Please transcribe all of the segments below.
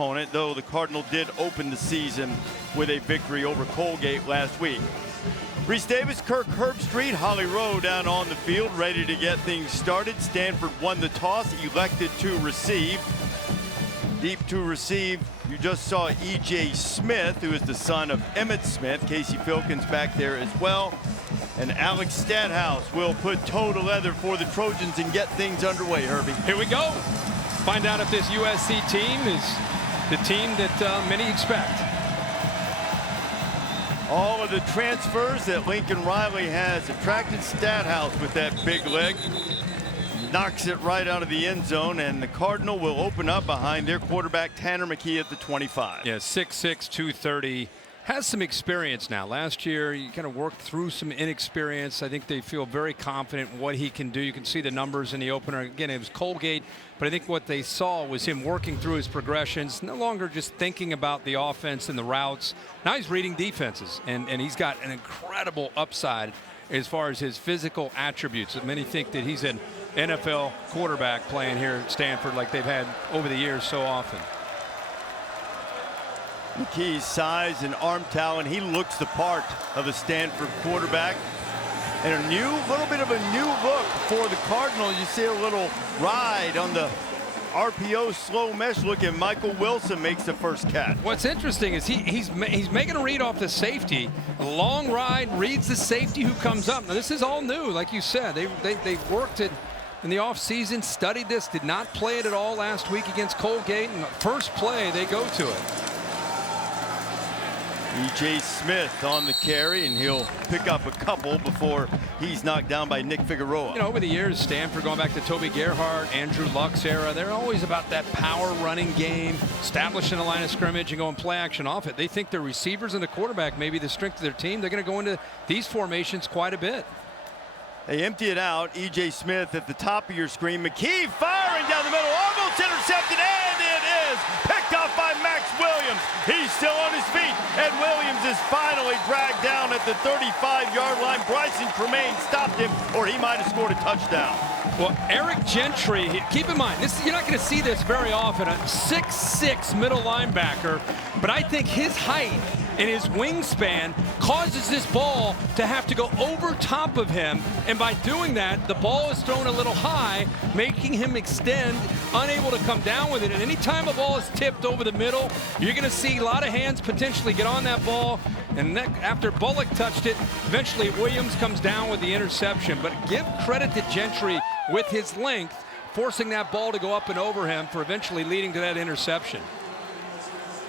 opponent, though the Cardinal did open the season with a victory over Colgate last week. Reese Davis, Kirk Herbstreit, Holly Rowe down on the field, ready to get things started. Stanford won the toss, elected to receive. Deep to receive, you just saw E.J. Smith, who is the son of Emmett Smith. Casey Filkins back there as well. And Alex Stadhouse will put toe to leather for the Trojans and get things underway, Herbie. Here we go. Find out if this USC team is the team that many expect. All of the transfers that Lincoln Riley has attracted. Stadhouse with that big leg. Knocks it right out of the end zone, and the Cardinal will open up behind their quarterback Tanner McKee at the 25. Yeah, 6'6", 230. Has some experience now. Last year, he kind of worked through some inexperience. I think they feel very confident in what he can do. You can see the numbers in the opener. Again, it was Colgate, but I think what they saw was him working through his progressions, no longer just thinking about the offense and the routes. Now he's reading defenses, and he's got an incredible upside as far as his physical attributes. Many think that he's an NFL quarterback playing here at Stanford like they've had over the years so often. McKee's size and arm talent, he looks the part of a Stanford quarterback. And a little bit of a new look for the Cardinal. You see a little ride on the RPO slow mesh look, and Michael Wilson makes the first catch. What's interesting is he's making a read off the safety. A long ride, reads the safety who comes up. Now this is all new, like you said. They worked it in the offseason, studied this, did not play it at all last week against Colgate, and the first play they go to it. E.J. Smith on the carry, and he'll pick up a couple before he's knocked down by Nick Figueroa. You know, over the years, Stanford, going back to Toby Gerhardt, Andrew Luck's era, they're always about that power running game, establishing a line of scrimmage and going play action off it. They think their receivers and the quarterback may be the strength of their team. They're going to go into these formations quite a bit. They empty it out. E.J. Smith at the top of your screen. McKee firing down the middle, almost intercepted, and it is picked off by Max Williams. He's still on his feet, and Williams is finally dragged down at the 35-yard line. Bryson Tremaine stopped him, or he might have scored a touchdown. Well, Eric Gentry, keep in mind, you're not going to see this very often, a 6'6" middle linebacker, but I think his height and his wingspan causes this ball to have to go over top of him, and by doing that, the ball is thrown a little high, making him extend, unable to come down with it. And anytime a ball is tipped over the middle, you're going to see a lot of hands potentially get on that ball, and after Bullock touched it, eventually Williams comes down with the interception. But give credit to Gentry with his length, forcing that ball to go up and over him for eventually leading to that interception.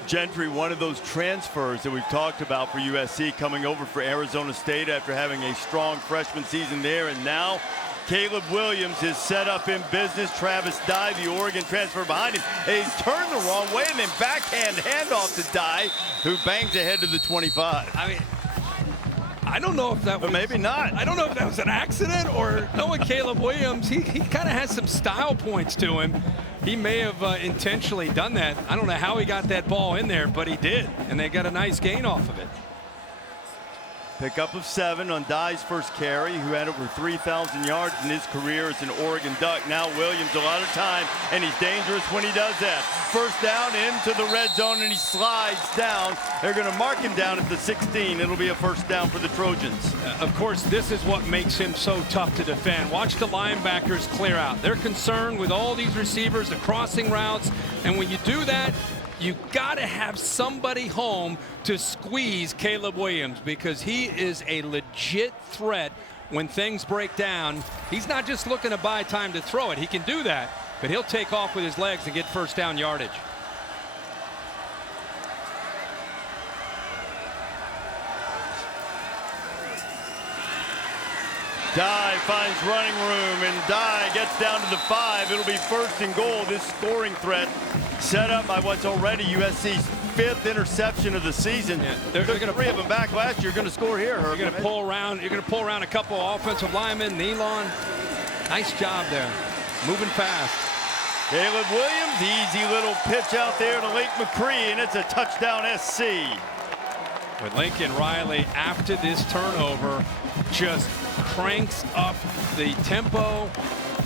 Gentry, one of those transfers that we've talked about for USC, coming over for Arizona State after having a strong freshman season there. And now Caleb Williams is set up in business. Travis Dye, the Oregon transfer, behind him. He's turned the wrong way, and then backhand handoff to Dye, who bangs ahead to the 25. I mean, I don't know if that was... But maybe not. I don't know if that was an accident or knowing Caleb Williams, he kind of has some style points to him. He may have intentionally done that. I don't know how he got that ball in there, but he did, and they got a nice gain off of it. Pickup of 7 on Dye's first carry, who had over 3,000 yards in his career as an Oregon Duck. Now Williams a lot of time, and he's dangerous when he does that. First down into the red zone, and he slides down. They're going to mark him down at the 16. It'll be a first down for the Trojans. Of course, this is what makes him so tough to defend. Watch the linebackers clear out. They're concerned with all these receivers, the crossing routes, and when you do that, you got to have somebody home to squeeze Caleb Williams, because he is a legit threat when things break down. He's not just looking to buy time to throw it. He can do that, but he'll take off with his legs and get first down yardage. Dye finds running room, and Dye gets down to the 5. It'll be first and goal. This scoring threat set up by what's already USC's 5th interception of the season. Yeah, they're going to 3 of them back last year. Going to score here, Herb. You're going to pull around. You're going to pull around a couple of offensive linemen. Nealon, nice job there, moving fast. Caleb Williams, easy little pitch out there to Lake McCree, and it's a touchdown SC. With Lincoln Riley, after this turnover, just cranks up the tempo,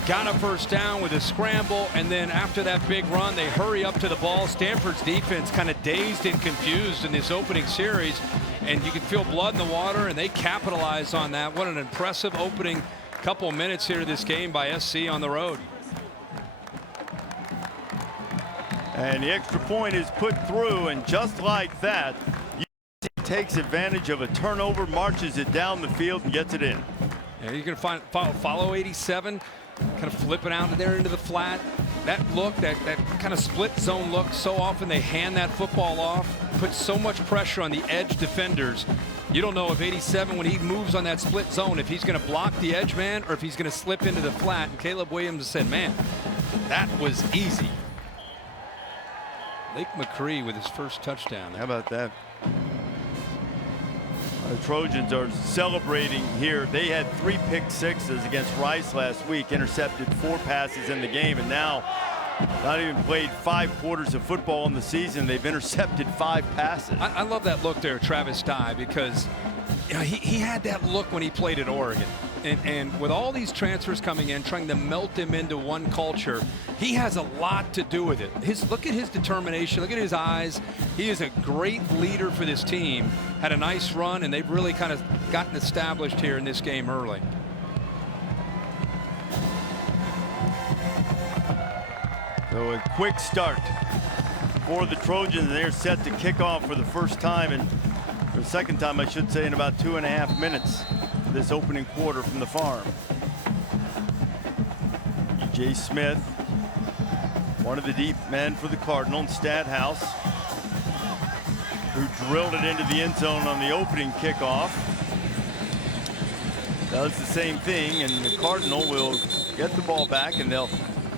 got a first down with a scramble, and then after that big run, they hurry up to the ball. Stanford's defense kind of dazed and confused in this opening series, and you can feel blood in the water, and they capitalize on that. What an impressive opening couple minutes here to this game by SC on the road. And the extra point is put through, and just like that, USC takes advantage of a turnover, marches it down the field, and gets it in. Yeah, you can follow 87, kind of flipping out there into the flat. That look, that kind of split zone look, so often they hand that football off, puts so much pressure on the edge defenders. You don't know if 87, when he moves on that split zone, if he's going to block the edge man or if he's going to slip into the flat. And Caleb Williams said, man, that was easy. Lake McCree with his first touchdown. How about that? The Trojans are celebrating here. They had 3 pick sixes against Rice last week, intercepted 4 passes in the game, and now not even played 5 quarters of football in the season. They've intercepted 5 passes. I love that look there, Travis Dye, because you know, he had that look when he played at Oregon. And with all these transfers coming in, trying to melt him into one culture, he has a lot to do with it. Look at his determination. Look at his eyes. He is a great leader for this team. Had a nice run, and they've really kind of gotten established here in this game early. So a quick start for the Trojans. They're set to kick off for the first time, and for the second time, I should say, in about 2.5 minutes. This opening quarter from the farm. E.J. Smith, one of the deep men for the Cardinal, and Stadhouse, who drilled it into the end zone on the opening kickoff, does the same thing, and the Cardinal will get the ball back, and they'll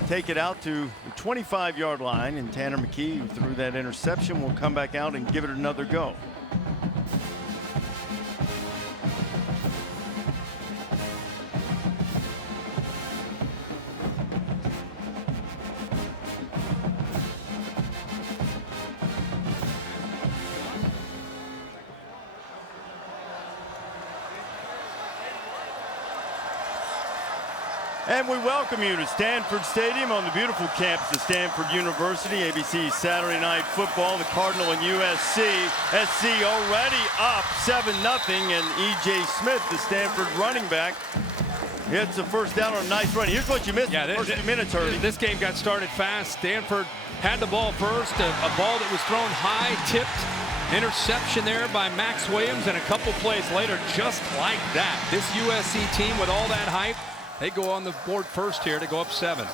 take it out to the 25-yard line, and Tanner McKee, who threw that interception, will come back out and give it another go. And we welcome you to Stanford Stadium on the beautiful campus of Stanford University. ABC Saturday Night Football, the Cardinal and USC. SC already up 7-0, and E.J. Smith, the Stanford running back, hits a first down on a nice run. Here's what you missed in the first 2 minutes, Herbie. This game got started fast. Stanford had the ball first, a ball that was thrown high, tipped. Interception there by Max Williams, and a couple plays later, just like that, this USC team with all that hype, they go on the board first here to go up 7.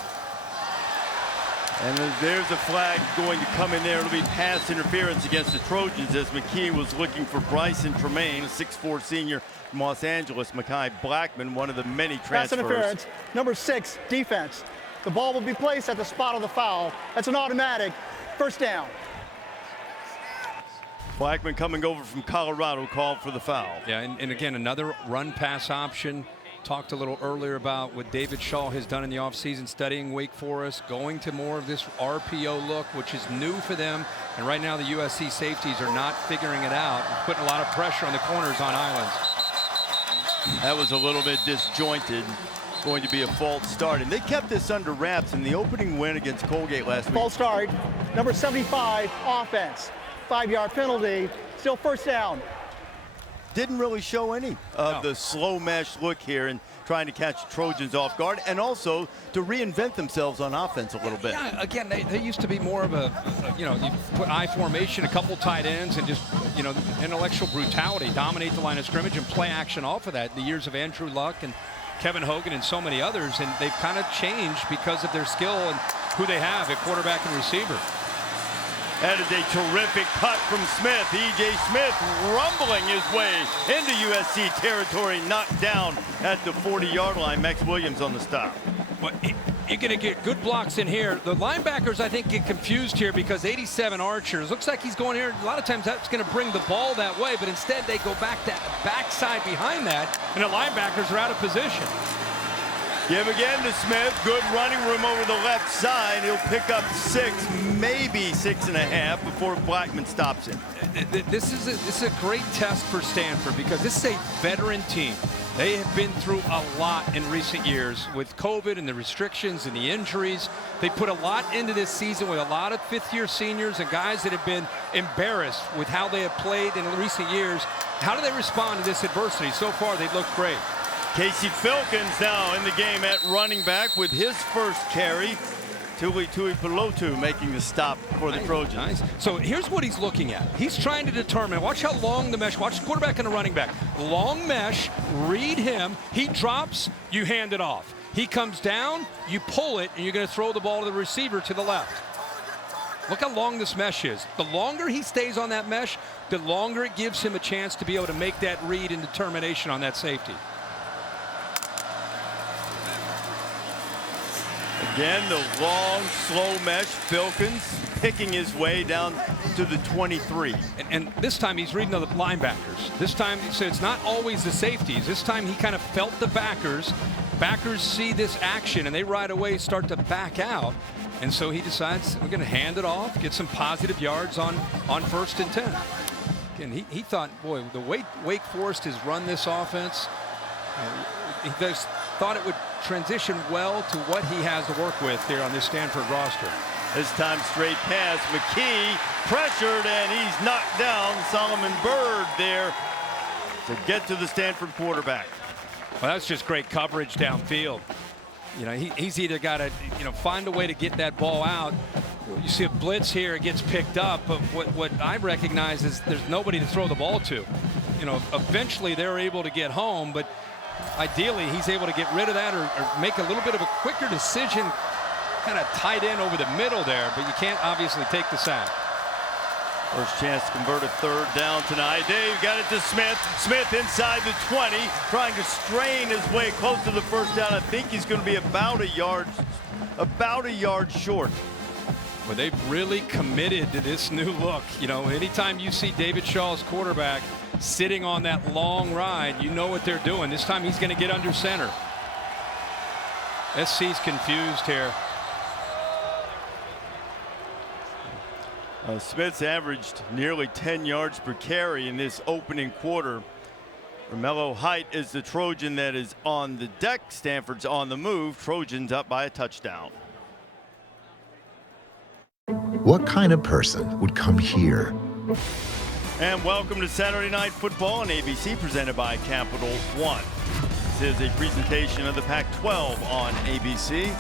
And there's a flag going to come in there. It'll be pass interference against the Trojans as McKee was looking for Bryson Tremaine, a 6'4" senior from Los Angeles. Mekhi Blackman, one of the many transfers. Pass interference, number 6, defense. The ball will be placed at the spot of the foul. That's an automatic first down. Blackman coming over from Colorado called for the foul. Yeah, and again, another run pass option. Talked a little earlier about what David Shaw has done in the offseason, studying Wake Forest, going to more of this RPO look, which is new for them. And right now the USC safeties are not figuring it out, putting a lot of pressure on the corners on islands. That was a little bit disjointed. Going to be a false start. And they kept this under wraps in the opening win against Colgate last week. False start, number 75, offense. 5-yard penalty, still first down. Didn't really show any of the slow mesh look here and trying to catch Trojans off guard, and also to reinvent themselves on offense a little bit. Yeah, again, they used to be more of a, you know, you put I formation, a couple tight ends, and just, you know, intellectual brutality, dominate the line of scrimmage and play action off of that. The years of Andrew Luck and Kevin Hogan and so many others, and they've kind of changed because of their skill and who they have at quarterback and receiver. That is a terrific cut from Smith. E.J. Smith rumbling his way into USC territory, knocked down at the 40-yard line. Max Williams on the stop. Well, you're going to get good blocks in here. The linebackers, I think, get confused here because 87 Archers looks like he's going here. A lot of times that's going to bring the ball that way, but instead they go back that backside behind that, and the linebackers are out of position. Give again to Smith. Good running room over the left side. He'll pick up 6, maybe 6.5 before Blackman stops him. This is a great test for Stanford because this is a veteran team. They have been through a lot in recent years with COVID and the restrictions and the injuries. They put a lot into this season with a lot of fifth-year seniors and guys that have been embarrassed with how they have played in recent years. How do they respond to this adversity? So far, they look great. Casey Filkins now in the game at running back with his first carry. Tui Pelotu making the stop for the Trojans. Nice. So here's what he's looking at. He's trying to determine, watch how long the mesh, watch the quarterback and the running back. Long mesh, read him, he drops, you hand it off. He comes down, you pull it, and you're going to throw the ball to the receiver to the left. Look how long this mesh is. The longer he stays on that mesh, the longer it gives him a chance to be able to make that read and determination on that safety. Again, the long, slow mesh. Filkins picking his way down to the 23. And this time he's reading the linebackers. This time, so it's not always the safeties. This time he kind of felt the backers. Backers see this action and they right away start to back out. And so he decides we're going to hand it off, get some positive yards on 1st and 10. Again, he thought, boy, the way Wake Forest has run this offense, he just thought it would transition well to what he has to work with here on this Stanford roster. This time straight pass. McKee pressured and he's knocked down. Solomon Byrd there to get to the Stanford quarterback. Well, that's just great coverage downfield. You know, he's either got to, find a way to get that ball out. You see a blitz here, it gets picked up, but what I recognize is there's nobody to throw the ball to. Eventually they're able to get home, but ideally he's able to get rid of that or make a little bit of a quicker decision, kind of tight end over the middle there, but you can't obviously take the sack. First chance to convert a 3rd down tonight. Dave got it to Smith. Smith inside the 20, trying to strain his way close to the 1st down. I think he's going to be about a yard short. But they've really committed to this new look. Anytime you see David Shaw's quarterback sitting on that long ride, you know what they're doing. This time he's going to get under center. SC's confused here. Smith's averaged nearly 10 yards per carry in this opening quarter. Romello Height is the Trojan that is on the deck. Stanford's on the move. Trojans up by a touchdown. What kind of person would come here? And welcome to Saturday Night Football on ABC, presented by Capital One. This is a presentation of the Pac-12 on ABC.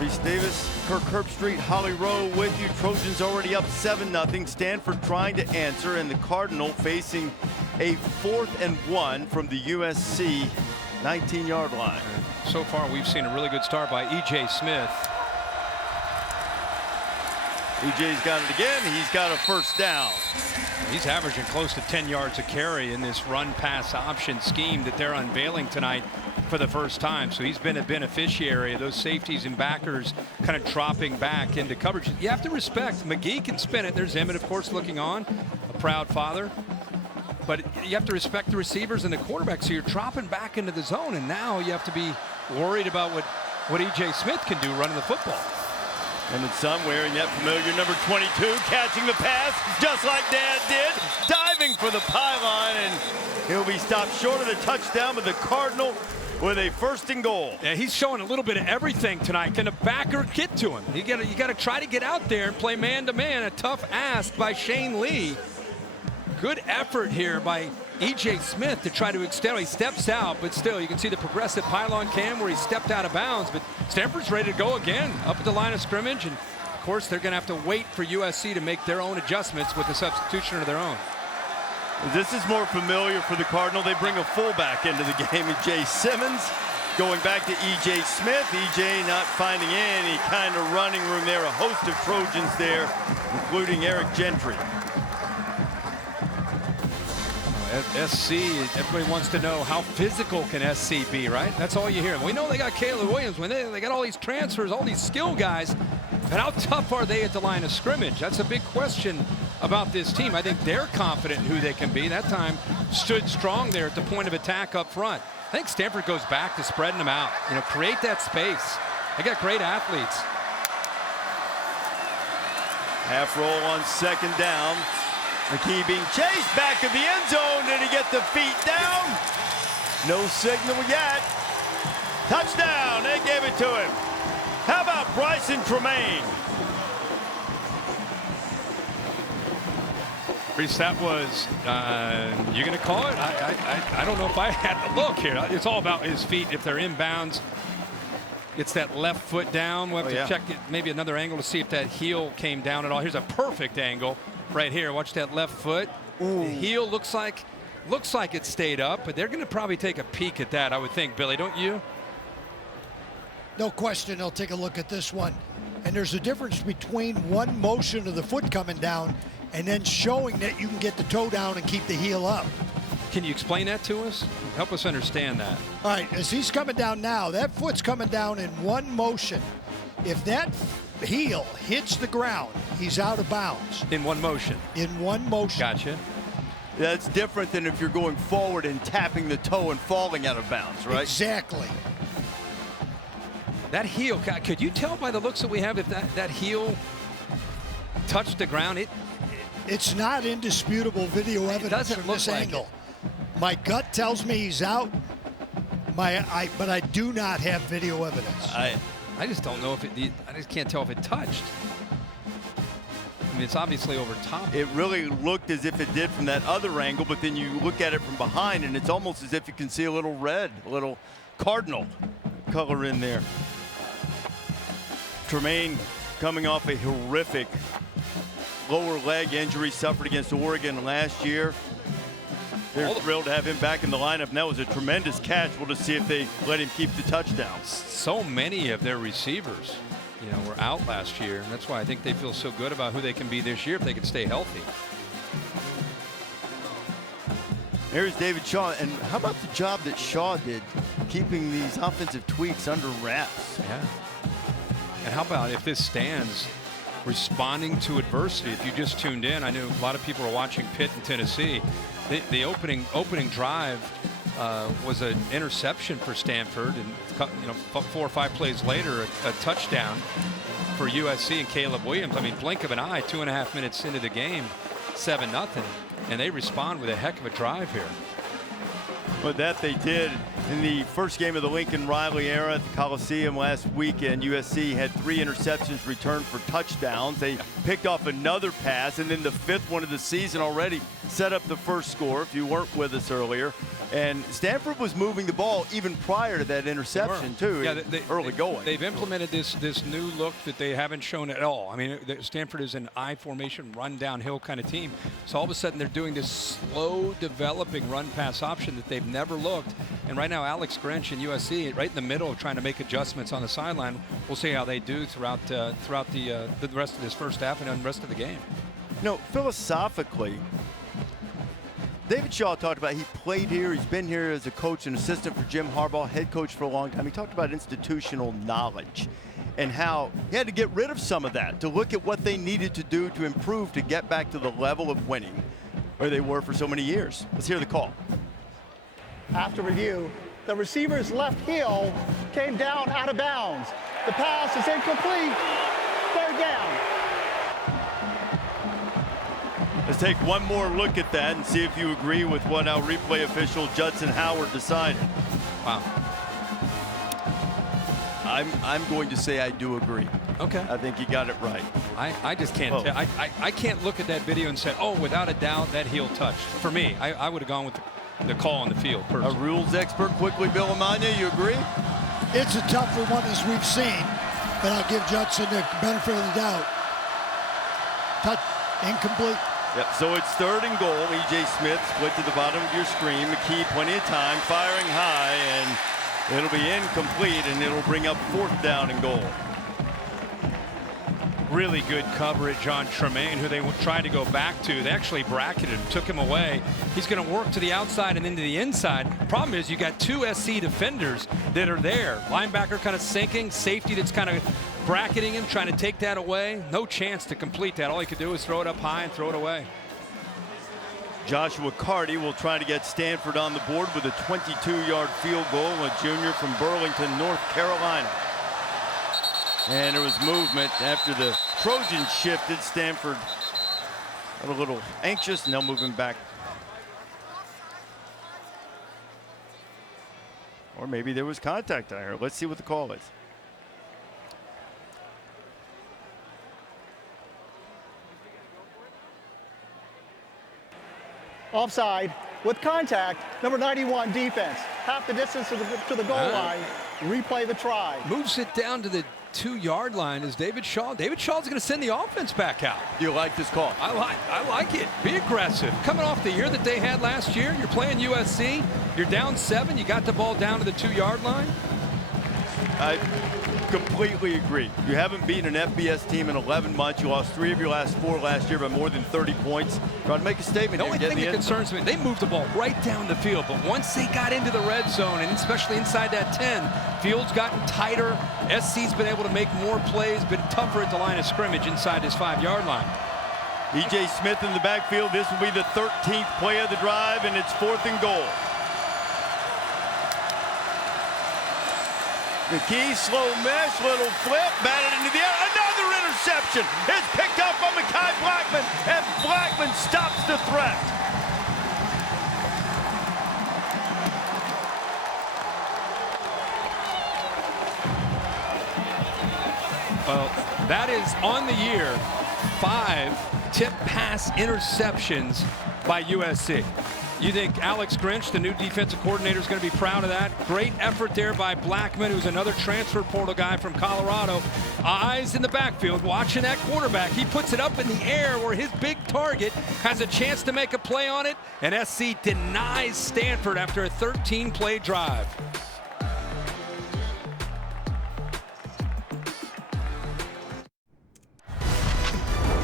Reese Davis, Kirk Herbstreit, Holly Rowe with you. Trojans already up 7-0. Stanford trying to answer, and the Cardinal facing a 4th and 1 from the USC 19-yard line. So far, we've seen a really good start by E.J. Smith. E.J.'s got it again. He's got a 1st down. He's averaging close to 10 yards a carry in this run-pass option scheme that they're unveiling tonight for the first time. So he's been a beneficiary of those safeties and backers kind of dropping back into coverage. You have to respect, McGee can spin it. There's Emmett, of course, looking on, a proud father. But you have to respect the receivers and the quarterback. So you're dropping back into the zone, and now you have to be worried about what E.J. Smith can do running the football. And it's some wearing that familiar number 22, catching the pass just like Dad did, diving for the pylon, and he'll be stopped short of the touchdown, but the Cardinal with a 1st and goal. Yeah, he's showing a little bit of everything tonight. Can the backer get to him? You got to try to get out there and play man-to-man. A tough ask by Shane Lee. Good effort here by E.J. Smith to try to extend. He steps out, but still, you can see the progressive pylon cam where he stepped out of bounds. But Stanford's ready to go again up at the line of scrimmage. And, of course, they're going to have to wait for USC to make their own adjustments with the substitution of their own. This is more familiar for the Cardinal. They bring a fullback into the game, E.J. Simmons. Going back to E.J. Smith. E.J. not finding any kind of running room there. A host of Trojans there, including Eric Gentry. SC, everybody wants to know how physical can SC be, right? That's all you hear. We know they got Caleb Williams. When they got all these transfers, all these skill guys, but how tough are they at the line of scrimmage? That's a big question about this team. I think they're confident in who they can be. That time stood strong there at the point of attack up front. I think Stanford goes back to spreading them out. Create that space. They got great athletes. Half roll on 2nd down. McKee being chased back of the end zone. Did he get the feet down? No signal yet. Touchdown, they gave it to him. How about Bryson Tremaine? Reese, that was, you're going to call it? I don't know if I had to look here. It's all about his feet. If they're inbounds, it's that left foot down. We'll have to check it, maybe another angle to see if that heel came down at all. Here's a perfect angle right here. Watch that left foot. Ooh. The heel looks like it stayed up, but they're going to probably take a peek at that, I would think, Billy, don't you? No question, they'll take a look at this one. And there's a difference between one motion of the foot coming down and then showing that you can get the toe down and keep the heel up. Can you explain that to us? Help us understand that. All right, as he's coming down now, that foot's coming down in one motion. If that heel hits the ground, he's out of bounds. In one motion? In one motion. Gotcha. That's different than if you're going forward and tapping the toe and falling out of bounds, right? Exactly. That heel, could you tell by the looks that we have if that heel touched the ground? It's not indisputable video evidence from this angle. My gut tells me he's out, but I do not have video evidence. I just don't know if I just can't tell if it touched. I mean, it's obviously over top. It really looked as if it did from that other angle, but then you look at it from behind, and it's almost as if you can see a little red, a little Cardinal color in there. Tremaine coming off a horrific lower leg injury suffered against Oregon last year. They're thrilled to have him back in the lineup, and that was a tremendous catch. We'll just see if they let him keep the touchdown. So many of their receivers, were out last year, and that's why I think they feel so good about who they can be this year if they can stay healthy. There's David Shaw, and how about the job that Shaw did keeping these offensive tweaks under wraps? Yeah. And how about if this stands responding to adversity? If you just tuned in, I knew a lot of people are watching Pitt in Tennessee. The opening drive was an interception for Stanford, and 4 or 5 plays later, a touchdown for USC and Caleb Williams. I mean, blink of an eye, 2.5 minutes into the game, 7-0, and they respond with a heck of a drive here. But that they did in the first game of the Lincoln Riley era at the Coliseum last weekend. USC had 3 interceptions returned for touchdowns. They picked off another pass, and then the 5th one of the season already set up the first score, if you weren't with us earlier. And Stanford was moving the ball even prior to that interception, too, early going. They've implemented this new look that they haven't shown at all. I mean, Stanford is an I formation, run downhill kind of team. So all of a sudden they're doing this slow developing run pass option that they've never looked. And right now Alex Grinch and USC right in the middle of trying to make adjustments on the sideline. We'll see how they do throughout the rest of this first half and then the rest of the game. Philosophically, David Shaw talked about he played here. He's been here as a coach and assistant for Jim Harbaugh, head coach for a long time. He talked about institutional knowledge and how he had to get rid of some of that to look at what they needed to do to improve to get back to the level of winning where they were for so many years. Let's hear the call. After review, the receiver's left heel came down out of bounds. The pass is incomplete. 3rd down. Let's take one more look at that and see if you agree with what our replay official Judson Howard decided. Wow. I'm going to say I do agree. Okay. I think you got it right. I just can't tell. I can't look at that video and say, oh, without a doubt, that heel touched. For me, I would have gone with the call on the field personally. A rules expert quickly, Bill Amanya, you agree? It's a tougher one as we've seen, but I'll give Judson the benefit of the doubt. Touch, incomplete. Yep, so it's 3rd and goal. E.J. Smith split to the bottom of your screen. McKee, plenty of time, firing high, and it'll be incomplete, and it'll bring up 4th down and goal. Really good coverage on Tremaine, who they tried to go back to. They actually bracketed him, took him away. He's going to work to the outside and into the inside. Problem is you got 2 SC defenders that are there. Linebacker kind of sinking, safety that's kind of bracketing him, trying to take that away. No chance to complete that. All he could do is throw it up high and throw it away. Joshua Carty will try to get Stanford on the board with a 22-yard field goal, a junior from Burlington, North Carolina. And there was movement after the Trojans shifted. Stanford got a little anxious, and they'll move him back. Or maybe there was contact on her. Let's see what the call is. Offside with contact, number 91 defense. Half the distance to the goal line. Replay the try. Moves it down to the 2-yard line is David Shaw. David Shaw's going to send the offense back out. Do you like this call? I like it. Be aggressive. Coming off the year that they had last year, you're playing USC. You're down 7. You got the ball down to the 2-yard line. I completely agree. You haven't beaten an FBS team in 11 months. You lost 3 of your last 4 last year by more than 30 points. Try to make a statement. The only thing that concerns me, they moved the ball right down the field, but once they got into the red zone, and especially inside that 10, field's gotten tighter. SC's been able to make more plays, been tougher at the line of scrimmage inside this 5-yard line. E.J. Smith in the backfield. This will be the 13th play of the drive, and it's 4th and goal. McKee, slow mesh, little flip, batted into the air. Another interception. It's picked up by Mekhi Blackman, and Blackman stops the threat. Well, that is on the year 5 tip pass interceptions by USC. You think Alex Grinch, the new defensive coordinator, is going to be proud of that? Great effort there by Blackman, who's another transfer portal guy from Colorado. Eyes in the backfield, watching that quarterback. He puts it up in the air where his big target has a chance to make a play on it, and SC denies Stanford after a 13-play drive.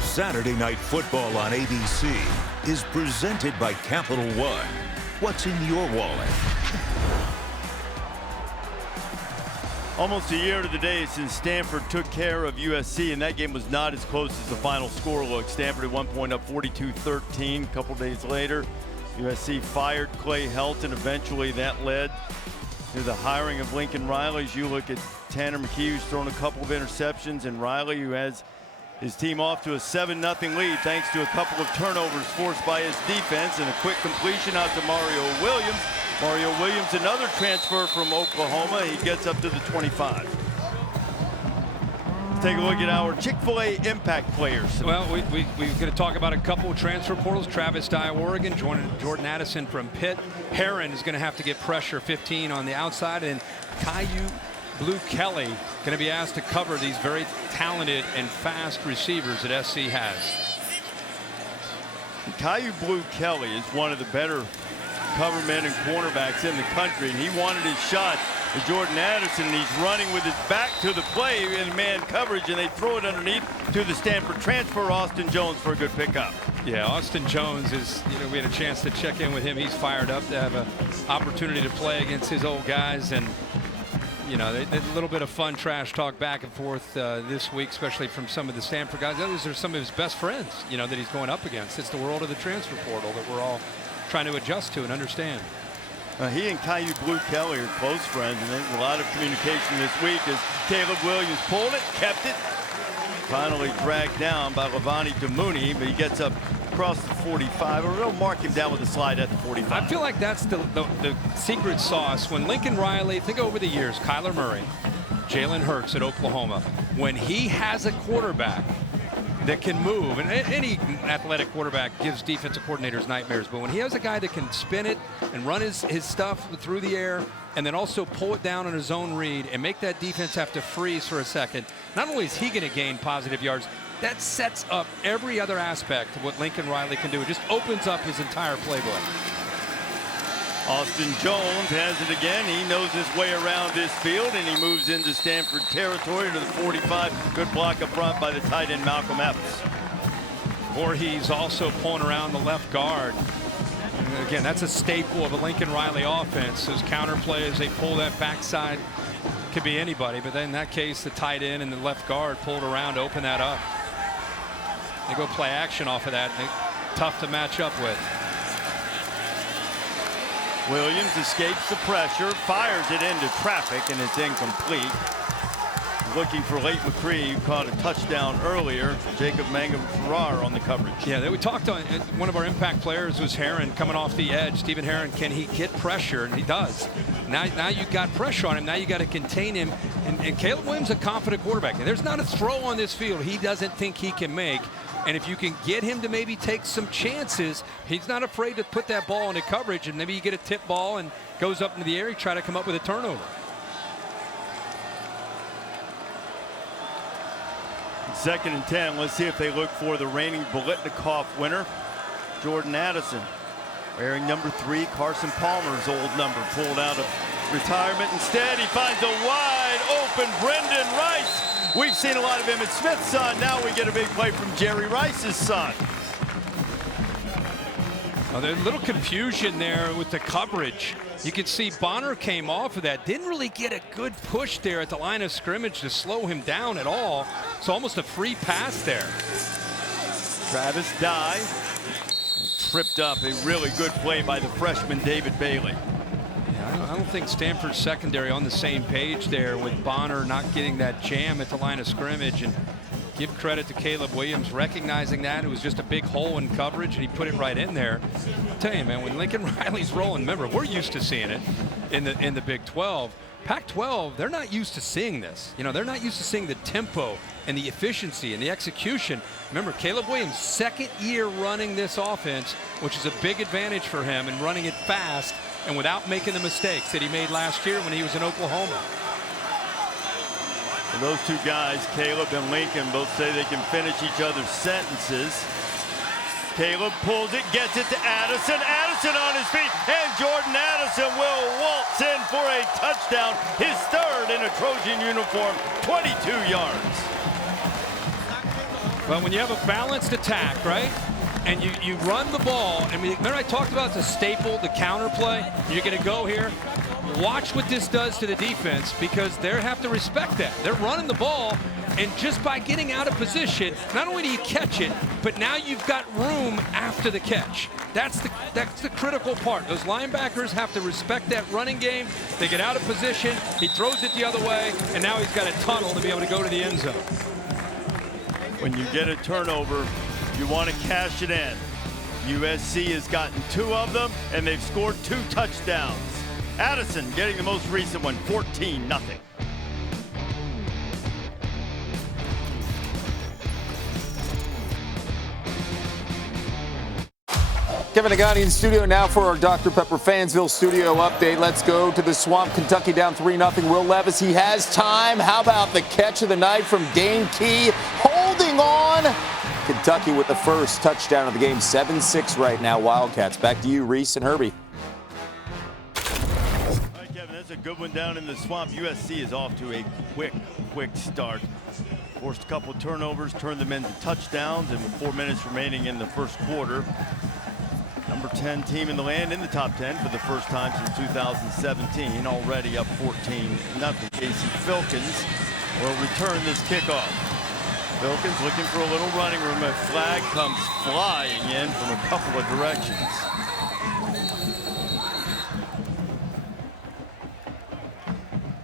Saturday Night Football on ABC is presented by Capital One. What's in your wallet? Almost a year to the day since Stanford took care of USC, and that game was not as close as the final score looked. Stanford at one point up 42-13. A couple days later, USC fired Clay Helton. Eventually that led to the hiring of Lincoln Riley. As you look at Tanner McKee, who's thrown a couple of interceptions, and Riley, who has his team off to a 7-0 lead thanks to a couple of turnovers forced by his defense and a quick completion out to Mario Williams. Mario Williams, another transfer from Oklahoma. He gets up to the 25. Let's take a look at our Chick-fil-A impact players. Well, we're going to talk about a couple of transfer portals. Travis Dye, Oregon, Jordan Addison from Pitt. Heron is going to have to get pressure, 15 on the outside, and Caillou Blue Kelly going to be asked to cover these very talented and fast receivers that SC has. Caillou Blue Kelly is one of the better cover men and cornerbacks in the country, and he wanted his shot to Jordan Addison, and he's running with his back to the play in man coverage, and they throw it underneath to the Stanford transfer, Austin Jones, for a good pickup. Yeah, Austin Jones is, we had a chance to check in with him. He's fired up to have an opportunity to play against his old guys, and a little bit of fun trash talk back and forth this week, especially from some of the Stanford guys. Those are some of his best friends, that he's going up against. It's the world of the transfer portal that we're all trying to adjust to and understand. He and Caillou Blue Kelly are close friends, and there's a lot of communication this week as Caleb Williams pulled it, kept it, finally dragged down by Levani Damuni, but he gets up across the 45, or they'll mark him down with a slide at the 45. I feel like that's the secret sauce. When Lincoln Riley, think over the years, Kyler Murray, Jalen Hurts at Oklahoma, when he has a quarterback that can move, and any athletic quarterback gives defensive coordinators nightmares, but when he has a guy that can spin it and run his stuff through the air and then also pull it down on his own read and make that defense have to freeze for a second, not only is he going to gain positive yards, that sets up every other aspect of what Lincoln Riley can do. It just opens up his entire playbook. Austin Jones has it again. He knows his way around this field, and he moves into Stanford territory to the 45. Good block up front by the tight end Malcolm Epps. Voorhees also pulling around the left guard. And again, that's a staple of a Lincoln Riley offense. Those counter plays, they pull that backside. Could be anybody, but then in that case, the tight end and the left guard pulled around to open that up. They go play action off of that. Tough to match up with. Williams escapes the pressure, fires it into traffic, and it's incomplete. Looking for Leighton McCree, who caught a touchdown earlier. Jacob Mangum-Farrar on the coverage. Yeah, we talked on one of our impact players was Heron coming off the edge. Stephen Heron, can he get pressure? And he does. Now you've got pressure on him. Now you got to contain him. And Caleb Williams is a confident quarterback. And there's not a throw on this field he doesn't think he can make. And if you can get him to maybe take some chances, he's not afraid to put that ball into coverage. And maybe you get a tip ball and goes up into the air, you try to come up with a turnover. Second and 10. Let's see if they look for the reigning Biletnikoff winner, Jordan Addison. Wearing number 3, Carson Palmer's old number, pulled out of retirement. Instead, he finds a wide open Brendan Rice. We've seen a lot of Emmitt Smith's son. Now we get a big play from Jerry Rice's son. Well, there's a little confusion there with the coverage. You can see Bonner came off of that. Didn't really get a good push there at the line of scrimmage to slow him down at all. It's almost a free pass there. Travis Dye tripped up. A really good play by the freshman David Bailey. I don't think Stanford's secondary on the same page there with Bonner not getting that jam at the line of scrimmage. And give credit to Caleb Williams recognizing that. It was just a big hole in coverage, and he put it right in there. I'll tell you, man, when Lincoln Riley's rolling, remember, we're used to seeing it in the Big 12. Pac-12, they're not used to seeing this. You know, they're not used to seeing the tempo and the efficiency and the execution. Remember, Caleb Williams, second year running this offense, which is a big advantage for him, and running it fast and without making the mistakes that he made last year when he was in Oklahoma. And those two guys, Caleb and Lincoln, both say they can finish each other's sentences. Caleb pulls it, gets it to Addison. Addison on his feet, and Jordan Addison will waltz in for a touchdown. His third in a Trojan uniform, 22 yards. Well, when you have a balanced attack, right, and you run the ball, and remember I talked about the staple, the counter play. You're going to go here. Watch what this does to the defense, because they have to respect that. They're running the ball, and just by getting out of position, not only do you catch it, but now you've got room after the catch. That's the critical part. Those linebackers have to respect that running game. They get out of position, he throws it the other way, and now he's got a tunnel to be able to go to the end zone. When you get a turnover, you want to cash it in. USC has gotten 2 of them, and they've scored 2 touchdowns. Addison getting the most recent one, 14-0. Kevin Agati in studio now for our Dr. Pepper Fansville studio update. Let's go to the Swamp. Kentucky down 3-0. Will Levis, he has time. How about the catch of the night from Dane Key? Holding on. Kentucky with the first touchdown of the game. 7-6 right now, Wildcats. Back to you, Reese and Herbie. All right, Kevin, that's a good one down in the Swamp. USC is off to a quick start. Forced a couple of turnovers, turned them into touchdowns, and with 4 minutes remaining in the first quarter, number 10 team in the land in the top 10 for the first time since 2017, already up 14-0. Casey Filkins will return this kickoff. Filkins looking for a little running room. A flag comes flying in from a couple of directions.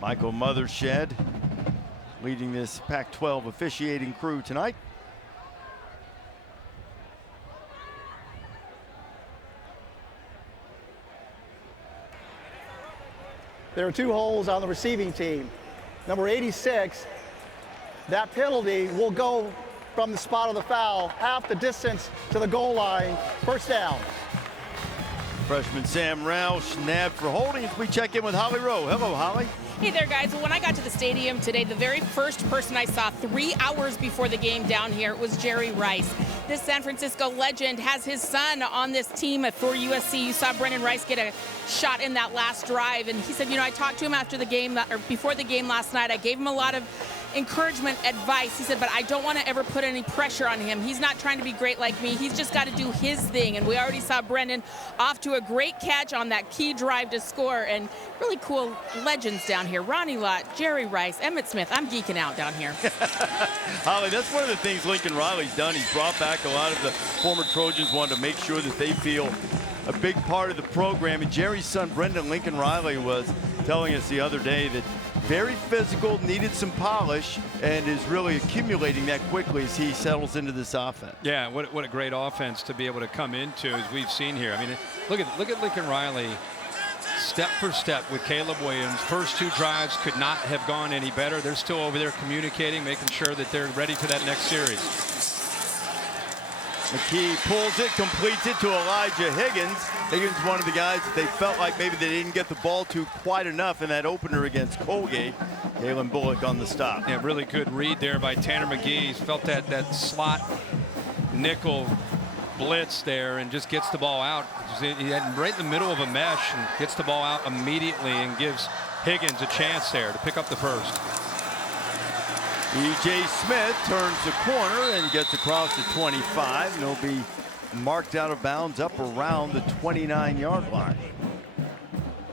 Michael Mothershed leading this Pac-12 officiating crew tonight. There are 2 holes on the receiving team. Number 86, that penalty will go from the spot of the foul, half the distance to the goal line. First down. Freshman Sam Roush nabbed for holding as we check in with Holly Rowe. Hello, Holly. Hey there, guys. Well, when I got to the stadium today, the very first person I saw 3 hours before the game down here was Jerry Rice. This San Francisco legend has his son on this team for USC. You saw Brendan Rice get a shot in that last drive, and he said, you know, I talked to him after the game, or before the game last night. I gave him a lot of encouragement, advice. He said, but I don't want to ever put any pressure on him. He's not trying to be great like me. He's just got to do his thing. And we already saw Brendan off to a great catch on that key drive to score. And really cool legends down here. Ronnie Lott, Jerry Rice, Emmitt Smith. I'm geeking out down here. Holly, that's one of the things Lincoln Riley's done. He's brought back a lot of the former Trojans, wanted to make sure that they feel a big part of the program. And Jerry's son, Brendan Lincoln Riley, was telling us the other day that very physical, needed some polish, and is really accumulating that quickly as he settles into this offense. Yeah, what a great offense to be able to come into, as we've seen here. I mean, look at Lincoln Riley step for step with Caleb Williams. First 2 drives could not have gone any better. They're still over there communicating, making sure that they're ready for that next series. McKee pulls it, completes it to Elijah Higgins. Higgins, one of the guys that they felt like maybe they didn't get the ball to quite enough in that opener against Colgate. Kalen Bullock on the stop. Yeah, really good read there by Tanner McGee. He's felt that slot nickel blitz there and just gets the ball out. He had right in the middle of a mesh and gets the ball out immediately and gives Higgins a chance there to pick up the first. E.J. Smith turns the corner and gets across the 25, and he'll be marked out of bounds up around the 29-yard line.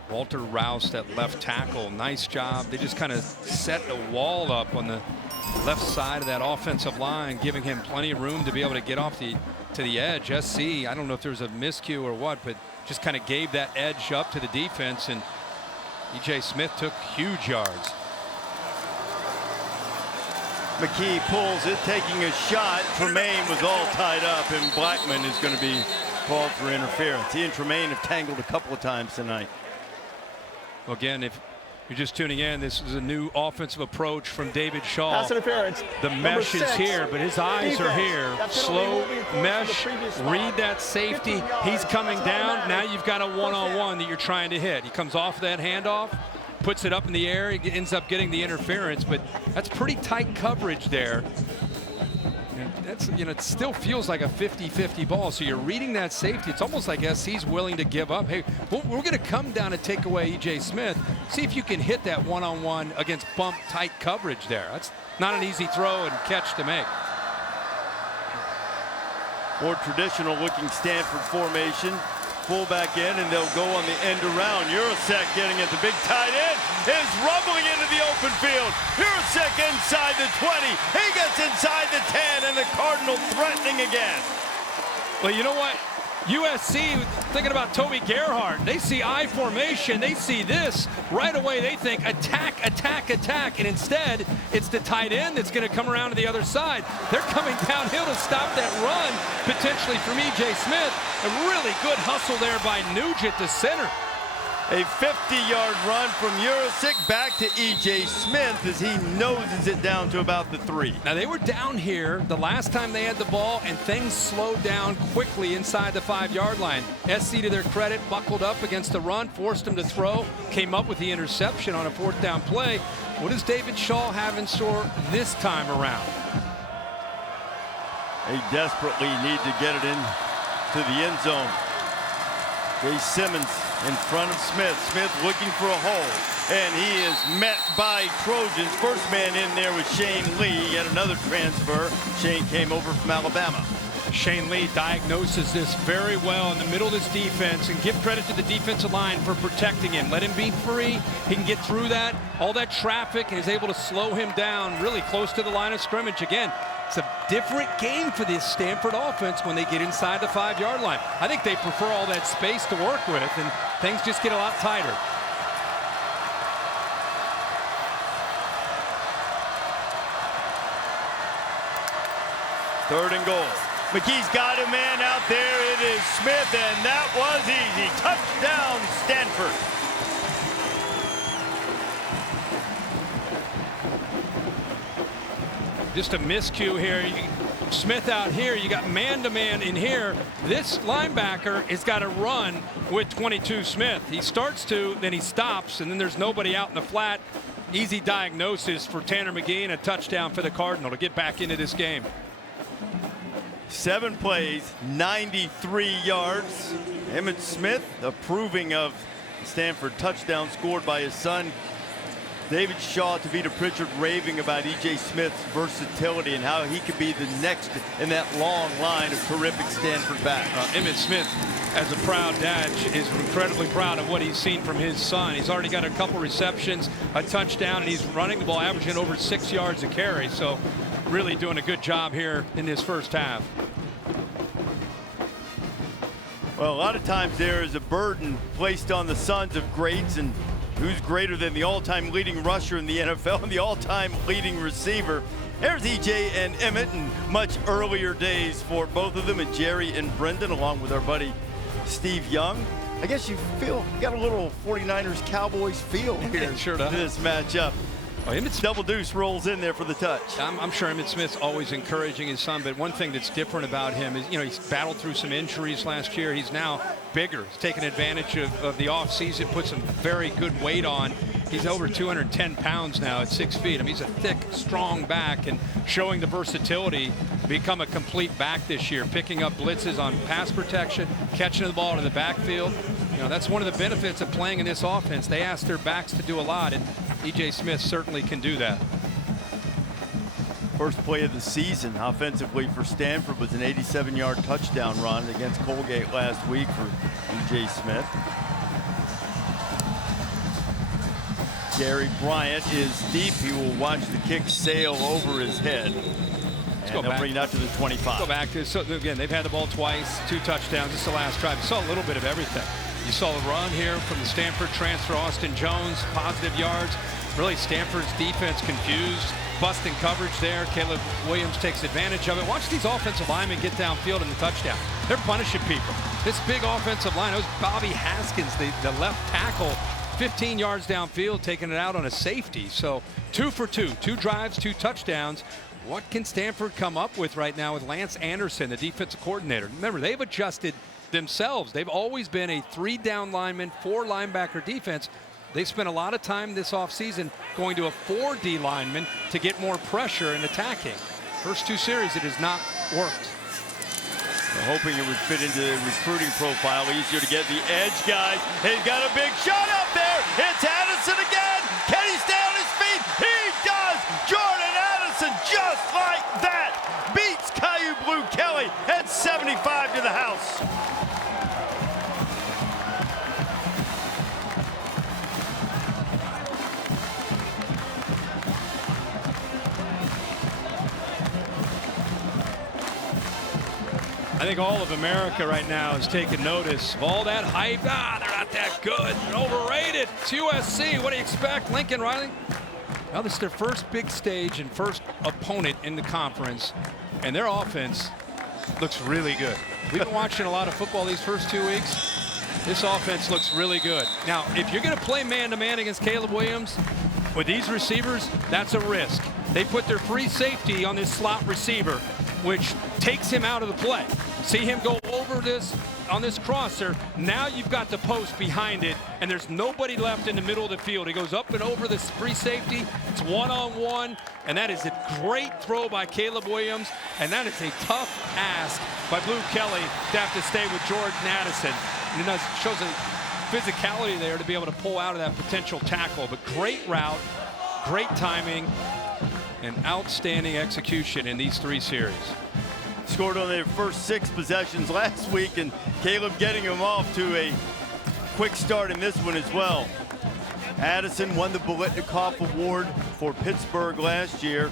Walter Rouse at left tackle, nice job. They just kind of set a wall up on the left side of that offensive line, giving him plenty of room to be able to get off to the edge. SC, I don't know if there was a miscue or what, but just kind of gave that edge up to the defense, and E.J. Smith took huge yards. McKee pulls it, taking a shot. Tremaine was all tied up, and Blackman is going to be called for interference. He and Tremaine have tangled a couple of times tonight. Well, again, if you're just tuning in, this is a new offensive approach from David Shaw. Pass interference. The mesh is here, but his eyes are here. Slow mesh, read that safety. He's coming down. Now you've got a one-on-one that you're trying to hit. He comes off that handoff, puts it up in the air. He ends up getting the interference, but that's pretty tight coverage there. And that's, you know, it still feels like a 50-50 ball. So you're reading that safety. It's almost like SC's willing to give up. Hey, we're going to come down and take away E.J. Smith. See if you can hit that one-on-one against bump tight coverage there. That's not an easy throw and catch to make. More traditional looking Stanford formation. Fullback in, and they'll go on the end around. Urasek getting at the big tight end, is rumbling into the open field. Urasek inside the 20. He gets inside the 10, and the Cardinal threatening again. Well, you know what? USC, thinking about Toby Gerhardt, they see I formation, they see this, right away they think attack, attack, attack, and instead it's the tight end that's going to come around to the other side. They're coming downhill to stop that run, potentially from E.J. Smith. A really good hustle there by Nugent, the center. A 50-yard run from Urasek back to E.J. Smith as he noses it down to about the 3. Now, they were down here the last time they had the ball, and things slowed down quickly inside the 5-yard line. SC, to their credit, buckled up against the run, forced him to throw, came up with the interception on a 4th down play. What does David Shaw have in store this time around? They desperately need to get it in to the end zone. Jay Simmons in front of Smith. Smith looking for a hole, and he is met by Trojans. First man in there was Shane Lee. Yet another transfer. Shane came over from Alabama. Shane Lee diagnoses this very well in the middle of this defense, and give credit to the defensive line for protecting him. Let him be free. He can get through that, all that traffic, and is able to slow him down really close to the line of scrimmage. Again, it's a different game for this Stanford offense when they get inside the 5-yard line. I think they prefer all that space to work with, and things just get a lot tighter. Third and goal. McKee's got a man out there. It is Smith, and that was easy. Touchdown, Stanford. Just a miscue here. Smith out here, you got man-to-man in here. This linebacker has got to run with 22 Smith. He starts to, then he stops, and then there's nobody out in the flat. Easy diagnosis for Tanner McGee and a touchdown for the Cardinal to get back into this game. 7 plays, 93 yards. Emmitt Smith approving of the Stanford touchdown scored by his son. David Shaw, Tavita Pritchard raving about E.J. Smith's versatility and how he could be the next in that long line of terrific Stanford backs. Emmitt Smith, as a proud dad, is incredibly proud of what he's seen from his son. He's already got a couple receptions, a touchdown, and he's running the ball, averaging over 6 yards a carry. So really doing a good job here in this first half. Well, a lot of times there is a burden placed on the sons of greats, and who's greater than the all-time leading rusher in the NFL and the all-time leading receiver. There's E.J. and Emmitt in much earlier days for both of them, and Jerry and Brendan, along with our buddy Steve Young. I guess you got a little 49ers Cowboys feel here Sure does. in this matchup. Oh, Double Deuce rolls in there for the touch. I'm sure Emmitt Smith's always encouraging his son, but one thing that's different about him is, he's battled through some injuries last year. He's now bigger. He's taken advantage of the offseason, put some very good weight on. He's over 210 pounds now at 6 feet. I mean, he's a thick, strong back and showing the versatility to become a complete back this year, picking up blitzes on pass protection, catching the ball in the backfield. That's one of the benefits of playing in this offense. They ask their backs to do a lot, and E.J. Smith certainly can do that. First play of the season offensively for Stanford was an 87-yard touchdown run against Colgate last week for E.J. Smith. Gary Bryant is deep. He will watch the kick sail over his head. And they'll bring it out to the 25. Let's go back to, so again, they've had the ball twice, 2 touchdowns. This is the last drive. You saw a little bit of everything. You saw a run here from the Stanford transfer, Austin Jones, positive yards. Really, Stanford's defense confused, busting coverage there. Caleb Williams takes advantage of it. Watch these offensive linemen get downfield in the touchdown. They're punishing people. This big offensive line, that was Bobby Haskins, the left tackle, 15 yards downfield, taking it out on a safety. So 2 for 2, 2 drives, 2 touchdowns. What can Stanford come up with right now with Lance Anderson, the defensive coordinator? Remember, they've adjusted themselves. They've always been a 3-down lineman, 4 linebacker defense. They spent a lot of time this offseason going to a 4D lineman to get more pressure and attacking. First 2 series, it has not worked. They're hoping it would fit into the recruiting profile. Easier to get the edge guys. He's got a big shot up there. It's Addison again. Can he stay on his feet? He does. Jordan Addison, just like that, beats Caillou Blue Kelly at 75 to the house. I think all of America right now is taking notice of all that hype. They're not that good. They're overrated. It's USC. What do you expect, Lincoln Riley? Well, this is their first big stage and first opponent in the conference, and their offense looks really good. We've been watching a lot of football these first 2 weeks. This offense looks really good. Now, if you're going to play man-to-man against Caleb Williams with these receivers, that's a risk. They put their free safety on this slot receiver, which takes him out of the play. See him go over this on this crosser. Now you've got the post behind it, and there's nobody left in the middle of the field. He goes up and over this free safety. It's one-on-one, and that is a great throw by Caleb Williams, and that is a tough ask by Blue Kelly to have to stay with Jordan Addison. And it shows a physicality there to be able to pull out of that potential tackle. But great route, great timing, and outstanding execution in these 3 series. Scored on their first 6 possessions last week, and Caleb getting him off to a quick start in this one as well. Addison won the Biletnikoff Award for Pittsburgh last year.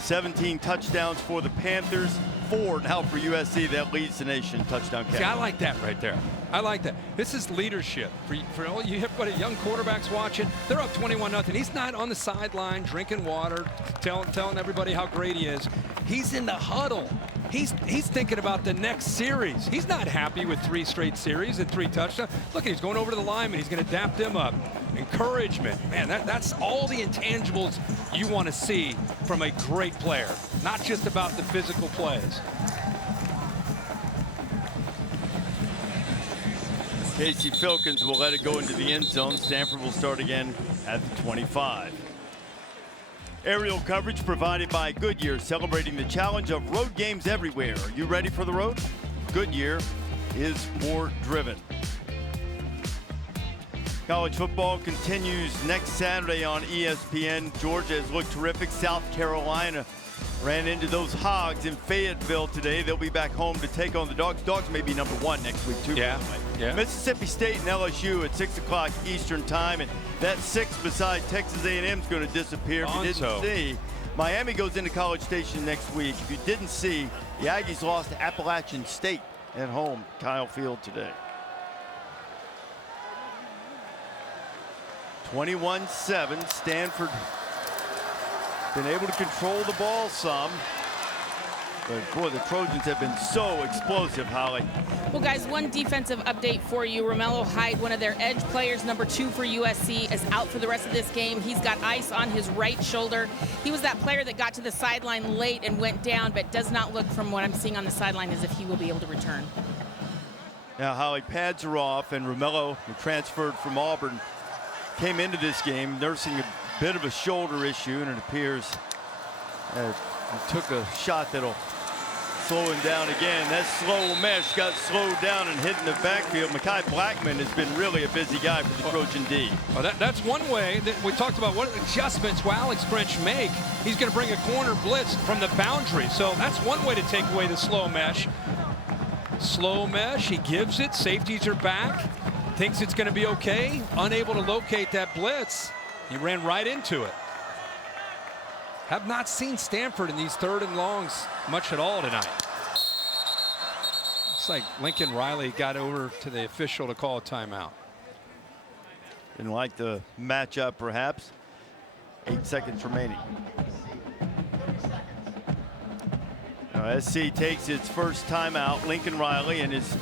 17 touchdowns for the Panthers, 4 now for USC. That leads the nation touchdown count. See, I like that right there. I like that. This is leadership. For all you everybody, young quarterbacks watching, they're up 21-0. He's not on the sideline drinking water, telling everybody how great he is. He's in the huddle. He's thinking about the next series. He's not happy with 3 straight series and 3 touchdowns. Look, he's going over to the lineman. He's going to dap them up. Encouragement. Man, that's all the intangibles you want to see from a great player. Not just about the physical plays. Casey Filkins will let it go into the end zone. Stanford will start again at the 25. Aerial coverage provided by Goodyear, celebrating the challenge of road games everywhere. Are you ready for the road? Goodyear is more driven. College football continues next Saturday on ESPN. Georgia has looked terrific. South Carolina ran into those Hogs in Fayetteville today. They'll be back home to take on the Dogs. Dogs may be #1 next week, too. Yeah. Mississippi State and LSU at 6 o'clock Eastern time. And that 6 beside Texas A&M is going to disappear. If you didn't see, Miami goes into College Station next week. If you didn't see, the Aggies lost to Appalachian State at home, Kyle Field today. 21-7, Stanford been able to control the ball some. But boy, the Trojans have been so explosive, Holly. Well, guys, one defensive update for you. Romello Hyde, one of their edge players, number 2 for USC, is out for the rest of this game. He's got ice on his right shoulder. He was that player that got to the sideline late and went down, but does not look, from what I'm seeing on the sideline, as if he will be able to return. Now, Holly, pads are off, and Romello, who transferred from Auburn, came into this game nursing a bit of a shoulder issue, and it appears he took a shot that'll slow him down again. That slow mesh got slowed down and hit in the backfield. Mekhi Blackman has been really a busy guy for the Trojan D. Well, that's one way that we talked about. What adjustments will Alex French make? He's going to bring a corner blitz from the boundary. So that's one way to take away the slow mesh. Slow mesh, he gives it. Safeties are back. Thinks it's going to be okay. Unable to locate that blitz. He ran right into it. Have not seen Stanford in these 3rd and longs much at all tonight. Looks like Lincoln Riley got over to the official to call a timeout. Didn't like the matchup, perhaps. 8 seconds remaining. Now, SC takes its first timeout. Lincoln Riley, in his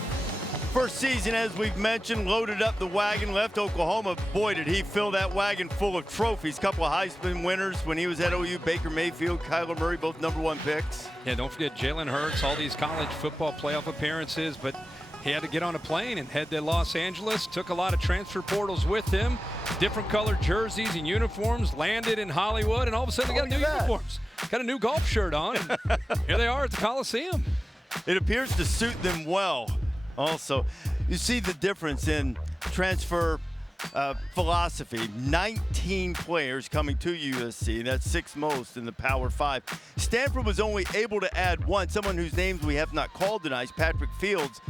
first season, as we've mentioned, loaded up the wagon, left Oklahoma. Boy, did he fill that wagon full of trophies. Couple of Heisman winners when he was at OU. Baker Mayfield, Kyler Murray, both #1 picks. Yeah, don't forget Jalen Hurts, all these college football playoff appearances, but he had to get on a plane and head to Los Angeles. Took a lot of transfer portals with him. Different colored jerseys and uniforms. Landed in Hollywood, and all of a sudden they got new uniforms. Got a new golf shirt on, and here they are at the Coliseum. It appears to suit them well. Also, you see the difference in transfer philosophy. 19 players coming to USC. That's 6th most in the Power 5. Stanford was only able to add one, someone whose names we have not called tonight, Patrick Fields,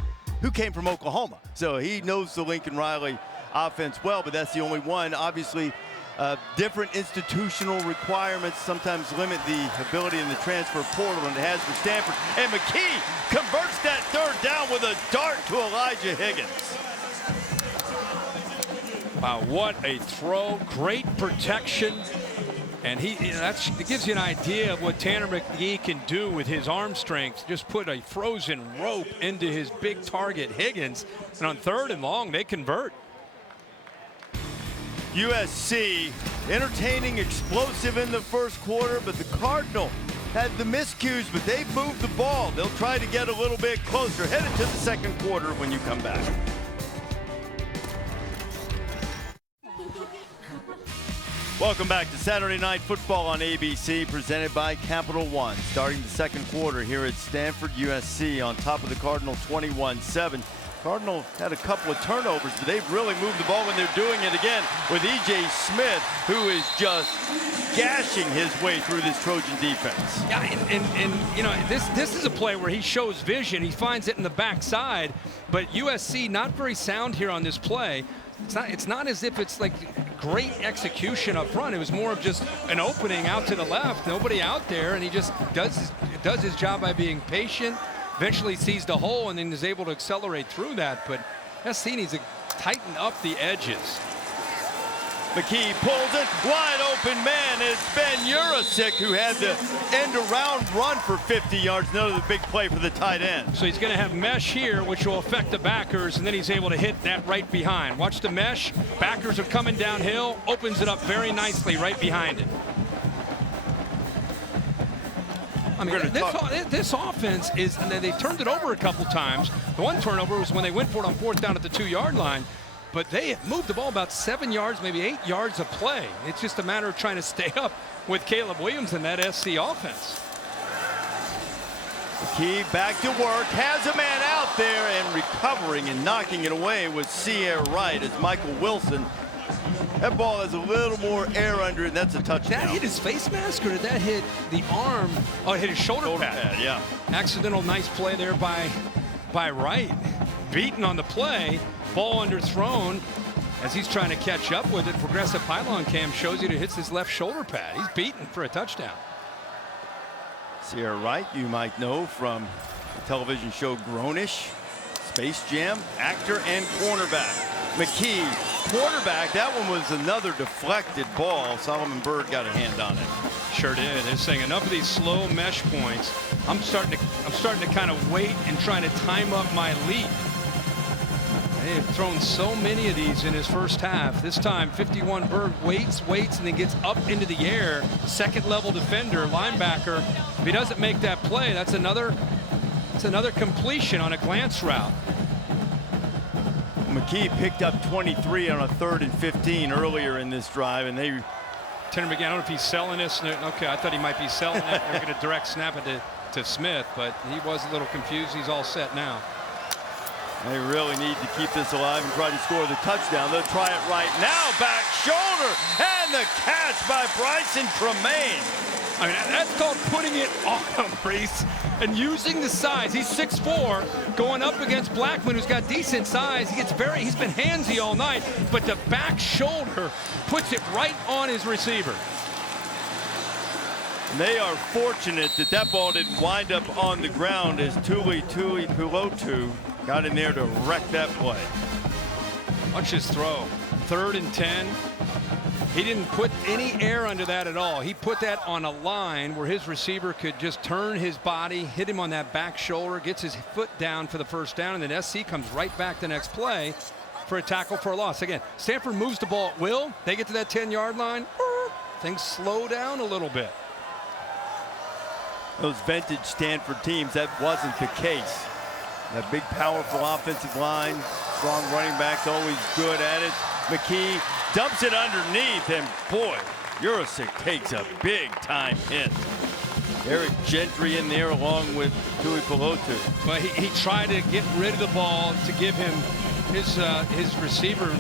who came from Oklahoma. So he knows the Lincoln Riley offense well, but that's the only one. Obviously, different institutional requirements sometimes limit the ability in the transfer portal, and it has for Stanford. And McKee converts that 3rd down with a dart to Elijah Higgins. Wow, what a throw. Great protection. And that gives you an idea of what Tanner McKee can do with his arm strength. Just put a frozen rope into his big target, Higgins. And on 3rd and long, they convert. USC entertaining, explosive in the first quarter, but the Cardinal had the miscues, but they've moved the ball. They'll try to get a little bit closer. Headed to the 2nd quarter when you come back. Welcome back to Saturday Night Football on ABC, presented by Capital One. Starting the 2nd quarter here at Stanford, USC on top of the Cardinal 21-7. Cardinal had a couple of turnovers, but they've really moved the ball when they're doing it again with E.J. Smith, who is just gashing his way through this Trojan defense. Yeah, and you know, this is a play where he shows vision. He finds it in the backside, but USC not very sound here on this play. It's not as if it's like great execution up front. It was more of just an opening out to the left, nobody out there, and he just does his job by being patient. Eventually sees the hole and then is able to accelerate through that, but SC needs to tighten up the edges. McKee pulls it, wide open man. It's Ben Urasic who had the end-around run for 50 yards. Another big play for the tight end. So he's going to have mesh here, which will affect the backers, and then he's able to hit that right behind. Watch the mesh. Backers are coming downhill, opens it up very nicely right behind it. I mean, this offense is, and they turned it over a couple times. The one turnover was when they went for it on 4th down at the 2-yard line, but they have moved the ball about 7 yards, maybe 8 yards a play. It's just a matter of trying to stay up with Caleb Williams and that SC offense. McKee back to work, has a man out there, and recovering and knocking it away was Sierra Wright as Michael Wilson. That ball has a little more air under it, and that's a touchdown. Did that hit his face mask, or did that hit the arm? Oh, it hit his shoulder pad. Yeah. Accidental nice play there by Wright. Beaten on the play, ball underthrown as he's trying to catch up with it. Progressive pylon cam shows you that it hits his left shoulder pad. He's beaten for a touchdown. Sierra Wright, you might know from the television show Grownish, Space Jam, actor and cornerback. McKee, quarterback, that one was another deflected ball. Solomon Byrd got a hand on it. Sure did. They're saying enough of these slow mesh points. I'm starting to kind of wait and trying to time up my leap. They've thrown so many of these in his first half. This time, 51 Berg waits, and then gets up into the air. Second-level defender, linebacker. If he doesn't make that play, that's another completion on a glance route. McKee picked up 23 on a 3rd and 15 earlier in this drive, and they. Tanner McGee, I don't know if he's selling this. Okay, I thought he might be selling it. They're going to direct snap it to Smith, but he was a little confused. He's all set now. They really need to keep this alive and try to score the touchdown. They'll try it right now. Back shoulder and the catch by Bryson Tremaine. I mean, that's called putting it on him, Reese, and using the size. He's 6'4", going up against Blackman, who's got decent size. He's been handsy all night, but the back shoulder puts it right on his receiver. And they are fortunate that that ball didn't wind up on the ground as Tuli Pulotu got in there to wreck that play. Watch his throw. 3rd and 10. He didn't put any air under that at all. He put that on a line where his receiver could just turn his body, hit him on that back shoulder, gets his foot down for the first down, and then SC comes right back the next play for a tackle for a loss. Again, Stanford moves the ball at will. They get to that 10-yard line. Things slow down a little bit. Those vintage Stanford teams, that wasn't the case. That big, powerful offensive line, strong running backs, always good at it. McKee dumps it underneath, and boy, Jurasik takes a big-time hit. Eric Gentry in there along with Tuli Pulotu. Well, he tried to get rid of the ball to give him his receiver,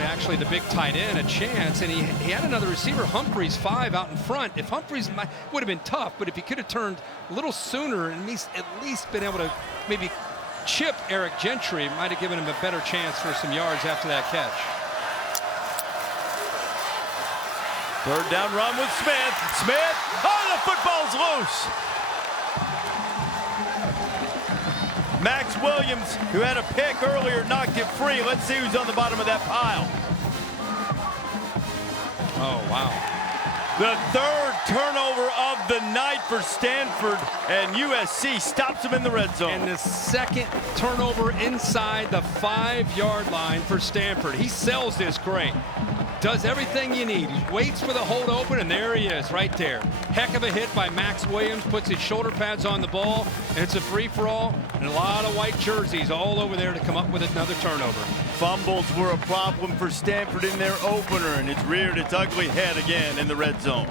actually the big tight end, a chance, and he had another receiver, Humphreys, 5 out in front. If Humphreys would have been tough, but if he could have turned a little sooner and at least been able to maybe chip Eric Gentry, might have given him a better chance for some yards after that catch. 3rd down run with Smith. Oh, the football's loose. Max Williams, who had a pick earlier, knocked it free. Let's see who's on the bottom of that pile. Oh, wow. The 3rd turnover of the night for Stanford, and USC stops him in the red zone. And the 2nd turnover inside the 5-yard line for Stanford. He sells this great. Does everything you need. He waits for the hold open, and there he is right there. Heck of a hit by Max Williams, puts his shoulder pads on the ball, and it's a free-for-all, and a lot of white jerseys all over there to come up with another turnover. Fumbles were a problem for Stanford in their opener, and it's reared its ugly head again in the red zone.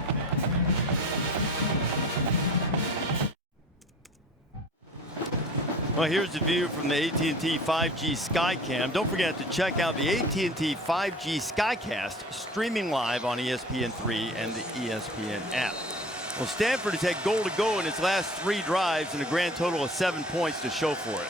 Well, here's the view from the AT&T 5G Skycam. Don't forget to check out the AT&T 5G Skycast streaming live on ESPN3 and the ESPN app. Well, Stanford has had goal to go in its last 3 drives and a grand total of 7 points to show for it.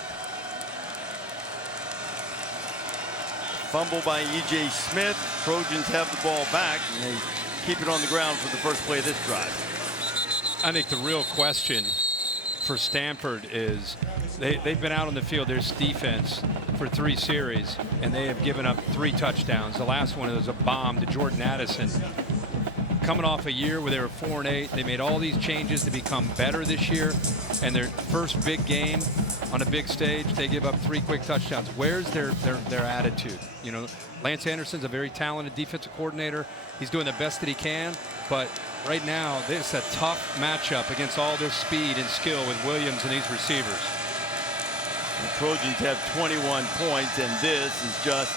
Fumble by E.J. Smith. Trojans have the ball back, and they keep it on the ground for the first play of this drive. I think the real question for Stanford is they've been out on the field, there's defense for 3 series, and they have given up 3 touchdowns. The last one was a bomb to Jordan Addison. Coming off a year where they were 4-8, they made all these changes to become better this year, and their first big game on a big stage, they give up 3 quick touchdowns. Where's their attitude? You know, Lance Anderson's a very talented defensive coordinator. He's doing the best that he can, but right now, this is a tough matchup against all their speed and skill with Williams and these receivers. The Trojans have 21 points, and this is just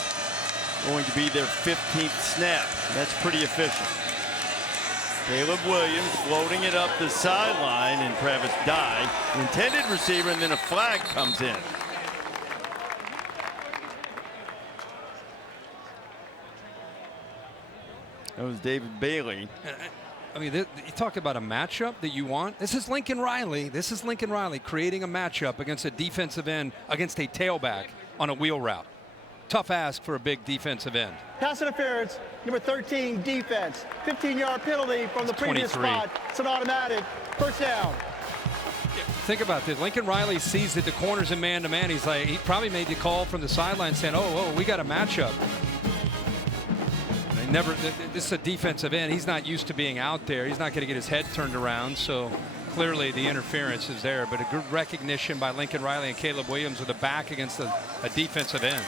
going to be their 15th snap. That's pretty efficient. Caleb Williams floating it up the sideline, and Travis Dye, the intended receiver, and then a flag comes in. That was David Bailey. I mean, you talk about a matchup that you want. This is Lincoln Riley. This is Lincoln Riley creating a matchup against a defensive end, against a tailback on a wheel route. Tough ask for a big defensive end. Pass interference, number 13, defense. 15-yard penalty from the previous 23. spot. It's an automatic. First down. Think about this. Lincoln Riley sees that the corner's in man-to-man. He's like, he probably made the call from the sideline saying, oh, we got a matchup. This is a defensive end. He's not used to being out there. He's not going to get his head turned around. So clearly the interference is there, but a good recognition by Lincoln Riley and Caleb Williams with a back against a defensive end.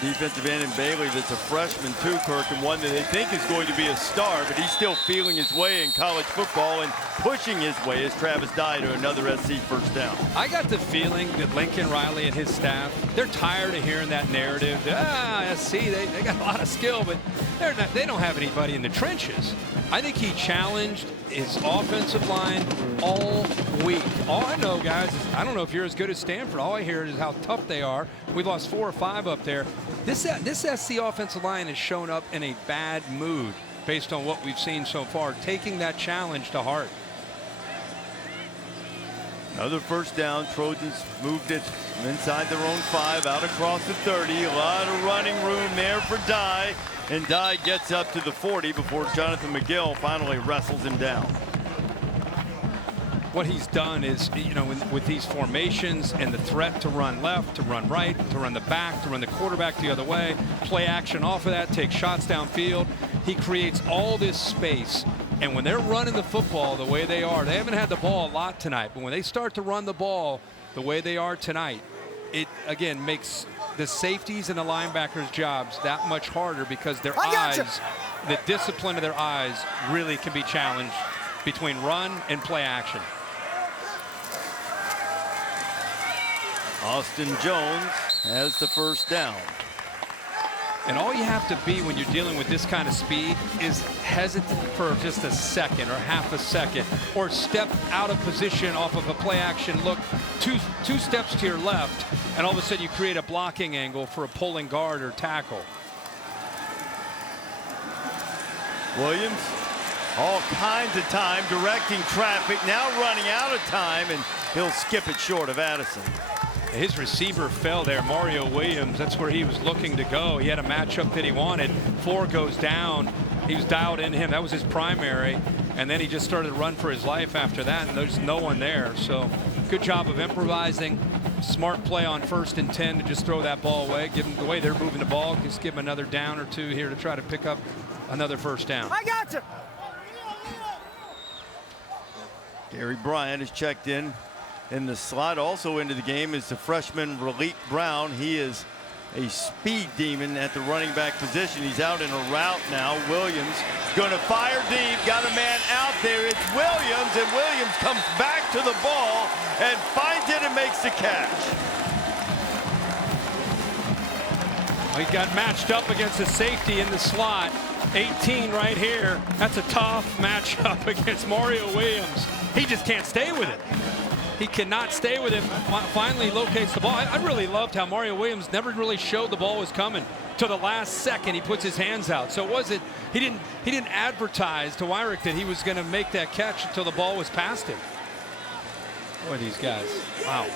Defensive end in Bailey that's a freshman too, Kirk, and one that they think is going to be a star, but he's still feeling his way in college football and pushing his way as Travis Dye to another SC first down. I got the feeling that Lincoln Riley and his staff, they're tired of hearing that narrative. SC, they got a lot of skill, but they don't have anybody in the trenches. I think he challenged his offensive line all week. All I know, guys, is I don't know if you're as good as Stanford. All I hear is how tough they are. We've lost 4 or 5 up there. This SC offensive line has shown up in a bad mood based on what we've seen so far, taking that challenge to heart. Another first down. Trojans moved it inside their own 5, out across the 30. A lot of running room there for Dye. And Dye gets up to the 40 before Jonathan McGill finally wrestles him down. What he's done is, you know, with these formations and the threat to run left, to run right, to run the back, to run the quarterback the other way, play action off of that, take shots downfield. He creates all this space. And when they're running the football the way they are, they haven't had the ball a lot tonight, but when they start to run the ball the way they are tonight, it, again, makes the safeties and the linebackers' jobs that much harder because their eyes, the discipline of their eyes really can be challenged between run and play action. Austin Jones has the first down. And all you have to be when you're dealing with this kind of speed is hesitant for just a second or half a second, or step out of position off of a play action look two steps to your left, and all of a sudden you create a blocking angle for a pulling guard or tackle. Williams, all kinds of time directing traffic, now running out of time, and he'll skip it short of Addison. His receiver fell there, Mario Williams. That's where he was looking to go. He had a matchup that he wanted. 4 goes down. He was dialed in him. That was his primary. And then he just started to run for his life after that, and there's no one there. So good job of improvising. Smart play on 1st and 10 to just throw that ball away. Give them the way they're moving the ball. Just give them another down or 2 here to try to pick up another first down. I got you. Gary Bryant is checked in the slot. Also into the game is the freshman Raleek Brown. He is a speed demon at the running back position. He's out in a route now. Williams going to fire deep. Got a man out there. It's Williams, and Williams comes back to the ball and finds it and makes the catch. He got matched up against a safety in the slot. 18 right here. That's a tough matchup against Mario Williams. He just can't stay with it. He cannot stay with him. Finally locates the ball. I really loved how Mario Williams never really showed the ball was coming. To the last second, he puts his hands out. So it wasn't, he didn't advertise to Wyrick that he was going to make that catch until the ball was past him. Boy, these guys. Wow.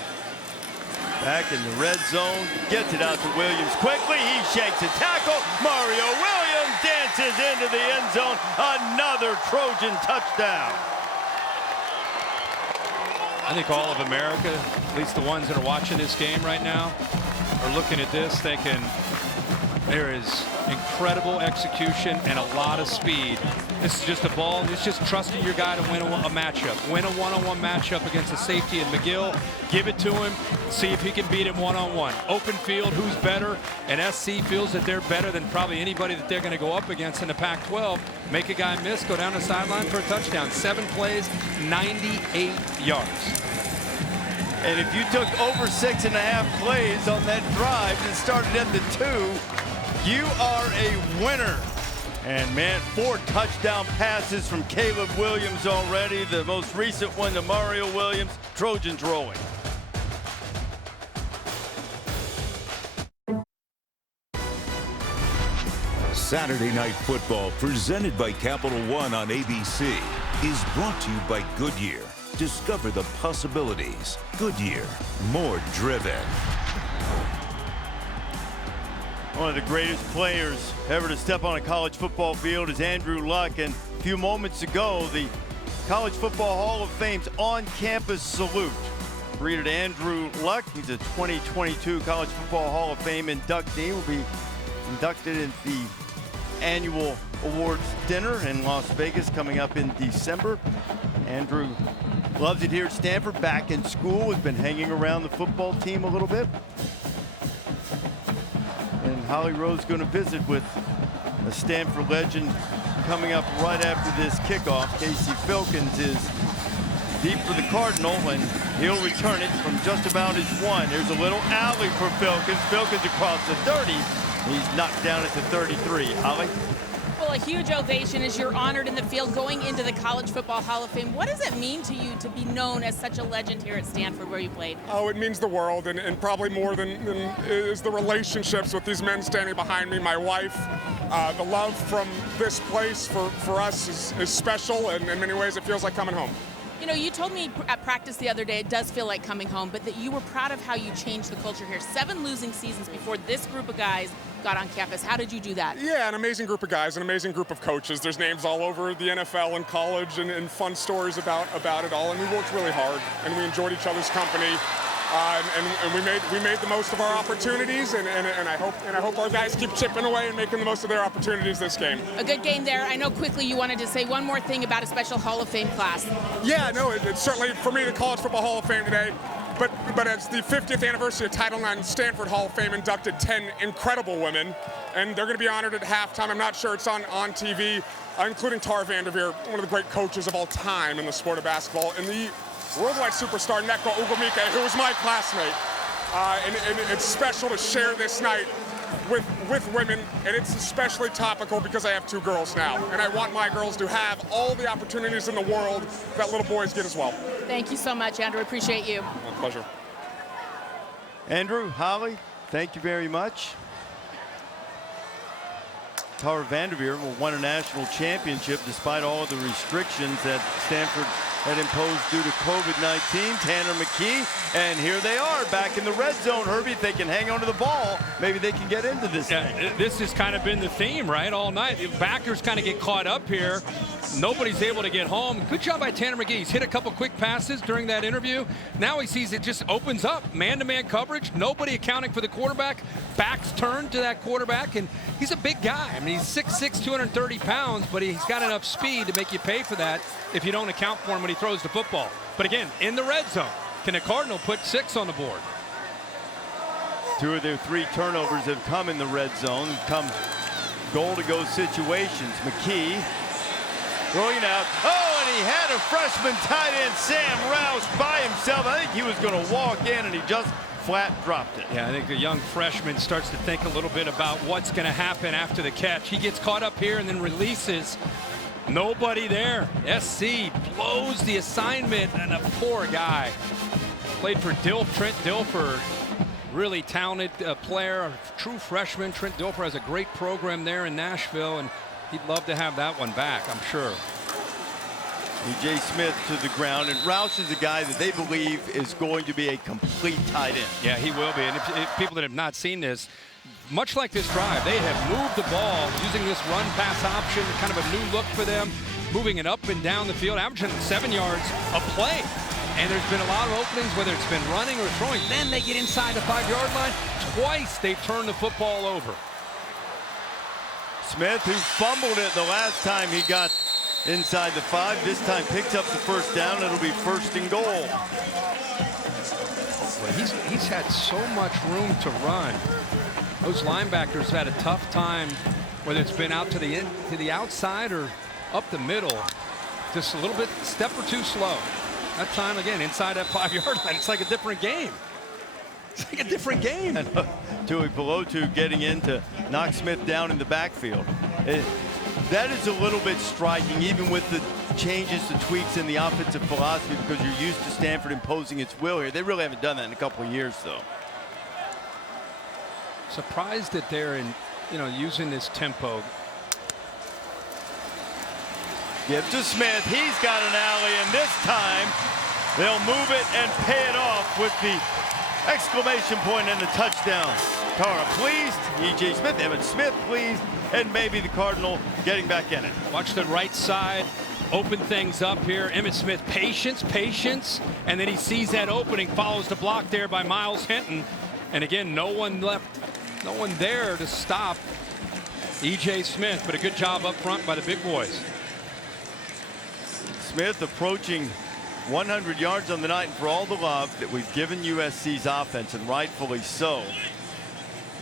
Back in the red zone, gets it out to Williams quickly. He shakes a tackle. Mario Williams dances into the end zone. Another Trojan touchdown. I think all of America, at least the ones that are watching this game right now, are looking at this thinking there is incredible execution and a lot of speed. This is just a ball. It's just trusting your guy to win a matchup. Win a one-on-one matchup against a safety in McGill. Give it to him. See if he can beat him one-on-one. Open field, who's better? And SC feels that they're better than probably anybody that they're going to go up against in the Pac-12. Make a guy miss, go down the sideline for a touchdown. 7 plays, 98 yards. And if you took over 6.5 plays on that drive and started at the 2, you are a winner. And man, 4 touchdown passes from Caleb Williams already. The most recent one to Mario Williams. Trojans rolling. Saturday Night Football, presented by Capital One on ABC, is brought to you by Goodyear. Discover the possibilities. Goodyear, more driven. One of the greatest players ever to step on a college football field is Andrew Luck. And a few moments ago, the College Football Hall of Fame's on-campus salute greeted Andrew Luck. He's a 2022 College Football Hall of Fame inductee. Will be inducted in the annual awards dinner in Las Vegas coming up in December. Andrew Loves it here at Stanford. Back in school, has been hanging around the football team a little bit. And Holly Rowe's going to visit with a Stanford legend coming up right after this kickoff. Casey Filkins is deep for the Cardinal, and he'll return it from just about his 1. There's a little alley for Filkins. Filkins across the 30. He's knocked down at the 33. Holly? Well, a huge ovation as you're honored in the field going into the College Football Hall of Fame. What does it mean to you to be known as such a legend here at Stanford where you played? Oh, it means the world, and probably more than is the relationships with these men standing behind me, my wife. The love from this place for us is special, and in many ways it feels like coming home. You know, you told me at practice the other day it does feel like coming home, but that you were proud of how you changed the culture here. 7 losing seasons before this group of guys got on campus. How did you do that? Yeah, an amazing group of guys, an amazing group of coaches. There's names all over the NFL and college, and fun stories about it all. And we worked really hard, and we enjoyed each other's company. And we made the most of our opportunities, and I hope our guys keep chipping away and making the most of their opportunities this game. A good game there. I know quickly you wanted to say one more thing about a special Hall of Fame class. Yeah, no, it's certainly for me the College Football Hall of Fame today. But it's the 50th anniversary of Title IX. Stanford Hall of Fame inducted 10 incredible women, and they're going to be honored at halftime. I'm not sure it's on TV, including Tara Vanderveer, one of the great coaches of all time in the sport of basketball, and the worldwide superstar Neko Ugwumike, who was my classmate. And it's special to share this night with women, and it's especially topical because I have 2 girls now, and I want my girls to have all the opportunities in the world that little boys get as well. Thank you so much, Andrew. Appreciate you. My pleasure. Andrew, Holly, thank you very much. Tara Vanderveer won a national championship despite all of the restrictions that Stanford had imposed due to COVID-19. Tanner McKee, and here they are back in the red zone. Herbie, if they can hang on to the ball, maybe they can get into this thing. This has kind of been the theme, right, all night. The backers kind of get caught up here. Nobody's able to get home. Good job by Tanner McKee. He's hit a couple quick passes during that interview. Now he sees it just opens up. Man-to-man coverage. Nobody accounting for the quarterback. Backs turned to that quarterback, and he's a big guy. I mean, he's 6'6", 230 pounds, but he's got enough speed to make you pay for that if you don't account for him when he throws the football. But again, in the red zone, can the Cardinal put 6 on the board? 2 of their 3 turnovers have come in the red zone, come goal-to-go situations. McKee throwing out. Oh, and he had a freshman tight end, Sam Rouse, by himself. I think he was going to walk in, and he just flat dropped it. Yeah, I think the young freshman starts to think a little bit about what's going to happen after the catch. He gets caught up here and then releases. Nobody there. SC blows the assignment, and a poor guy. Played for Trent Dilfer. Really talented player, a true freshman. Trent Dilfer has a great program there in Nashville, and he'd love to have that one back, I'm sure. E.J. Smith to the ground, and Roush is a guy that they believe is going to be a complete tight end. Yeah, he will be. And if people that have not seen this, much like this drive, they have moved the ball using this run-pass option, kind of a new look for them, moving it up and down the field, averaging 7 yards a play. And there's been a lot of openings, whether it's been running or throwing. Then they get inside the 5-yard line. Twice they've turned the football over. Smith, who fumbled it the last time he got inside the 5, this time picks up the first down. It'll be 1st and goal. Well, he's had so much room to run. Those linebackers have had a tough time, whether it's been out to the outside or up the middle. Just a little bit, step or two slow. That time, again, inside that 5-yard line, it's like a different game. It's like a different game. Tui Pelotu getting in to knock Smith down in the backfield. That is a little bit striking, even with the changes, the tweaks in the offensive philosophy, because you're used to Stanford imposing its will here. They really haven't done that in a couple of years, though. Surprised that they're using this tempo. Give to Smith. He's got an alley, and this time they'll move it and pay it off with the exclamation point and the touchdown. Tara pleased, E.J. Smith, Evan Smith pleased, and maybe the Cardinal getting back in it. Watch the right side, open things up here. Emmitt Smith, patience, and then he sees that opening, follows the block there by Miles Hinton, and again, no one there to stop E.J. Smith, but a good job up front by the big boys. Smith approaching 100 yards on the night, and for all the love that we've given USC's offense, and rightfully so,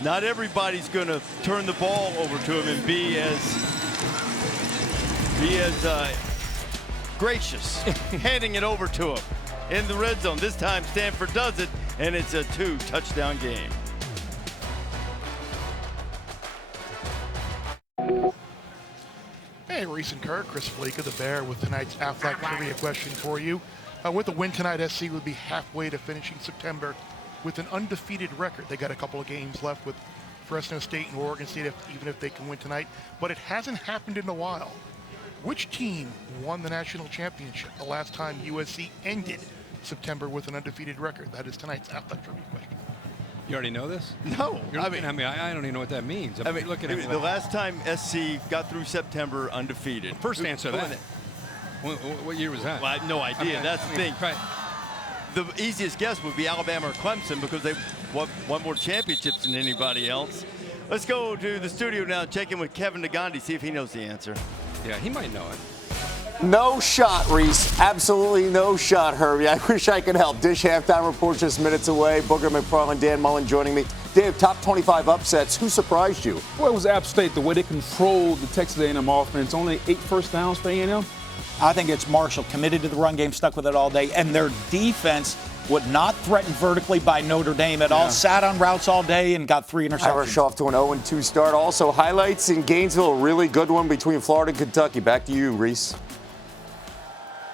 not everybody's going to turn the ball over to him and be as gracious, handing it over to him in the red zone. This time Stanford does it, and it's a 2-touchdown game. Hey, Reese and Kirk, Chris Fleeka, the Bear, with tonight's Aflac trivia question for you. With a win tonight, SC would be halfway to finishing September with an undefeated record. They got a couple of games left with Fresno State and Oregon State, even if they can win tonight. But it hasn't happened in a while. Which team won the national championship the last time USC ended September with an undefeated record? That is tonight's Aflac trivia question. You already know this? No. I don't even know what that means. I mean, looking at the last time SC got through September undefeated. First answer that. What year was that? Well, I have no idea. That's the thing. Right. The easiest guess would be Alabama or Clemson because they won more championships than anybody else. Let's go to the studio now, check in with Kevin Nagandi, see if he knows the answer. Yeah, he might know it. No shot, Reese. Absolutely no shot, Herbie. I wish I could help. Dish halftime report just minutes away. Booger McFarland, Dan Mullen joining me. Dave, top 25 upsets. Who surprised you? Well, it was App State, the way they controlled the Texas A&M offense. Only 8 first downs for A&M. I think it's Marshall, committed to the run game, stuck with it all day, and their defense would not threaten vertically by Notre Dame at all. Sat on routes all day and got 3 interceptions. Irish off to an 0-2 start. Also, highlights in Gainesville, a really good one between Florida and Kentucky. Back to you, Reese.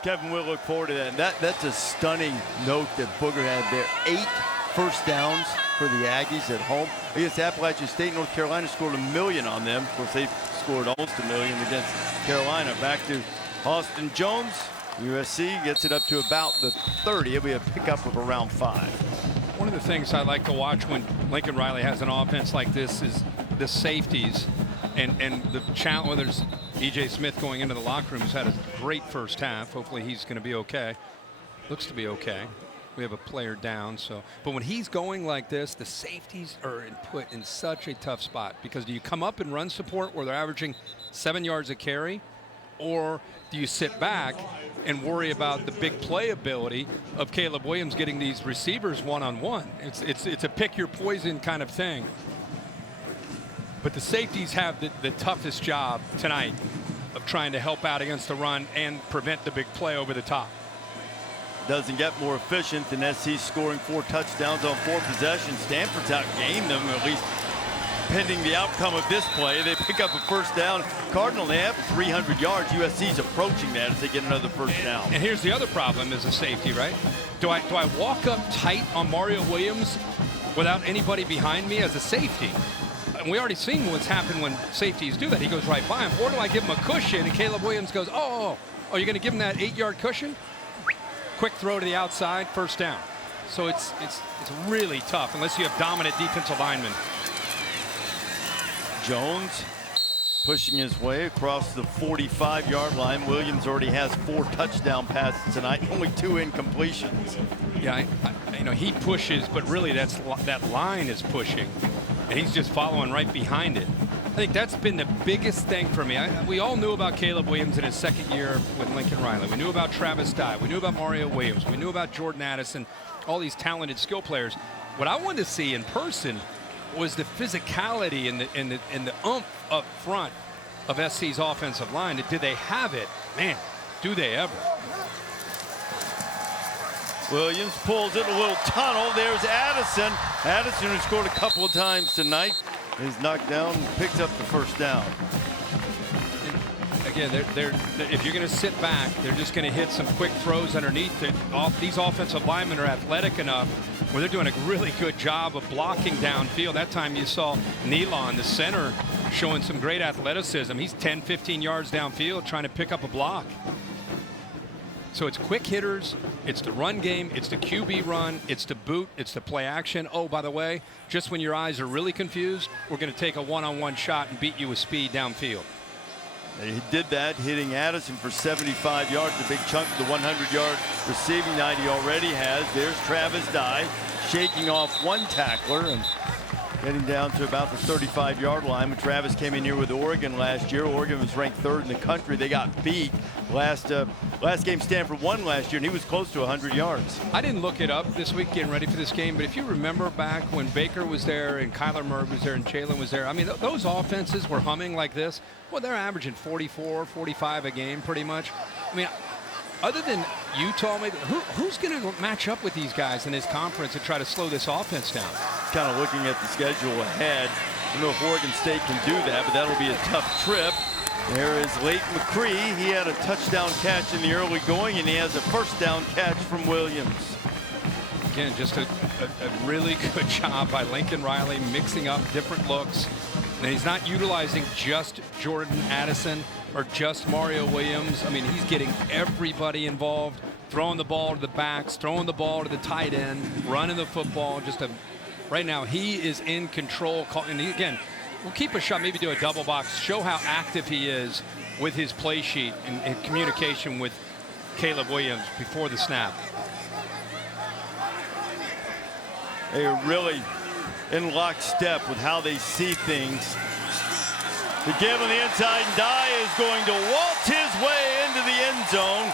Kevin, we'll look forward to that. And that's a stunning note that Booger had there. 8 first downs for the Aggies at home. Against Appalachian State, North Carolina scored $1 million on them. Of course, they scored almost $1 million against Carolina. Back to Austin Jones. USC gets it up to about the 30. It'll be a pickup of around 5. One of the things I like to watch when Lincoln Riley has an offense like this is the safeties and the challenge. Whether there's E.J. Smith going into the locker room, who's had a great first half. Hopefully he's going to be okay. Looks to be okay. We have a player down, but when he's going like this, the safeties are put in such a tough spot, because do you come up and run support where they're averaging 7 yards a carry, or do you sit back and worry about the big play ability of Caleb Williams getting these receivers one-on-one? It's a pick your poison kind of thing. But the safeties have the toughest job tonight of trying to help out against the run and prevent the big play over the top. Doesn't get more efficient than SC scoring 4 touchdowns on 4 possessions. Stanford's outgained them, at least pending the outcome of this play. They pick up a first down. Cardinal, they have 300 yards. USC's approaching that as they get another first down. And here's the other problem as a safety, right? Do I walk up tight on Mario Williams without anybody behind me as a safety? And we already seen what's happened when safeties do that. He goes right by him. Or do I give him a cushion and Caleb Williams goes, oh, you're going to give him that 8-yard cushion? Quick throw to the outside, first down. So it's really tough unless you have dominant defensive linemen. Jones pushing his way across the 45-yard line. Williams already has 4 touchdown passes tonight, only 2 incompletions. Yeah, he pushes, but really that line is pushing, and he's just following right behind it. I think that's been the biggest thing for me. We all knew about Caleb Williams in his second year with Lincoln Riley. We knew about Travis Dye. We knew about Mario Williams. We knew about Jordan Addison, all these talented skill players. What I wanted to see in person was the physicality and the oomph up front of SC's offensive line. Did they have it? Man, do they ever. Williams pulls it, a little tunnel. There's Addison. Addison, who scored a couple of times tonight, is knocked down and picks up the first down. Again, if you're going to sit back, they're just going to hit some quick throws underneath. These offensive linemen are athletic enough where they're doing a really good job of blocking downfield. That time you saw Nealon, the center, showing some great athleticism. He's 10, 15 yards downfield trying to pick up a block. So it's quick hitters, it's the run game, it's the QB run, it's the boot, it's the play action. Oh, by the way, just when your eyes are really confused, we're going to take a one-on-one shot and beat you with speed downfield. He did that, hitting Addison for 75 yards, a big chunk of the 100-yard receiving night he already has. There's Travis Dye shaking off one tackler, and Getting down to about the 35-yard line. When Travis came in here with Oregon last year, Oregon was ranked 3rd in the country. They got beat. Last game Stanford won last year, and he was close to 100 yards. I didn't look it up this week getting ready for this game, but if you remember back when Baker was there and Kyler Murray was there and Jalen was there, I mean, those offenses were humming like this. Well, they're averaging 44, 45 a game pretty much. I mean, other than Utah, maybe, who's going to match up with these guys in this conference and try to slow this offense down? Kind of looking at the schedule ahead. I don't know if Oregon State can do that, but that'll be a tough trip. There is Leighton McCree. He had a touchdown catch in the early going, and he has a first down catch from Williams. Again, just a really good job by Lincoln Riley mixing up different looks. And he's not utilizing just Jordan Addison or just Mario Williams. I mean, he's getting everybody involved, throwing the ball to the backs, throwing the ball to the tight end, running the football. Right now, he is in control. And again, we'll keep a shot, maybe do a double box, show how active he is with his play sheet and communication with Caleb Williams before the snap. They are really in lockstep with how they see things. The give on the inside, and Dye is going to waltz his way into the end zone.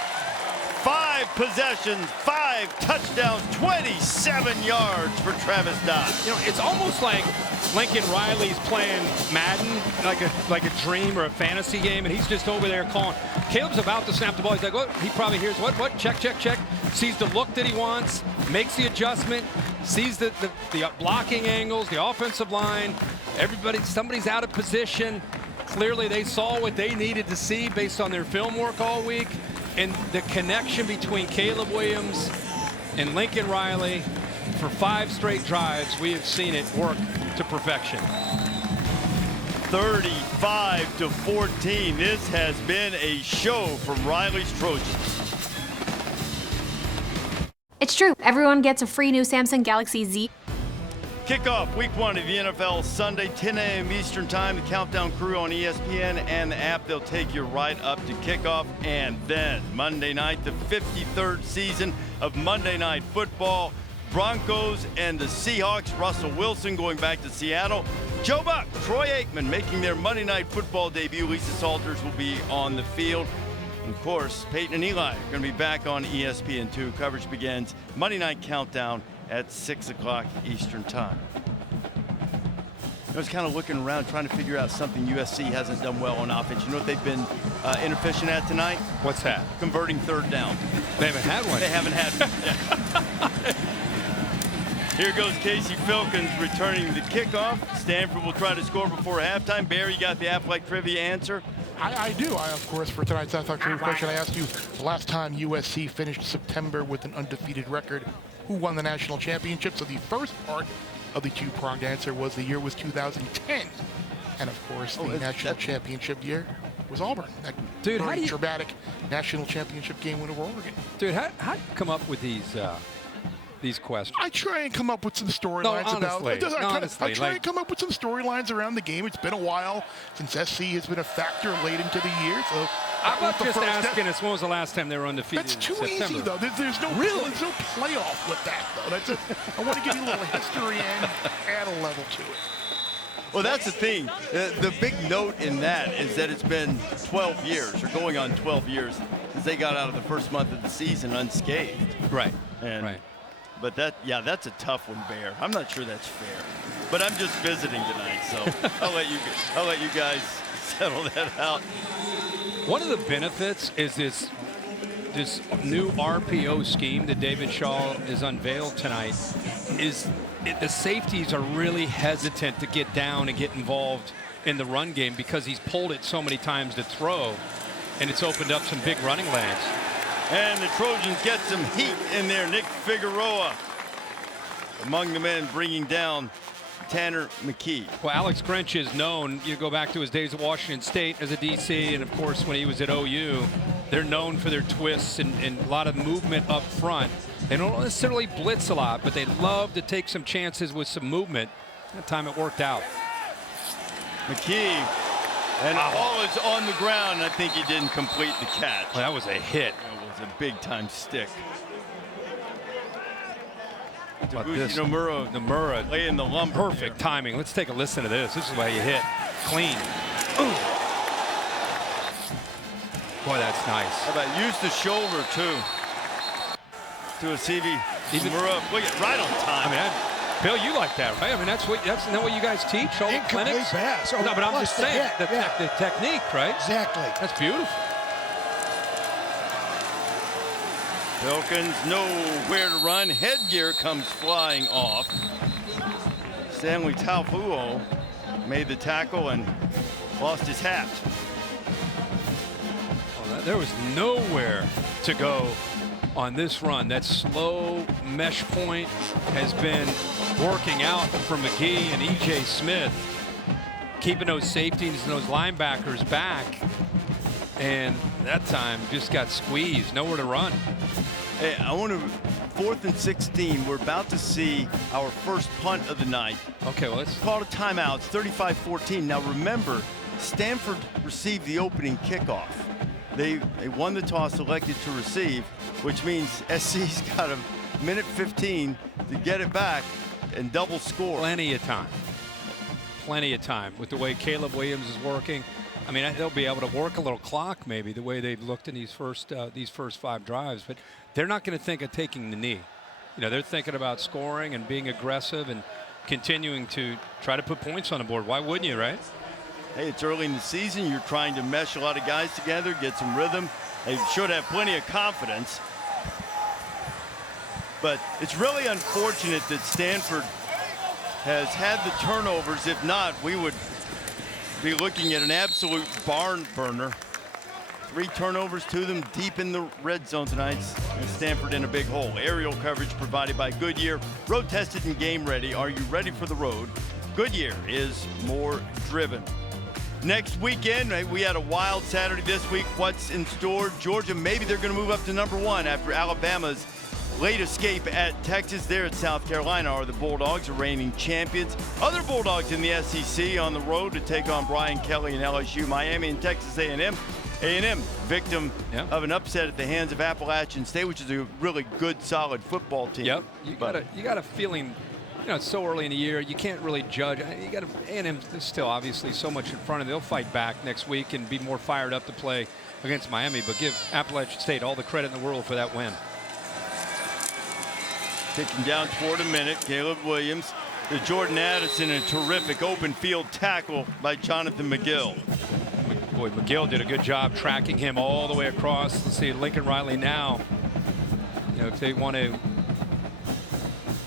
5 possessions, 5 touchdowns, 27 yards for Travis Dye. You know, it's almost like Lincoln Riley's playing Madden, like a dream or a fantasy game, and he's just over there calling. Caleb's about to snap the ball. He's like, what? He probably hears what? Check. Sees the look that he wants, makes the adjustment, sees the blocking angles, the offensive line. Somebody's out of position. Clearly, they saw what they needed to see based on their film work all week. And the connection between Caleb Williams and Lincoln Riley for 5 straight drives, we have seen it work to perfection. 35-14. This has been a show from Riley's Trojans. It's true. Everyone gets a free new Samsung Galaxy Z. Kickoff week 1 of the NFL Sunday, 10 a.m. Eastern time. The Countdown crew on ESPN and the app, they'll take you right up to kickoff. And then Monday night, the 53rd season of Monday Night Football. Broncos and the Seahawks. Russell Wilson going back to Seattle. Joe Buck, Troy Aikman making their Monday Night Football debut. Lisa Salters will be on the field. And of course, Peyton and Eli are going to be back on ESPN2. Coverage begins Monday Night Countdown at 6 o'clock Eastern time. I was kind of looking around trying to figure out something USC hasn't done well on offense. You know what they've been inefficient at tonight? What's that? Converting third down. They haven't had one. They haven't had one. Here goes Casey Filkins returning the kickoff. Stanford will try to score before halftime. Barry, you got the Athletic Trivia answer? I do. Of course, for tonight's Athletic Trivia question, I asked you the last time USC finished September with an undefeated record, who won the national championship? So the first part of the 2-pronged answer was the year was 2010. And of course, the national championship year was Auburn. That very dramatic national championship game win over Oregon. Dude, how do you come up with these questions? I try and come up with some storylines I try and come up with some storylines around the game. It's been a while since SC has been a factor late into the year. So how about just asking us when was the last time they were undefeated? That's too in September? easy, though. There's no playoff with that, though. I want to give you a little history and add a level to it. Well, that's the thing. The big note in that is that it's been 12 years, or going on 12 years, since they got out of the first month of the season unscathed. Right. Right. But that's a tough one, Bear. I'm not sure that's fair. But I'm just visiting tonight, so I'll let you guys settle that out. One of the benefits is this new RPO scheme that David Shaw has unveiled tonight. The safeties are really hesitant to get down and get involved in the run game because he's pulled it so many times to throw, and it's opened up some big running lanes. And the Trojans get some heat in there. Nick Figueroa among the men bringing down Tanner McKee. Well, Alex Grinch is known, you go back to his days at Washington State as a DC, and of course when he was at OU, they're known for their twists and a lot of movement up front. They don't necessarily blitz a lot, but they love to take some chances with some movement. That time it worked out. McKee, and the ball is on the ground, and I think he didn't complete the catch. Well, that was a hit. It was a big-time stick. About this. Nomura laying the lumber. Perfect timing. Let's take a listen to this. This is why you hit clean. Ooh. Boy, that's nice. How about use the shoulder too? To a CV. Nomura, look at right on time. I mean, Bill, you like that, right? I mean, that's not what you guys teach, all the clinics? Pass. No, but I'm just saying, the technique, right? Exactly. That's beautiful. Wilkins nowhere to run. Headgear comes flying off. Stanley Taufuo made the tackle and lost his hat. Well, there was nowhere to go on this run. That slow mesh point has been working out for McGee and E.J. Smith, keeping those safeties and those linebackers back. And that time just got squeezed, nowhere to run. Hey, I want to 4th and 16. We're about to see our first punt of the night. Okay, well, let's call it a timeout. It's 35-14. Now remember, Stanford received the opening kickoff. They won the toss, elected to receive, which means SC's got a minute 15 to get it back and double score. Plenty of time. Plenty of time with the way Caleb Williams is working. I mean, they'll be able to work a little clock maybe the way they've looked in these first 5 drives, but they're not going to think of taking the knee. You know, they're thinking about scoring and being aggressive and continuing to try to put points on the board. Why wouldn't you, right? Hey, it's early in the season. You're trying to mesh a lot of guys together, get some rhythm. They should have plenty of confidence. But it's really unfortunate that Stanford has had the turnovers. If not, we would be looking at an absolute barn burner. 3 turnovers to them deep in the red zone tonight. And Stanford in a big hole. Aerial coverage provided by Goodyear. Road tested and game ready. Are you ready for the road? Goodyear is more driven. Next weekend, we had a wild Saturday this week. What's in store? Georgia, maybe they're going to move up to #1 after Alabama's late escape at Texas. There at South Carolina are the Bulldogs, the reigning champions. Other Bulldogs in the SEC on the road to take on Brian Kelly and LSU. Miami and Texas A&M. A&M, victim of an upset at the hands of Appalachian State, which is a really good, solid football team. Yep. You got a feeling. You know, it's so early in the year, you can't really judge. You got A&M still obviously so much in front of them. They'll fight back next week and be more fired up to play against Miami, but give Appalachian State all the credit in the world for that win. Ticking down toward a minute, Caleb Williams to Jordan Addison, a terrific open field tackle by Jonathan McGill. Boy, McGill did a good job tracking him all the way across. Let's see Lincoln Riley now. You know, if they want to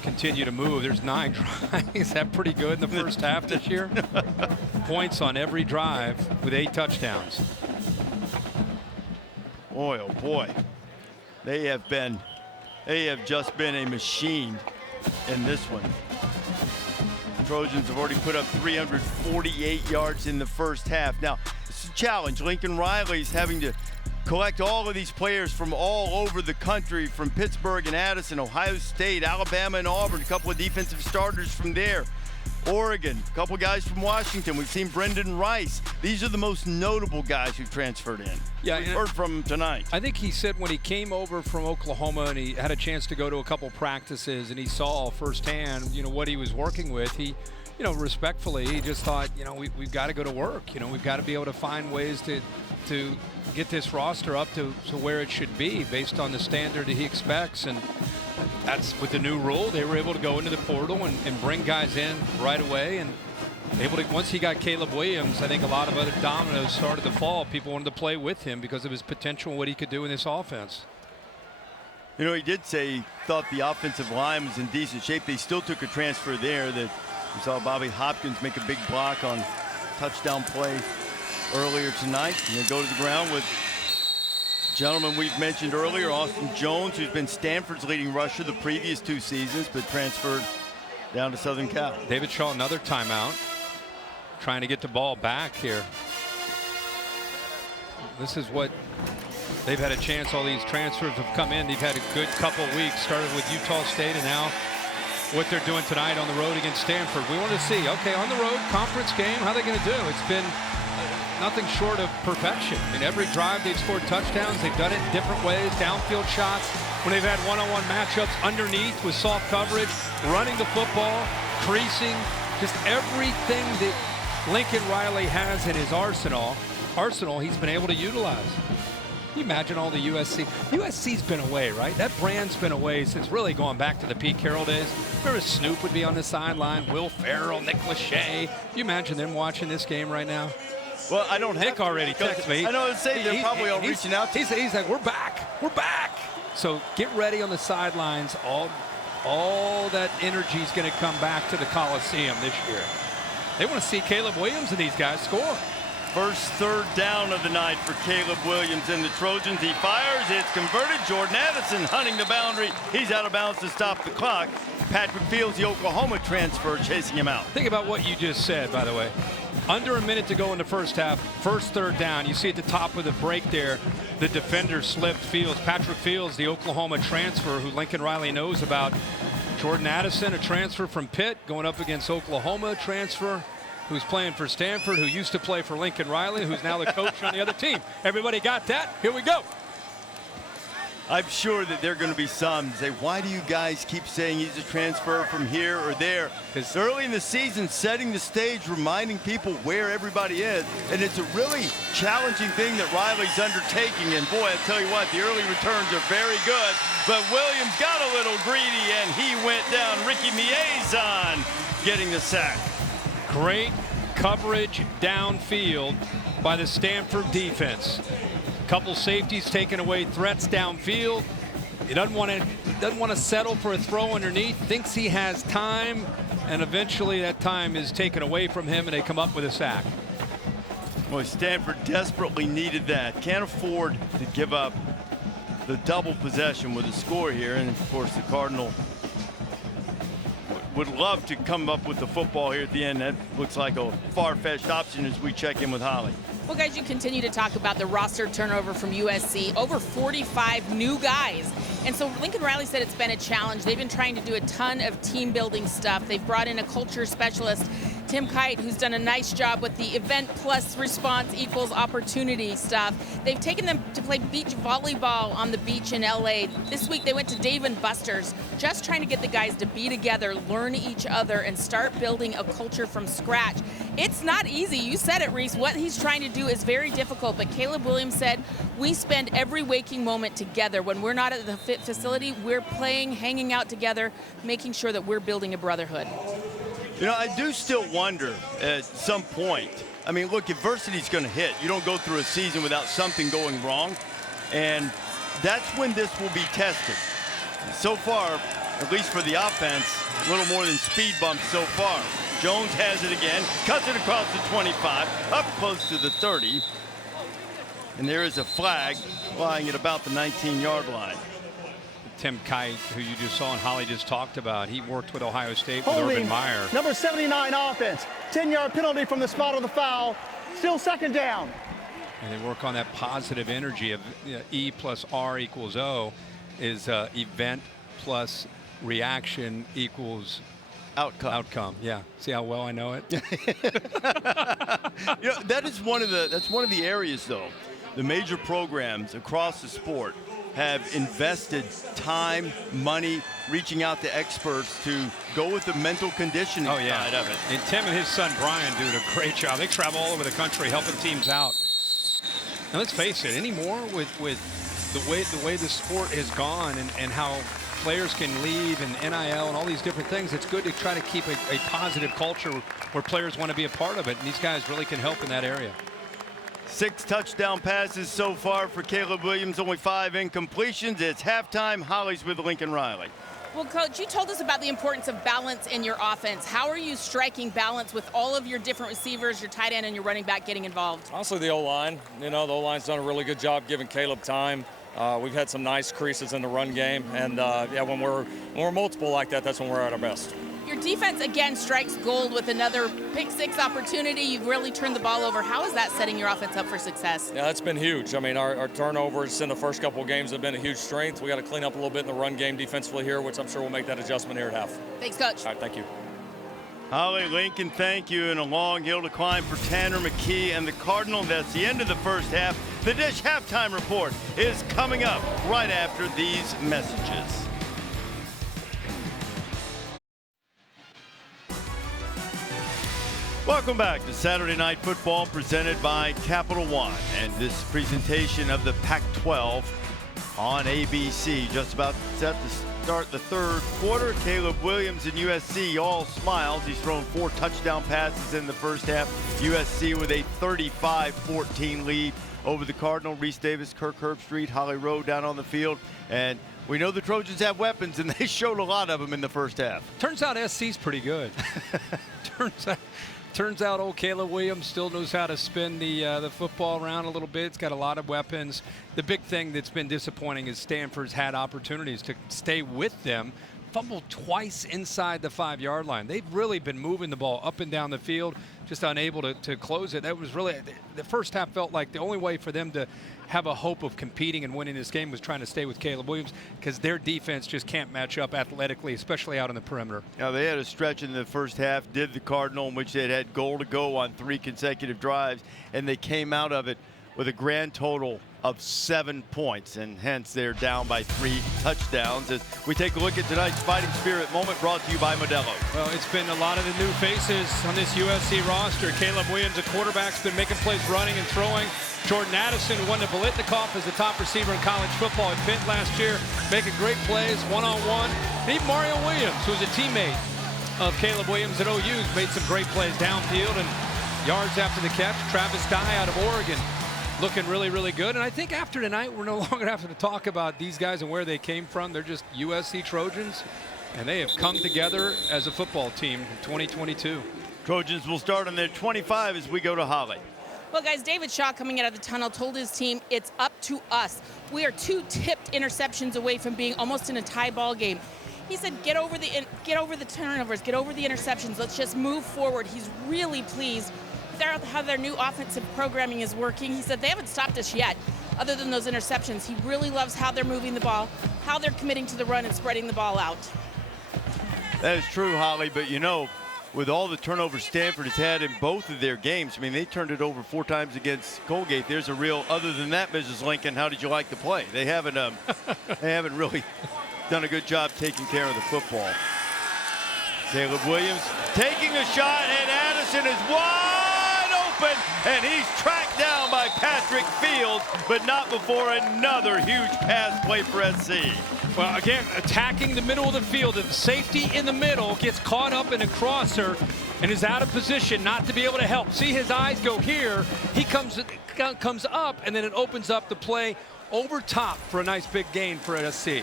continue to move, there's 9 drives. Is that pretty good in the first half this year? Points on every drive with 8 touchdowns. Boy, oh boy. They have just been a machine in this one. The Trojans have already put up 348 yards in the first half. Now, it's a challenge. Lincoln Riley's having to collect all of these players from all over the country, from Pittsburgh and Addison, Ohio State, Alabama and Auburn, a couple of defensive starters from there. Oregon, a couple guys from Washington. We've seen Brendan Rice. These are the most notable guys who've transferred in. Yeah, we've heard from him tonight. I think he said when he came over from Oklahoma and he had a chance to go to a couple practices and he saw firsthand, you know, what he was working with. He, you know, respectfully, he just thought, you know, we've got to go to work. You know, we've got to be able to find ways to get this roster up to where it should be based on the standard that he expects. And that's with the new rule. They were able to go into the portal and bring guys in right away. And able to, once he got Caleb Williams, I think a lot of other dominoes started to fall. People wanted to play with him because of his potential and what he could do in this offense. You know, he did say he thought the offensive line was in decent shape. They still took a transfer there that we saw Bobby Hopkins make a big block on touchdown play earlier tonight. And they go to the ground with gentleman we've mentioned earlier, Austin Jones, who's been Stanford's leading rusher the previous 2 seasons, but transferred down to Southern Cal. David Shaw, another timeout, trying to get the ball back here. This is what they've had a chance. All these transfers have come in. They've had a good couple weeks, started with Utah State and now what they're doing tonight on the road against Stanford. We want to see, okay, on the road, conference game, how are they going to do? It's been nothing short of perfection. In every drive, they've scored touchdowns. They've done it in different ways, downfield shots. when they've had one-on-one matchups underneath with soft coverage, running the football, creasing, just everything that Lincoln Riley has in his arsenal he's been able to utilize. Can you imagine all the USC? USC's been away, right? That brand's been away since really going back to the Pete Carroll days. Remember Snoop would be on the sideline, Will Ferrell, Nick Lachey. Can you imagine them watching this game right now? Well, I don't Nick already texted me. I know what to say. They're probably all reaching out to you. He's like, we're back. We're back. So get ready on the sidelines. All that energy is going to come back to the Coliseum this year. They want to see Caleb Williams and these guys score. First third down of the night for Caleb Williams and the Trojans. He fires. It's converted. Jordan Addison hunting the boundary. He's out of bounds to stop the clock. Patrick Fields, the Oklahoma transfer, chasing him out. Think about what you just said, by the way. Under a minute to go in the first half. First third down. You see at the top of the break there, the defender slipped Fields. Patrick Fields, the Oklahoma transfer who Lincoln Riley knows about. Jordan Addison, a transfer from Pitt, going up against Oklahoma transfer who's playing for Stanford, who used to play for Lincoln Riley, who's now the coach on the other team. Everybody got that? Here we go. I'm sure that there are going to be some say, why do you guys keep saying he's a transfer from here or there? Because early in the season, setting the stage, reminding people where everybody is, and it's a really challenging thing that Riley's undertaking. And boy, I tell you what, the early returns are very good, but Williams got a little greedy, and he went down. Ricky Miezon getting the sack. Great coverage downfield by the Stanford defense. Couple safeties taking away threats downfield. He doesn't want to settle for a throw underneath. Thinks he has time, and eventually that time is taken away from him, and they come up with a sack. Well, Stanford desperately needed that. Can't afford to give up the double possession with a score here, and of course the Cardinal would love to come up with the football here at the end. That looks like a far-fetched option as we check in with Holly. Well, guys, you continue to talk about the roster turnover from USC. Over 45 new guys. And so Lincoln Riley said it's been a challenge. They've been trying to do a ton of team-building stuff. They've brought in a culture specialist, Tim Kite, who's done a nice job with the event plus response equals opportunity stuff. They've taken them to play beach volleyball on the beach in LA. This week they went to Dave & Buster's, just trying to get the guys to be together, learn each other, and start building a culture from scratch. It's not easy. You said it, Reese. What he's trying to do is very difficult, but Caleb Williams said, we spend every waking moment together. When we're not at the facility, we're playing, hanging out together, making sure that we're building a brotherhood. You know, I do still wonder at some point. I mean, look, adversity's going to hit. You don't go through a season without something going wrong, and that's when this will be tested. So far, at least for the offense, a little more than speed bumps so far. Jones has it again, cuts it across the 25, up close to the 30, and there is a flag flying at about the 19-yard line. Tim Kite, who you just saw and Holly just talked about, he worked with Ohio State with Holding Urban Meyer. Number 79 offense. 10-yard penalty from the spot of the foul. Still second down. And they work on that positive energy of E plus R equals O is event plus reaction equals outcome. Yeah. See how well I know it? You know, that's one of the areas, though. The major programs across the sport have invested time, money, reaching out to experts to go with the mental conditioning side of it. And Tim and his son Brian do a great job. They travel all over the country helping teams out. And let's face it, anymore with the way the sport has gone and how players can leave and NIL and all these different things, it's good to try to keep a positive culture where players want to be a part of it. And these guys really can help in that area. 6 touchdown passes so far for Caleb Williams, only 5 incompletions. It's halftime. Holly's with Lincoln Riley. Well, Coach, you told us about the importance of balance in your offense. How are you striking balance with all of your different receivers, your tight end and your running back getting involved? Honestly, the O-line. You know, the O-line's done a really good job giving Caleb time. We've had some nice creases in the run game, and yeah, when we're multiple like that, that's when we're at our best. Your defense, again, strikes gold with another pick-6 opportunity. You've really turned the ball over. How is that setting your offense up for success? Yeah, that's been huge. I mean, our turnovers in the first couple of games have been a huge strength. We got to clean up a little bit in the run game defensively here, which I'm sure we'll make that adjustment here at half. Thanks, Coach. All right, thank you. Holly, Lincoln, thank you. And a long hill to climb for Tanner McKee and the Cardinal. That's the end of the first half. The Dish halftime report is coming up right after these messages. Welcome back to Saturday Night Football presented by Capital One. And this presentation of the Pac-12 on ABC. Just about set to start the third quarter. Caleb Williams and USC all smiles. He's thrown 4 touchdown passes in the first half. USC with a 35-14 lead over the Cardinal. Reese Davis, Kirk Herbstreit, Holly Rowe down on the field. And we know the Trojans have weapons, and they showed a lot of them in the first half. Turns out SC's pretty good. Turns out old Caleb Williams still knows how to spin the football around a little bit. It's got a lot of weapons. The big thing that's been disappointing is Stanford's had opportunities to stay with them. Fumbled twice inside the 5-yard line. They've really been moving the ball up and down the field, just unable to close it. That was really, the first half felt like the only way for them to have a hope of competing and winning this game was trying to stay with Caleb Williams, because their defense just can't match up athletically, especially out on the perimeter. Now, they had a stretch in the first half, did the Cardinal, in which they had goal to go on 3 consecutive drives, and they came out of it with a grand total of 7 points, and hence they're down by 3 touchdowns. As we take a look at tonight's Fighting Spirit moment, brought to you by Modelo. Well, it's been a lot of the new faces on this USC roster. Caleb Williams, a quarterback's been making plays running and throwing. Jordan Addison, who won the Biletnikoff as the top receiver in college football at Pitt last year, making great plays one-on-one. And even Mario Williams, who's a teammate of Caleb Williams at OU, made some great plays downfield and yards after the catch. Travis Dye out of Oregon, looking really, really good. And I think after tonight, we're no longer having to talk about these guys and where they came from. They're just USC Trojans, and they have come together as a football team in 2022. Trojans will start on their 25 as we go to Holly. Well, guys, David Shaw, coming out of the tunnel, told his team, it's up to us. We are 2 tipped interceptions away from being almost in a tie ball game. He said, get over the turnovers, get over the interceptions. Let's just move forward. He's really pleased how their new offensive programming is working. He said they haven't stopped us yet, other than those interceptions. He really loves how they're moving the ball, how they're committing to the run and spreading the ball out. That is true, Holly, but you know, with all the turnovers Stanford has had in both of their games, I mean, they turned it over 4 times against Colgate. There's a real, other than that, Mrs. Lincoln, how did you like the play? They haven't really done a good job taking care of the football. Caleb Williams taking a shot, and Addison is wide open, and he's tracked down by Patrick Fields, but not before another huge pass play for SC. Well, again, attacking the middle of the field. The safety in the middle gets caught up in a crosser and is out of position not to be able to help. See his eyes go here. He comes up, and then it opens up the play over top for a nice big gain for SC.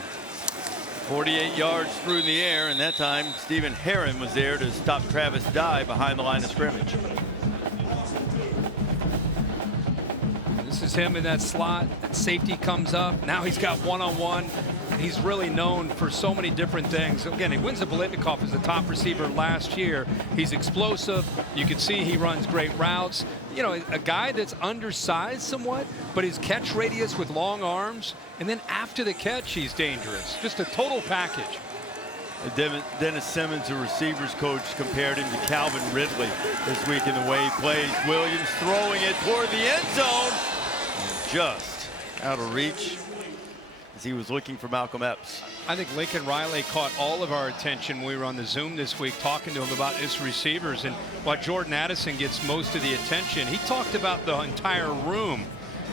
48 yards through the air, and that time Stephen Herron was there to stop Travis Dye behind the line of scrimmage. This is him in that slot. Safety comes up. Now he's got one-on-one. He's really known for so many different things. Again, he wins the Biletnikoff as the top receiver last year. He's explosive. You can see he runs great routes. You know, a guy that's undersized somewhat, but his catch radius with long arms, and then after the catch, he's dangerous. Just a total package. Dennis Simmons, a receivers coach, compared him to Calvin Ridley this week in the way he plays. Williams throwing it toward the end zone. Just out of reach as he was looking for Malcolm Epps. I think Lincoln Riley caught all of our attention when we were on the Zoom this week talking to him about his receivers, and while Jordan Addison gets most of the attention, he talked about the entire room,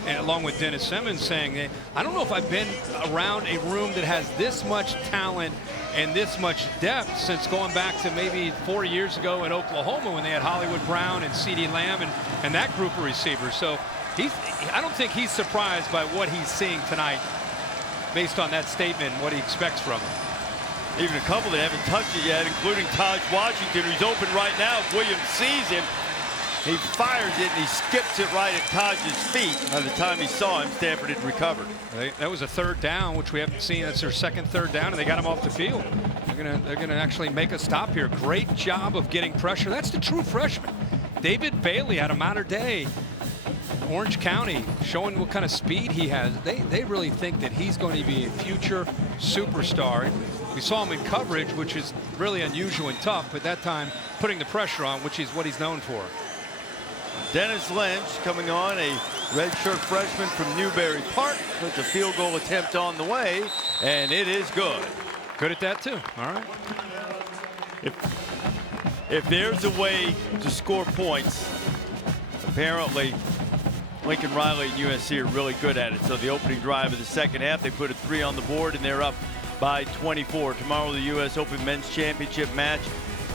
and along with Dennis Simmons, saying that I don't know if I've been around a room that has this much talent and this much depth since going back to maybe 4 years ago in Oklahoma when they had Hollywood Brown and CeeDee Lamb and that group of receivers. So I don't think he's surprised by what he's seeing tonight based on that statement and what he expects from him. Even a couple that haven't touched it yet, including Taj Washington, who's open right now. Williams sees him. He fires it, and he skips it right at Taj's feet. By the time he saw him, Stanford had recovered. That was a 3rd down, which we haven't seen. That's their 2nd 3rd down, and they got him off the field. They're gonna actually make a stop here. Great job of getting pressure. That's the true freshman. David Bailey out of Mater Dei, Orange County, showing what kind of speed he has. They really think that he's going to be a future superstar. We saw him in coverage, which is really unusual and tough, but that time putting the pressure on, which is what he's known for. Dennis Lynch coming on, a redshirt freshman from Newberry Park. Puts a field goal attempt on the way, and it is good. Good at that, too. All right. If there's a way to score points, apparently Lincoln Riley and USC are really good at it. So the opening drive of the second half, they put a 3 on the board, and they're up by 24. Tomorrow, the U.S. Open Men's Championship match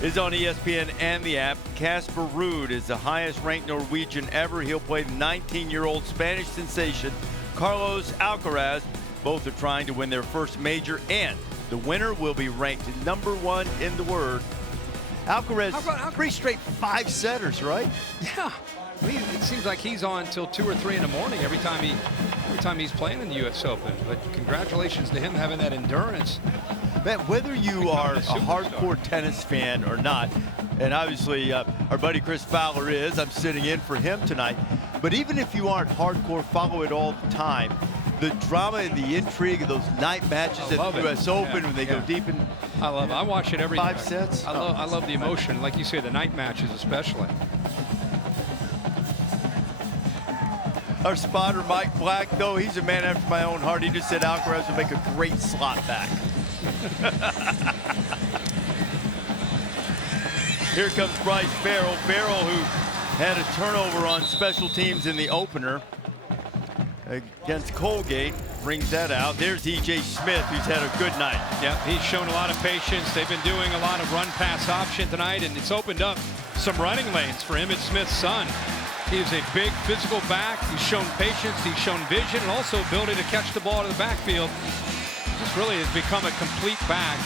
is on ESPN and the app. Casper Ruud is the highest-ranked Norwegian ever. He'll play the 19-year-old Spanish sensation Carlos Alcaraz. Both are trying to win their first major, and the winner will be ranked #1 in the world. Alcaraz, 3 straight 5-setters, right? Yeah. It seems like he's on till 2 or 3 in the morning every time he's playing in the U.S. Open. But congratulations to him having that endurance. Man, whether you are a hardcore tennis fan or not, and obviously our buddy Chris Fowler is, I'm sitting in for him tonight. But even if you aren't hardcore, follow it all the time. The drama and the intrigue of those night matches at the U.S. Open when they go deep in. I love it. I watch it every 5 sets. I love the emotion, like you say, the night matches especially. Our spotter, Mike Black, though, he's a man after my own heart. He just said Alcaraz would make a great slot back. Here comes Bryce Farrell. Farrell, who had a turnover on special teams in the opener against Colgate, brings that out. There's E.J. Smith, who's had a good night. Yeah, he's shown a lot of patience. They've been doing a lot of run-pass option tonight, and it's opened up some running lanes for Emmitt Smith's son. He is a big physical back. He's shown patience, he's shown vision, and also ability to catch the ball to the backfield. Just really has become a complete back.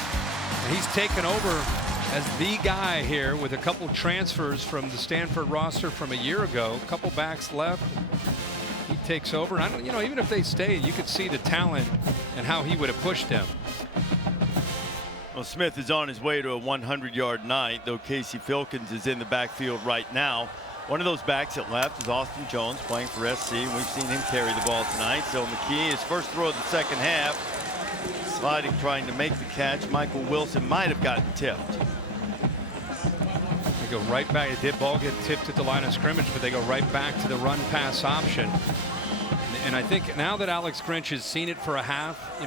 And he's taken over as the guy here with a couple transfers from the Stanford roster from a year ago. A couple backs left. He takes over. And I don't, even if they stayed, you could see the talent and how he would have pushed them. Well, Smith is on his way to a 100-yard night, though Casey Filkins is in the backfield right now. One of those backs at left is Austin Jones, playing for SC, and we've seen him carry the ball tonight. So McKee, his first throw of the second half, sliding, trying to make the catch. Michael Wilson might have gotten tipped. They go right back. It did ball get tipped at the line of scrimmage, but they go right back to the run-pass option. And I think now that Alex Grinch has seen it for a half,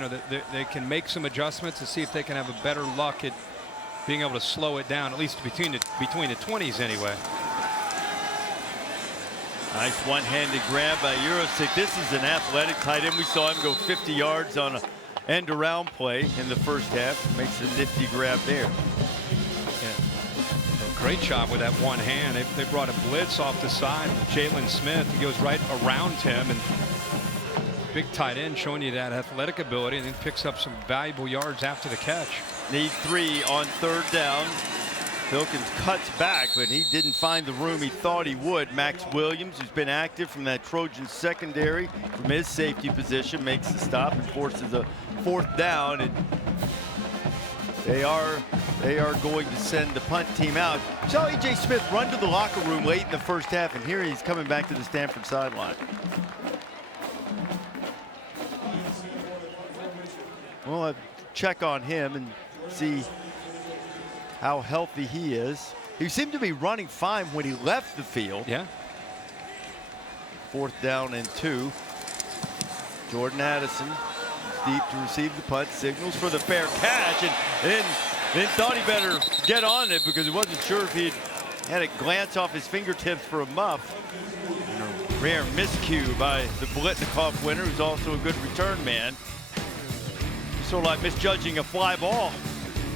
they can make some adjustments to see if they can have a better luck at being able to slow it down, at least between the 20s anyway. Nice one-handed grab by Eurosic. This is an athletic tight end. We saw him go 50 yards on an end-around play in the first half. Makes a nifty grab there. Yeah. Great job with that one hand. They brought a blitz off the side with Jalen Smith. He goes right around him, and big tight end showing you that athletic ability, and then picks up some valuable yards after the catch. Need 3 on 3rd down. Filkins cuts back, but he didn't find the room he thought he would. Max Williams, who's been active from that Trojans secondary, from his safety position, makes the stop and forces a 4th down. And they are going to send the punt team out. Saw E.J. Smith run to the locker room late in the first half, and here he's coming back to the Stanford sideline. Well, I'll check on him and see how healthy he is. He seemed to be running fine when he left the field. Yeah. 4th down and 2. Jordan Addison deep to receive the punt, signals for the fair catch, and then thought he better get on it because he wasn't sure if he'd had it glance off his fingertips for a muff. And a rare miscue by the Blitnikoff winner, who's also a good return man. Sort of like misjudging a fly ball.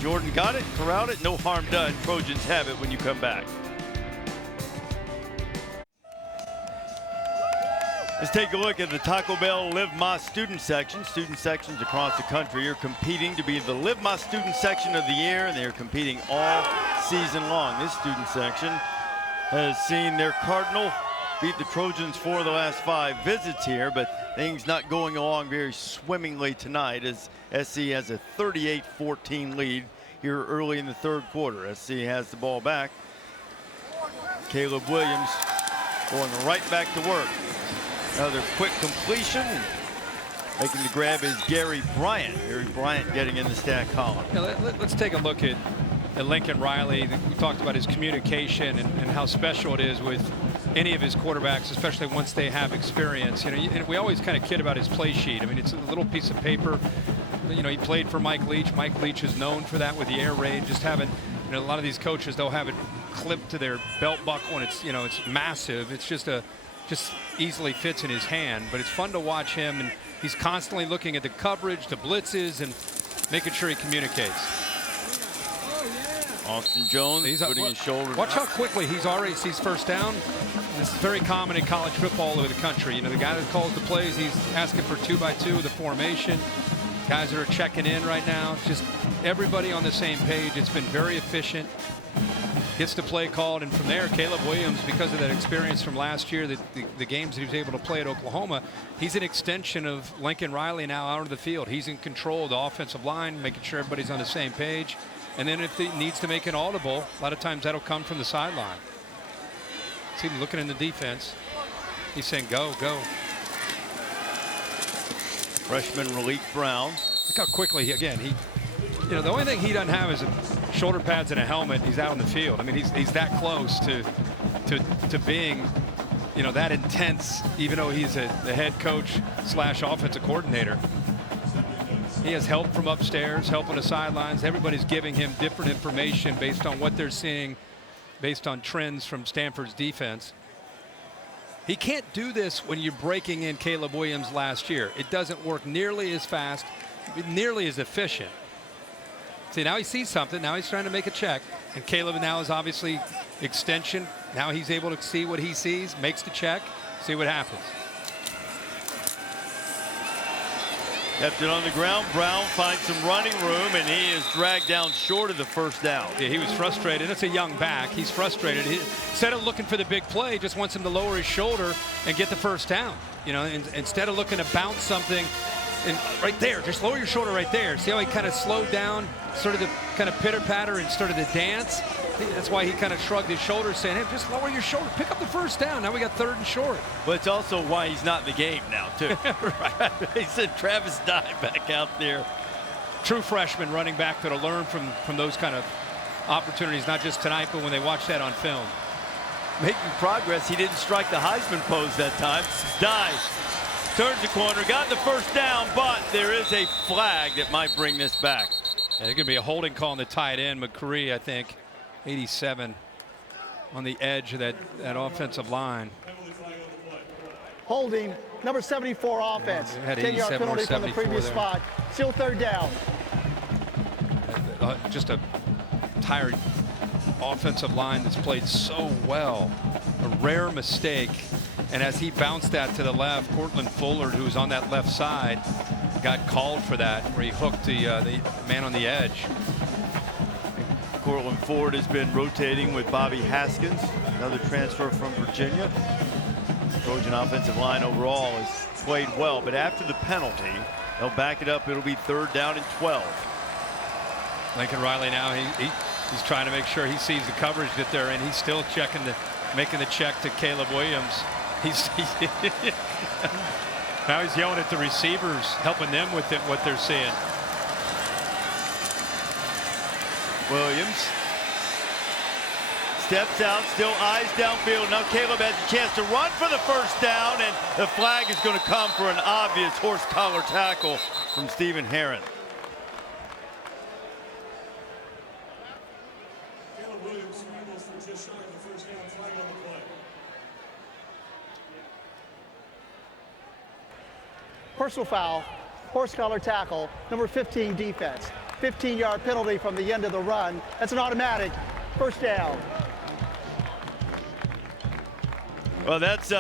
Jordan got it, corralled it, no harm done. Trojans have it when you come back. Let's take a look at the Taco Bell Live My Student Section. Student sections across the country are competing to be the Live My Student Section of the year, and they're competing all season long. This student section has seen their Cardinal beat the Trojans for the last 5 visits here, but things not going along very swimmingly tonight as SC has a 38-14 lead here early in the 3rd quarter. SC has the ball back. Caleb Williams going right back to work. Another quick completion. Making the grab is Gary Bryant. Gary Bryant getting in the stat column. Yeah, let's take a look at Lincoln Riley. We talked about his communication and how special it is with any of his quarterbacks, especially once they have experience. And we always kind of kid about his play sheet. I mean, it's a little piece of paper. He played for Mike Leach. Mike Leach is known for that with the air raid. Just having, a lot of these coaches, they'll have it clipped to their belt buckle, and it's, it's massive. It's just easily fits in his hand. But it's fun to watch him, and he's constantly looking at the coverage, the blitzes, and making sure he communicates. Austin Jones putting his shoulder. Watch how quickly he's already sees first down. This is very common in college football all over the country. The guy that calls the plays, he's asking for 2-by-2 with the formation. Guys that are checking in right now, just everybody on the same page. It's been very efficient. Gets the play called, and from there, Caleb Williams, because of that experience from last year, the games that he was able to play at Oklahoma, he's an extension of Lincoln Riley now out of the field. He's in control of the offensive line, making sure everybody's on the same page. And then if he needs to make an audible, a lot of times that'll come from the sideline. See him looking in the defense. He's saying, go, go. Freshman Raleek Brown. Look how quickly, the only thing he doesn't have is shoulder pads and a helmet. He's out on the field. I mean, he's that close to being, that intense, even though he's the head coach / offensive coordinator. He has help from upstairs, help on the sidelines. Everybody's giving him different information based on what they're seeing, based on trends from Stanford's defense. He can't do this when you're breaking in Caleb Williams last year. It doesn't work nearly as fast, nearly as efficient. See, now he sees something. Now he's trying to make a check. And Caleb now is obviously extension. Now he's able to see what he sees, makes the check, see what happens. Kept it on the ground. Brown finds some running room, and he is dragged down short of the first down. Yeah, he was frustrated. It's a young back. He's frustrated. Instead of looking for the big play, just wants him to lower his shoulder and get the first down. Instead of looking to bounce something, and right there, just lower your shoulder right there. See how he kind of slowed down, started to kind of pitter-patter and started to dance? That's why he kind of shrugged his shoulders, saying, hey, just lower your shoulder. Pick up the first down. Now we got 3rd and short. But it's also why he's not in the game now, too. Right. He said Travis Dye back out there. True freshman running back that'll learn from those kind of opportunities, not just tonight, but when they watch that on film. Making progress. He didn't strike the Heisman pose that time. Dye turns the corner, got the first down, but there is a flag that might bring this back. Yeah, there's going to be a holding call on the tight end. McCree, I think, 87 on the edge of that offensive line. Holding, number 74 offense. 10-yard penalty from the previous spot. Still 3rd down. Just a tired offensive line that's played so well. A rare mistake. And as he bounced that to the left, Cortland Fuller, who's on that left side, got called for that, where he hooked the man on the edge. Cortland Ford has been rotating with Bobby Haskins, another transfer from Virginia. Trojan offensive line overall has played well, but after the penalty, they'll back it up. It'll be 3rd down and 12. Lincoln Riley now, he's trying to make sure he sees the coverage that they're in. He's still making the check to Caleb Williams. Now he's yelling at the receivers, helping them with what they're seeing. Williams steps out, still eyes downfield. Now Caleb has a chance to run for the first down, and the flag is going to come for an obvious horse collar tackle from Stephen Herron. Caleb Williams scrambles for just shy of the first down, flag on the play. Personal foul, horse collar tackle, number 15 defense. 15-yard penalty from the end of the run. That's an automatic first down. Well, that's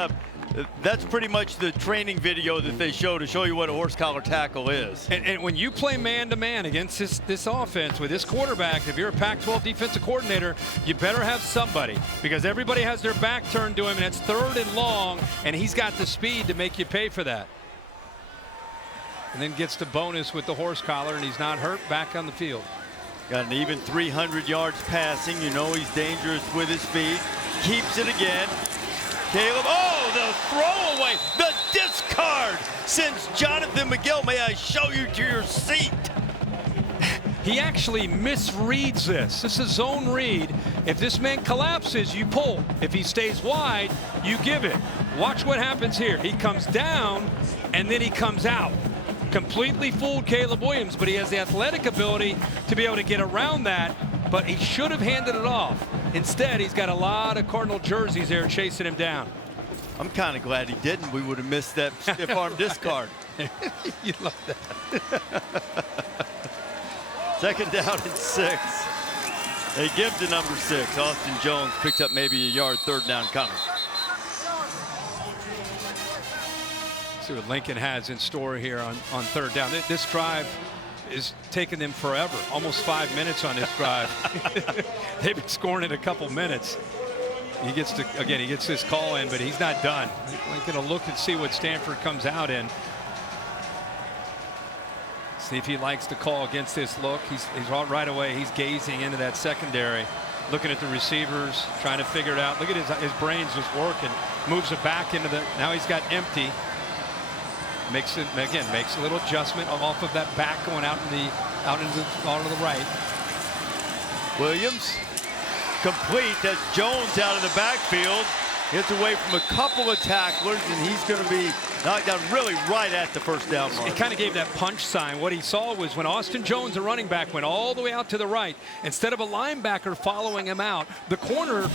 pretty much the training video that they show to show you what a horse collar tackle is. And when you play man-to-man against this offense with this quarterback, if you're a Pac-12 defensive coordinator, you better have somebody, because everybody has their back turned to him, and it's 3rd and long, and he's got the speed to make you pay for that. And then gets the bonus with the horse collar, and he's not hurt, back on the field. Got an even 300 yards passing. You know he's dangerous with his feet. Keeps it again. Caleb, oh, the throw away. The discard sends Jonathan McGill. May I show you to your seat? He actually misreads this. This is zone read. If this man collapses, you pull. If he stays wide, you give it. Watch what happens here. He comes down, and then he comes out. Completely fooled Caleb Williams, but he has the athletic ability to be able to get around that, but he should have handed it off. Instead, he's got a lot of Cardinal jerseys there chasing him down. I'm kind of glad he didn't. We would have missed that stiff arm discard. You love that. Second down and 6. They give to number 6. Austin Jones picks up maybe a yard. Third down coming. See what Lincoln has in store here on third down. This drive is taking them forever. Almost 5 minutes on this drive. They've been scoring in a couple minutes. He gets this call in, but he's not done. Lincoln will look and see what Stanford comes out in. See if he likes to call against this look. He's right away. He's gazing into that secondary, looking at the receivers, trying to figure it out. Look at his brains just working. Moves it back into the. Now he's got empty. Makes a little adjustment off of that back going out to the right. Williams complete. That's Jones out of the backfield. Gets away from a couple of tacklers, and he's going to be knocked down really right at the first down mark. He kind of gave that punch sign. What he saw was when Austin Jones, a running back, went all the way out to the right, instead of a linebacker following him out, the corner,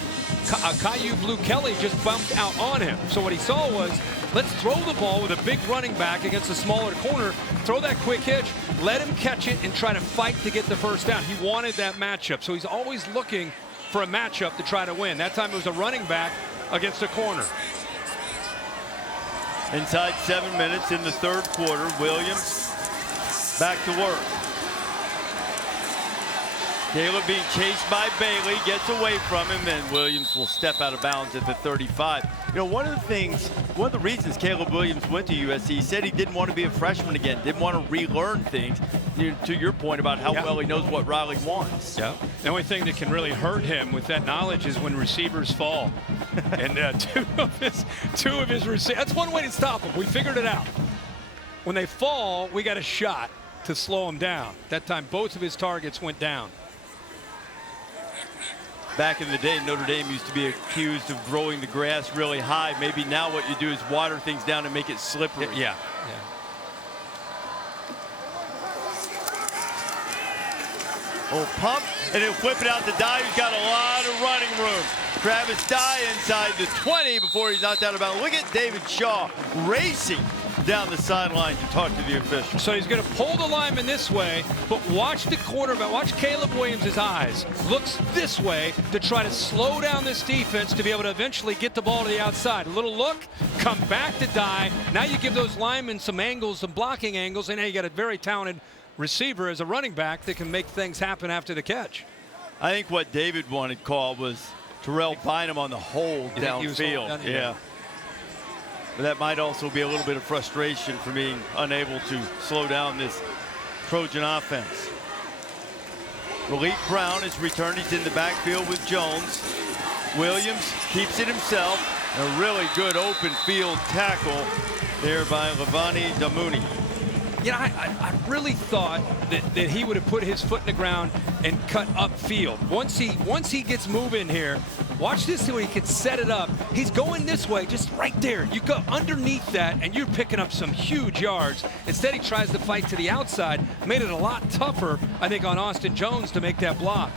Caillou Blue Kelly, just bumped out on him. So what he saw was, let's throw the ball with a big running back against a smaller corner, throw that quick hitch, let him catch it, and try to fight to get the first down. He wanted that matchup, so he's always looking for a matchup to try to win. That time it was a running back against a corner. Inside 7 minutes in the third quarter, Williams back to work. Caleb being chased by Bailey, gets away from him, and Williams will step out of bounds at the 35. You know, one of the reasons Caleb Williams went to USC, he said he didn't want to be a freshman again, didn't want to relearn things. To your point about how well he knows what Riley wants. Yeah. The only thing that can really hurt him with that knowledge is when receivers fall. And two of his receivers, that's one way to stop them. We figured it out. When they fall, we got a shot to slow them down. That time, both of his targets went down. Back in the day, Notre Dame used to be accused of growing the grass really high. Maybe now what you do is water things down and make it slippery. Yeah. Oh, pump, and he'll flip it out to Dye, who's got a lot of running room. Travis Dye inside the 20 before he's knocked out of bounds. Look at David Shaw racing down the sideline to talk to the official. So he's going to pull the lineman this way, but watch the quarterback, watch Caleb Williams' eyes. Looks this way to try to slow down this defense to be able to eventually get the ball to the outside. A little look, come back to Dye. Now you give those linemen some angles, some blocking angles, and now you got a very talented receiver as a running back that can make things happen after the catch. I think what David wanted called was Terrell Bynum on the hold downfield. Yeah. But that might also be a little bit of frustration for being unable to slow down this Trojan offense. Malik Brown is returned. He's in the backfield with Jones. Williams keeps it himself. A really good open field tackle there by Levani Damuni. You know, I really thought that he would have put his foot in the ground and cut upfield. Once he gets moving here, watch this so he can set it up. He's going this way, just right there. You go underneath that, and you're picking up some huge yards. Instead, he tries to fight to the outside. Made it a lot tougher, I think, on Austin Jones to make that block.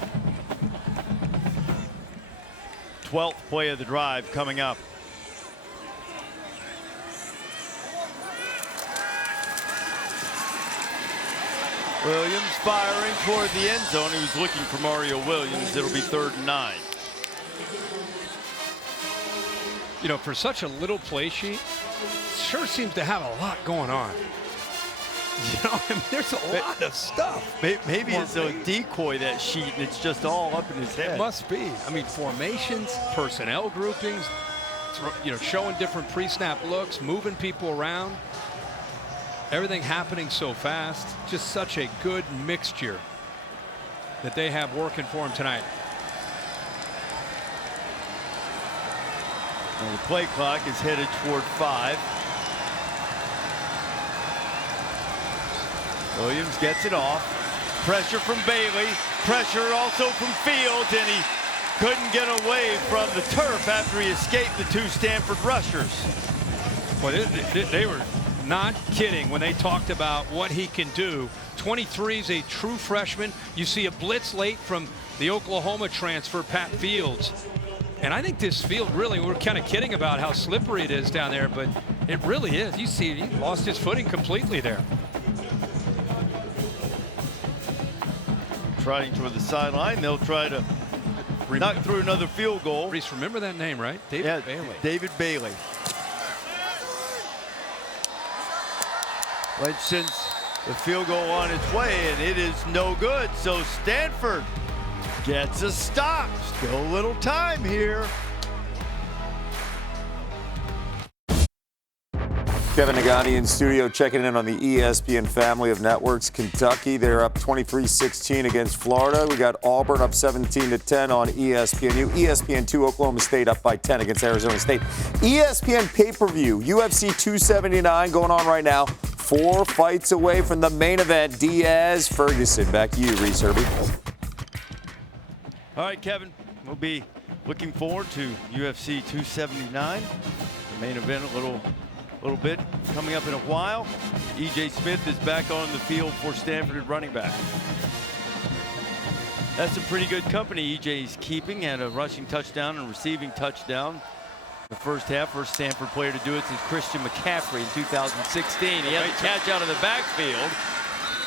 12th play of the drive coming up. Williams firing toward the end zone. He was looking for Mario Williams. It'll be 3rd and 9. You know, for such a little play sheet, sure seems to have a lot going on. You know, I mean, there's a lot of stuff. Maybe it's a decoy, that sheet, and it's just all up in his head. It must be. I mean, formations, personnel groupings, you know, showing different pre-snap looks, moving people around. Everything happening so fast. Just such a good mixture that they have working for him tonight. Well, the play clock is headed toward 5. Williams gets it off. Pressure from Bailey. Pressure also from Fields, and he couldn't get away from the turf after he escaped the two Stanford rushers. Well, they were not kidding when they talked about what he can do. 23 is a true freshman. You see a blitz late from the Oklahoma transfer, Pat Fields. And I think this field really, we're kind of kidding about how slippery it is down there, but it really is. You see, he lost his footing completely there. Trying toward the sideline. They'll try to knock through another field goal. Reese, remember that name, right? David Bailey. David Bailey. But since the field goal on its way, and it is no good. So Stanford gets a stop. Still a little time here. Kevin Nagani in studio checking in on the ESPN family of networks. Kentucky, they're up 23-16 against Florida. We got Auburn up 17-10 on ESPNU. ESPN2, Oklahoma State up by 10 against Arizona State. ESPN pay-per-view, UFC 279 going on right now. 4 fights away from the main event. Diaz-Ferguson. Back to you, Reese Herbie. All right, Kevin, we'll be looking forward to UFC 279. The main event a little bit coming up in a while. E.J. Smith is back on the field for Stanford at running back. That's a pretty good company E.J.'s keeping. Had a rushing touchdown and receiving touchdown the first half. First Stanford player to do it since Christian McCaffrey in 2016. He had a catch out of the backfield.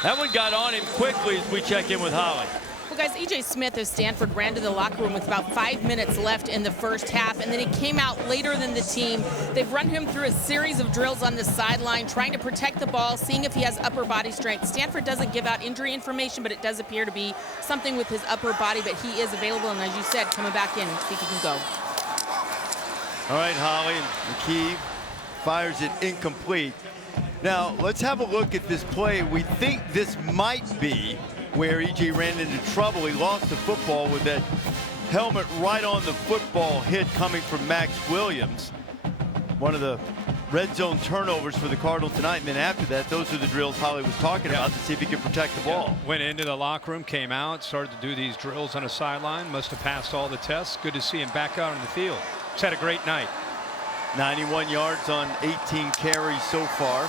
That one got on him quickly as we check in with Holly. Well, guys, E.J. Smith of Stanford ran to the locker room with about 5 minutes left in the first half, and then he came out later than the team. They've run him through a series of drills on the sideline, trying to protect the ball, seeing if he has upper body strength. Stanford doesn't give out injury information, but it does appear to be something with his upper body, but he is available, and as you said, coming back in, see if he can go. All right, Holly, McKee fires it incomplete. Now, let's have a look at this play. We think this might be where E.J. ran into trouble. He lost the football with that helmet right on the football hit coming from Max Williams. One of the red zone turnovers for the Cardinal tonight. And then after that, those are the drills Holly was talking about to see if he could protect the ball. Went into the locker room, came out, started to do these drills on a sideline. Must have passed all the tests. Good to see him back out on the field. He's had a great night. 91 yards on 18 carries so far.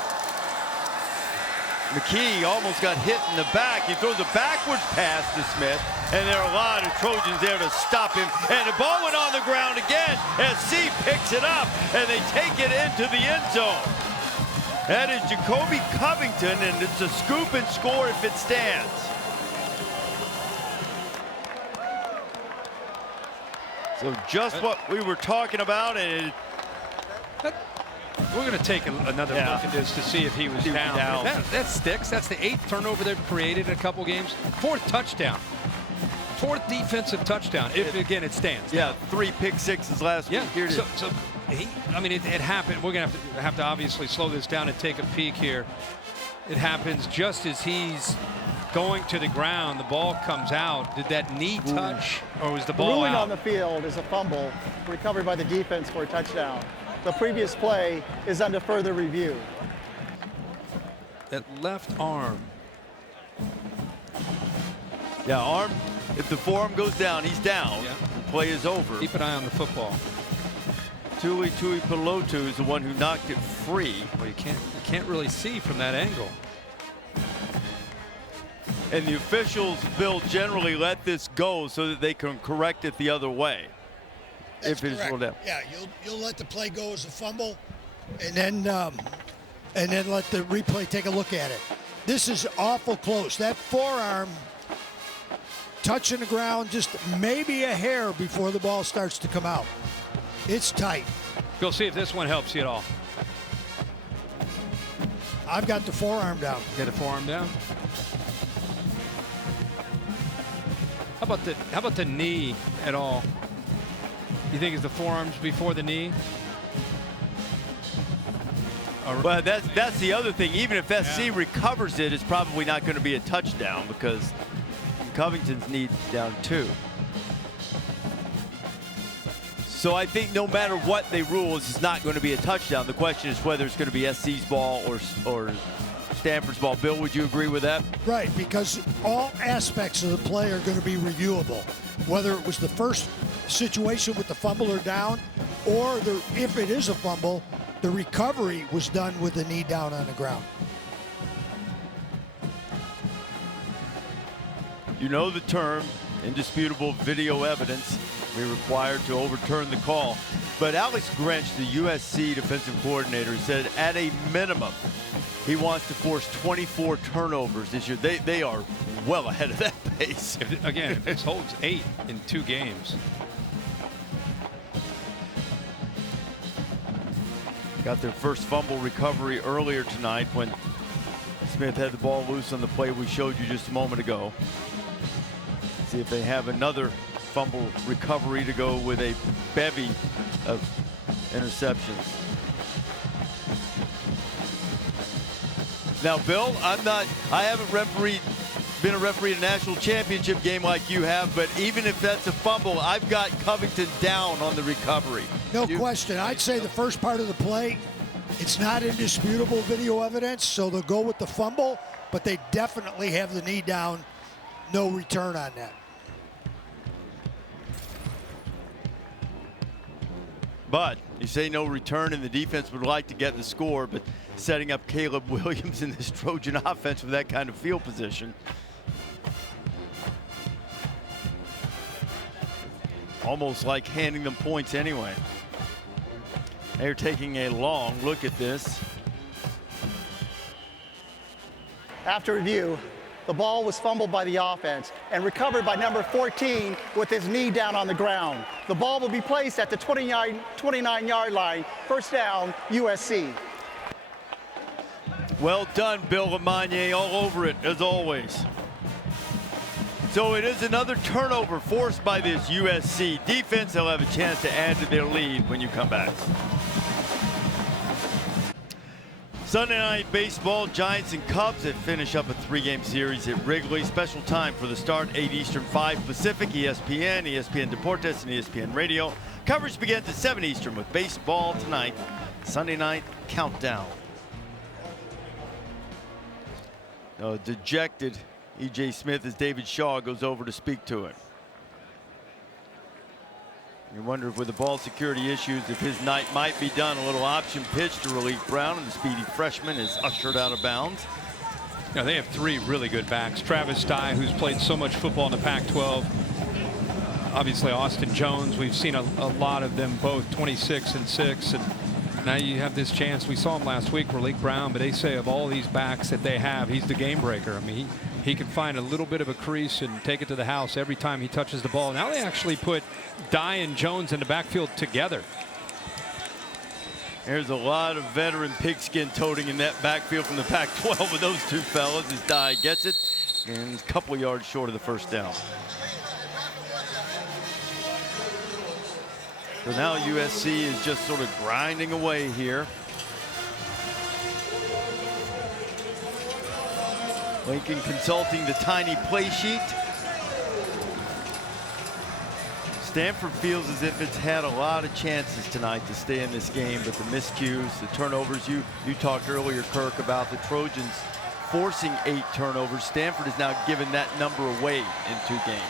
McKee almost got hit in the back. He throws a backwards pass to Smith, and there are a lot of Trojans there to stop him. And the ball went on the ground again. SC picks it up, and they take it into the end zone. That is Jacoby Covington, and it's a scoop and score if it stands. So just what we were talking about, and we're going to take another look at this to see if he was down. That sticks. That's the 8th turnover they've created in a couple games. 4th touchdown. 4th defensive touchdown, if again it stands. Yeah, 3 pick sixes last week. Here it is. I mean, it happened. We're going to have to obviously slow this down and take a peek here. It happens just as he's going to the ground. The ball comes out. Did that knee touch, or was the ball ruling out? on the field is a fumble recovered by the defense for a touchdown. The previous play is under further review. That left arm. Yeah, arm. If the forearm goes down, he's down. Yeah. The play is over. Keep an eye on the football. Tui Pelotu is the one who knocked it free. Well, you can't really see from that angle. And the officials, Bill, generally let this go so that they can correct it the other way. That's if it's correct. rolled down. Yeah, you'll let the play go as a fumble, and then let the replay take a look at it. This is awful close. That forearm touching the ground just maybe a hair before the ball starts to come out. It's tight. We'll see if this one helps you at all. I've got the forearm down. Get a forearm down. How about the knee at all? You think it's the forearms before the knee? Well, that's the other thing. Even if SC recovers it, it's probably not going to be a touchdown because Covington's knee down too. So I think no matter what they rule, it's not going to be a touchdown. The question is whether it's going to be SC's ball or Stanford's ball. Bill, would you agree with that? Right, because all aspects of the play are going to be reviewable. Whether it was the first situation with the fumble or down, or if it is a fumble, the recovery was done with the knee down on the ground. You know the term, indisputable video evidence, be required to overturn the call. But Alex Grinch, the USC defensive coordinator, said at a minimum, he wants to force 24 turnovers this year. They are well ahead of that pace. If this holds 8 in 2 games. Got their first fumble recovery earlier tonight when Smith had the ball loose on the play we showed you just a moment ago. See if they have another fumble recovery to go with a bevy of interceptions. Now, Bill, I haven't been a referee in a national championship game like you have, but even if that's a fumble, I've got Covington down on the recovery. No question. I'd say the first part of the play, it's not indisputable video evidence, so they'll go with the fumble, but they definitely have the knee down. No return on that. But you say no return, and the defense would like to get the score, but setting up Caleb Williams in this Trojan offense with that kind of field position. Almost like handing them points anyway. They're taking a long look at this. After review, the ball was fumbled by the offense and recovered by number 14 with his knee down on the ground. The ball will be placed at the 29-yard line. First down, USC. Well done, Bill Lamagnier, all over it, as always. So it is another turnover forced by this USC defense. They'll have a chance to add to their lead when you come back. Sunday night baseball, Giants and Cubs that finish up a 3-game series at Wrigley. Special time for the start, 8 Eastern, 5 Pacific, ESPN, ESPN Deportes, and ESPN Radio. Coverage begins at 7 Eastern with baseball tonight. Sunday night countdown. Dejected E.J. Smith as David Shaw goes over to speak to him. You wonder if with the ball security issues, if his night might be done. A little option pitch to relief Brown, and the speedy freshman is ushered out of bounds. Now they have 3 really good backs. Travis Dye, who's played so much football in the Pac-12. Obviously Austin Jones. We've seen a lot of them both, 26 and 6. And now you have this chance. We saw him last week, Relief Brown, but they say of all these backs that they have, he's the game breaker. I mean, he can find a little bit of a crease and take it to the house every time he touches the ball. Now they actually put Dye and Jones in the backfield together. There's a lot of veteran pigskin toting in that backfield from the Pac-12 with those two fellas as Dye gets it and a couple yards short of the first down. So now USC is just sort of grinding away here. Lincoln consulting the tiny play sheet. Stanford feels as if it's had a lot of chances tonight to stay in this game, but the miscues, the turnovers, you talked earlier, Kirk, about the Trojans forcing 8 turnovers. Stanford has now given that number away in 2 games.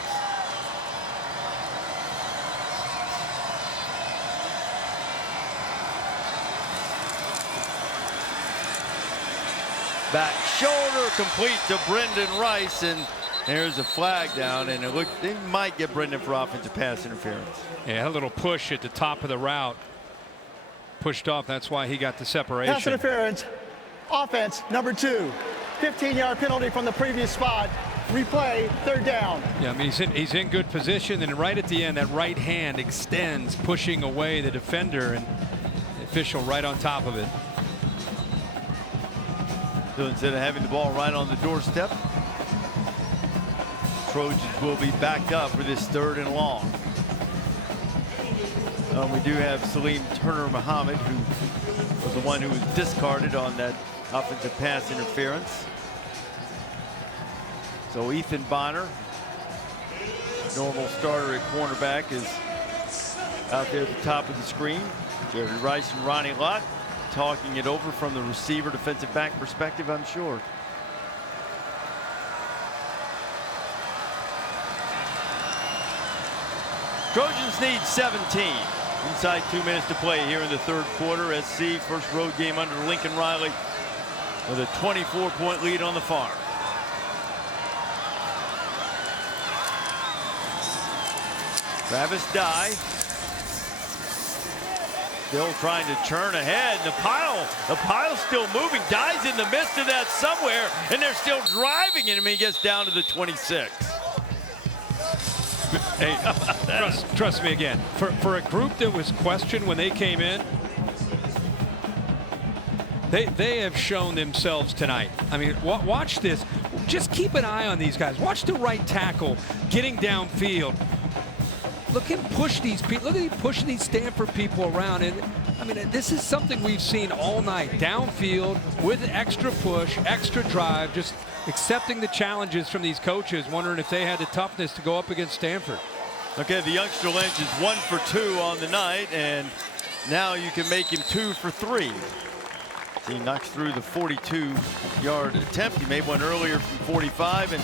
Back shoulder complete to Brendan Rice, and there's a flag down, and it looked they might get Brendan for offensive pass interference. Yeah, a little push at the top of the route. Pushed off, that's why he got the separation. Pass interference, offense number 2. 15-yard penalty from the previous spot. Replay, 3rd down. Yeah, I mean, he's in good position, and right at the end, that right hand extends, pushing away the defender, and the official right on top of it. So instead of having the ball right on the doorstep, Trojans will be backed up for this 3rd and long. We do have Salim Turner Muhammad, who was the one who was discarded on that offensive pass interference. So Ethan Bonner, normal starter at cornerback, is out there at the top of the screen. Jerry Rice and Ronnie Lott talking it over from the receiver defensive back perspective, I'm sure. Trojans need 17. Inside 2 minutes to play here in the third quarter. SC first road game under Lincoln Riley with a 24-point lead on the farm. Travis Dye still trying to turn ahead. The pile's still moving. Dye's in the midst of that somewhere, and they're still driving him. He gets down to the 26. Hey, trust me again. For a group that was questioned when they came in, they have shown themselves tonight. I mean, watch this. Just keep an eye on these guys. Watch the right tackle getting downfield. Look at him push these people. Look at him pushing these Stanford people around. And I mean, this is something we've seen all night. Downfield with extra push, extra drive, just accepting the challenges from these coaches, wondering if they had the toughness to go up against Stanford. Okay, the youngster Lynch is 1 for 2 on the night, and now you can make him 2 for 3. He knocks through the 42-yard attempt. He made one earlier from 45, and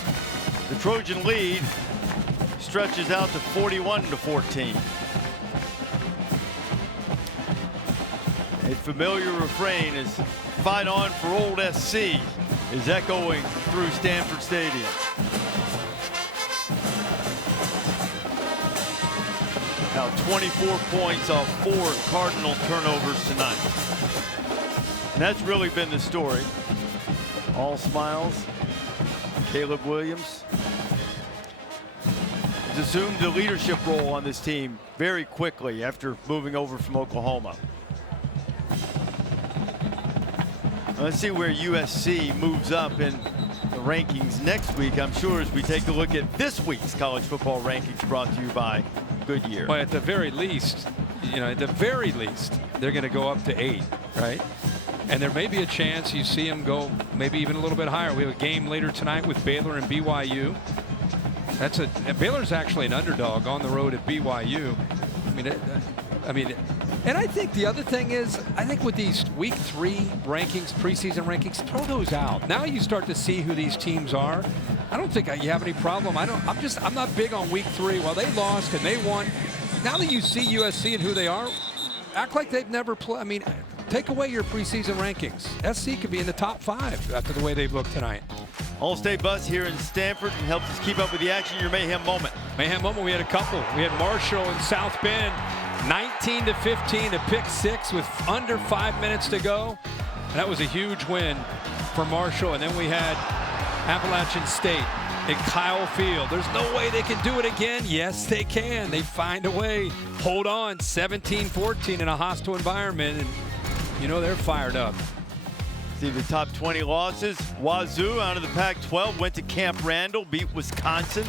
the Trojan lead stretches out to 41-14. A familiar refrain is "Fight on for old SC" is echoing through Stanford Stadium. Now 24 points off 4 Cardinal turnovers tonight. And that's really been the story. All smiles. Caleb Williams has assumed the leadership role on this team very quickly after moving over from Oklahoma. Let's see where USC moves up in the rankings next week, I'm sure, as we take a look at this week's college football rankings brought to you by Goodyear. Well, at the very least, they're going to go up to 8, right? And there may be a chance you see them go maybe even a little bit higher. We have a game later tonight with Baylor and BYU. Baylor's actually an underdog on the road at BYU. And I think the other thing is, I think with these week 3 rankings, preseason rankings, throw those out. Now you start to see who these teams are. I don't think you have any problem. I'm not big on week 3. Well, they lost and they won. Now that you see USC and who they are, act like they've never played. I mean, take away your preseason rankings. SC could be in the top 5 after the way they've looked tonight. All-State bus here in Stanford helps us keep up with the action. Your Mayhem Moment. Mayhem Moment, we had a couple. We had Marshall in South Bend, 19-15, a pick 6 with under 5 minutes to go. And that was a huge win for Marshall. And then we had Appalachian State at Kyle Field. There's no way they can do it again. Yes, they can. They find a way. Hold on, 17-14 in a hostile environment. And they're fired up. See the top 20 losses. Wazoo out of the Pac-12 went to Camp Randall, beat Wisconsin.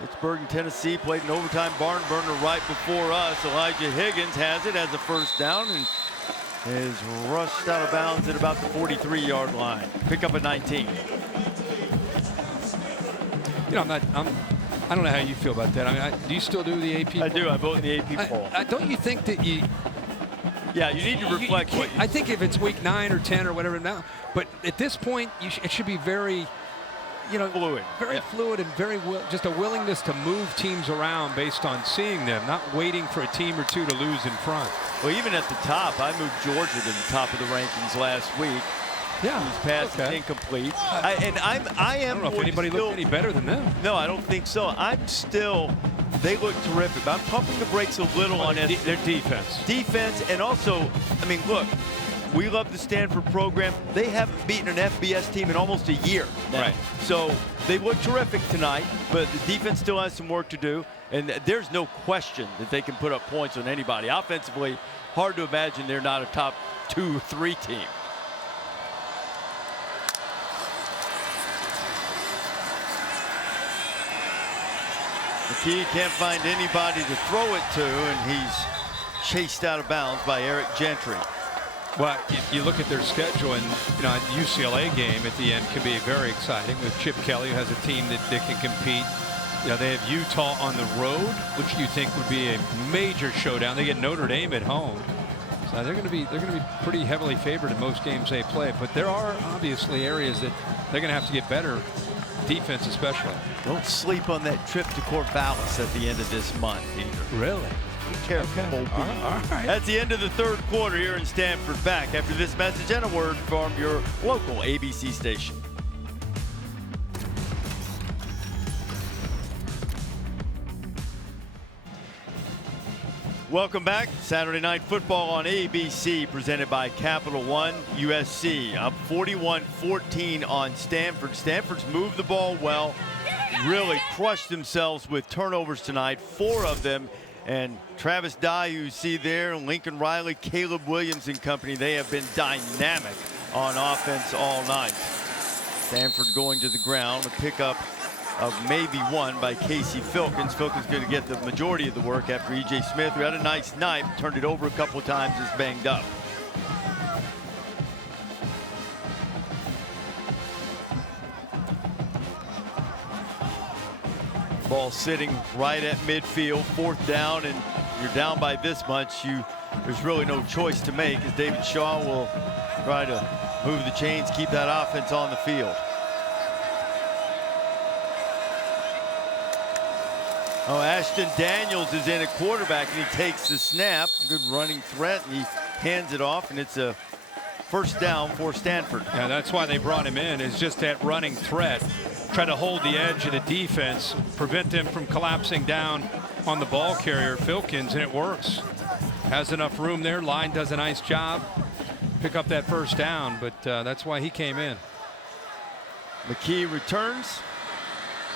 Pittsburgh and Tennessee played an overtime barn burner right before us. Elijah Higgins has it as a first down and is rushed out of bounds at about the 43-yard line. Pick up at 19. I don't know how you feel about that. I mean, do you still do the AP poll? I do. I vote in the AP poll. Don't you think that you... Yeah, you need to reflect what I think if it's week 9 or 10 or whatever now, but at this point, it should be very, fluid. Very fluid and very just a willingness to move teams around based on seeing them, not waiting for a team or two to lose in front. Well, even at the top, I moved Georgia to the top of the rankings last week. Yeah, his pass is incomplete. I don't know if anybody looked any better than them. No, I don't think so. They look terrific. I'm pumping the brakes a little on their defense. Defense, and also, look, we love the Stanford program. They haven't beaten an FBS team in almost a year now. Right. So they look terrific tonight, but the defense still has some work to do. And there's no question that they can put up points on anybody. Offensively, hard to imagine they're not a top 2 or 3 team. McKee can't find anybody to throw it to, and he's chased out of bounds by Eric Gentry. Well, you look at their schedule, and a UCLA game at the end can be very exciting with Chip Kelly, who has a team that can compete. They have Utah on the road, which you think would be a major showdown. They get Notre Dame at home. Now they're going to be pretty heavily favored in most games they play, but there are obviously areas that they're going to have to get better, defense especially. Don't sleep on that trip to Corvallis at the end of this month either. Really? Be careful. Okay. All right. That's the end of the third quarter here in Stanford. Back after this message and a word from your local ABC station. Welcome back. Saturday Night Football on ABC, presented by Capital One. USC up 41-14 on Stanford. Stanford's moved the ball well, really crushed themselves with turnovers tonight, 4 of them. And Travis Dye, you see there, Lincoln Riley, Caleb Williams and company, they have been dynamic on offense all night. Stanford going to the ground, a pickup of maybe 1 by Casey Filkins. Filkins going to get the majority of the work after E.J. Smith, who had a nice night, turned it over a couple of times, is banged up. Ball sitting right at midfield, 4th down, and you're down by this much. There's really no choice to make, as David Shaw will try to move the chains, keep that offense on the field. Oh, Ashton Daniels is in at quarterback, and he takes the snap. Good running threat, and he hands it off, and it's a first down for Stanford. Yeah, that's why they brought him in, is just that running threat. Try to hold the edge of the defense, prevent them from collapsing down on the ball carrier, Filkins, and it works. Has enough room there. Line does a nice job. Pick up that first down, but that's why he came in. McKee returns.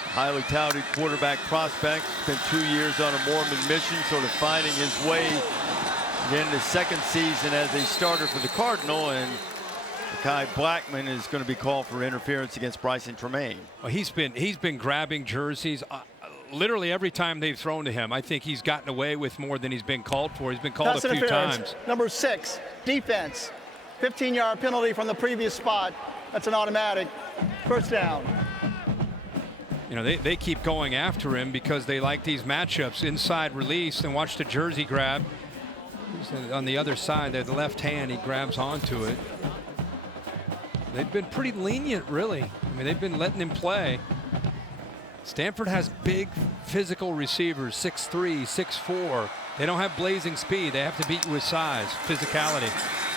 Highly touted quarterback prospect. Spent 2 years on a Mormon mission, sort of finding his way in his second season as a starter for the Cardinal. And Kai Blackman is going to be called for interference against Bryson Tremaine. Well, he's been grabbing jerseys literally every time they've thrown to him. I think he's gotten away with more than he's been called for. He's been called a few times. Number 6, defense. 15-yard penalty from the previous spot. That's an automatic first down. You know, they keep going after him because they like these matchups, inside release, and watch the jersey grab. On the other side there, the left hand, he grabs onto it. They've been pretty lenient, really. I mean, they've been letting him play. Stanford has big physical receivers, 6'3", 6'4". They don't have blazing speed. They have to beat you with size, physicality.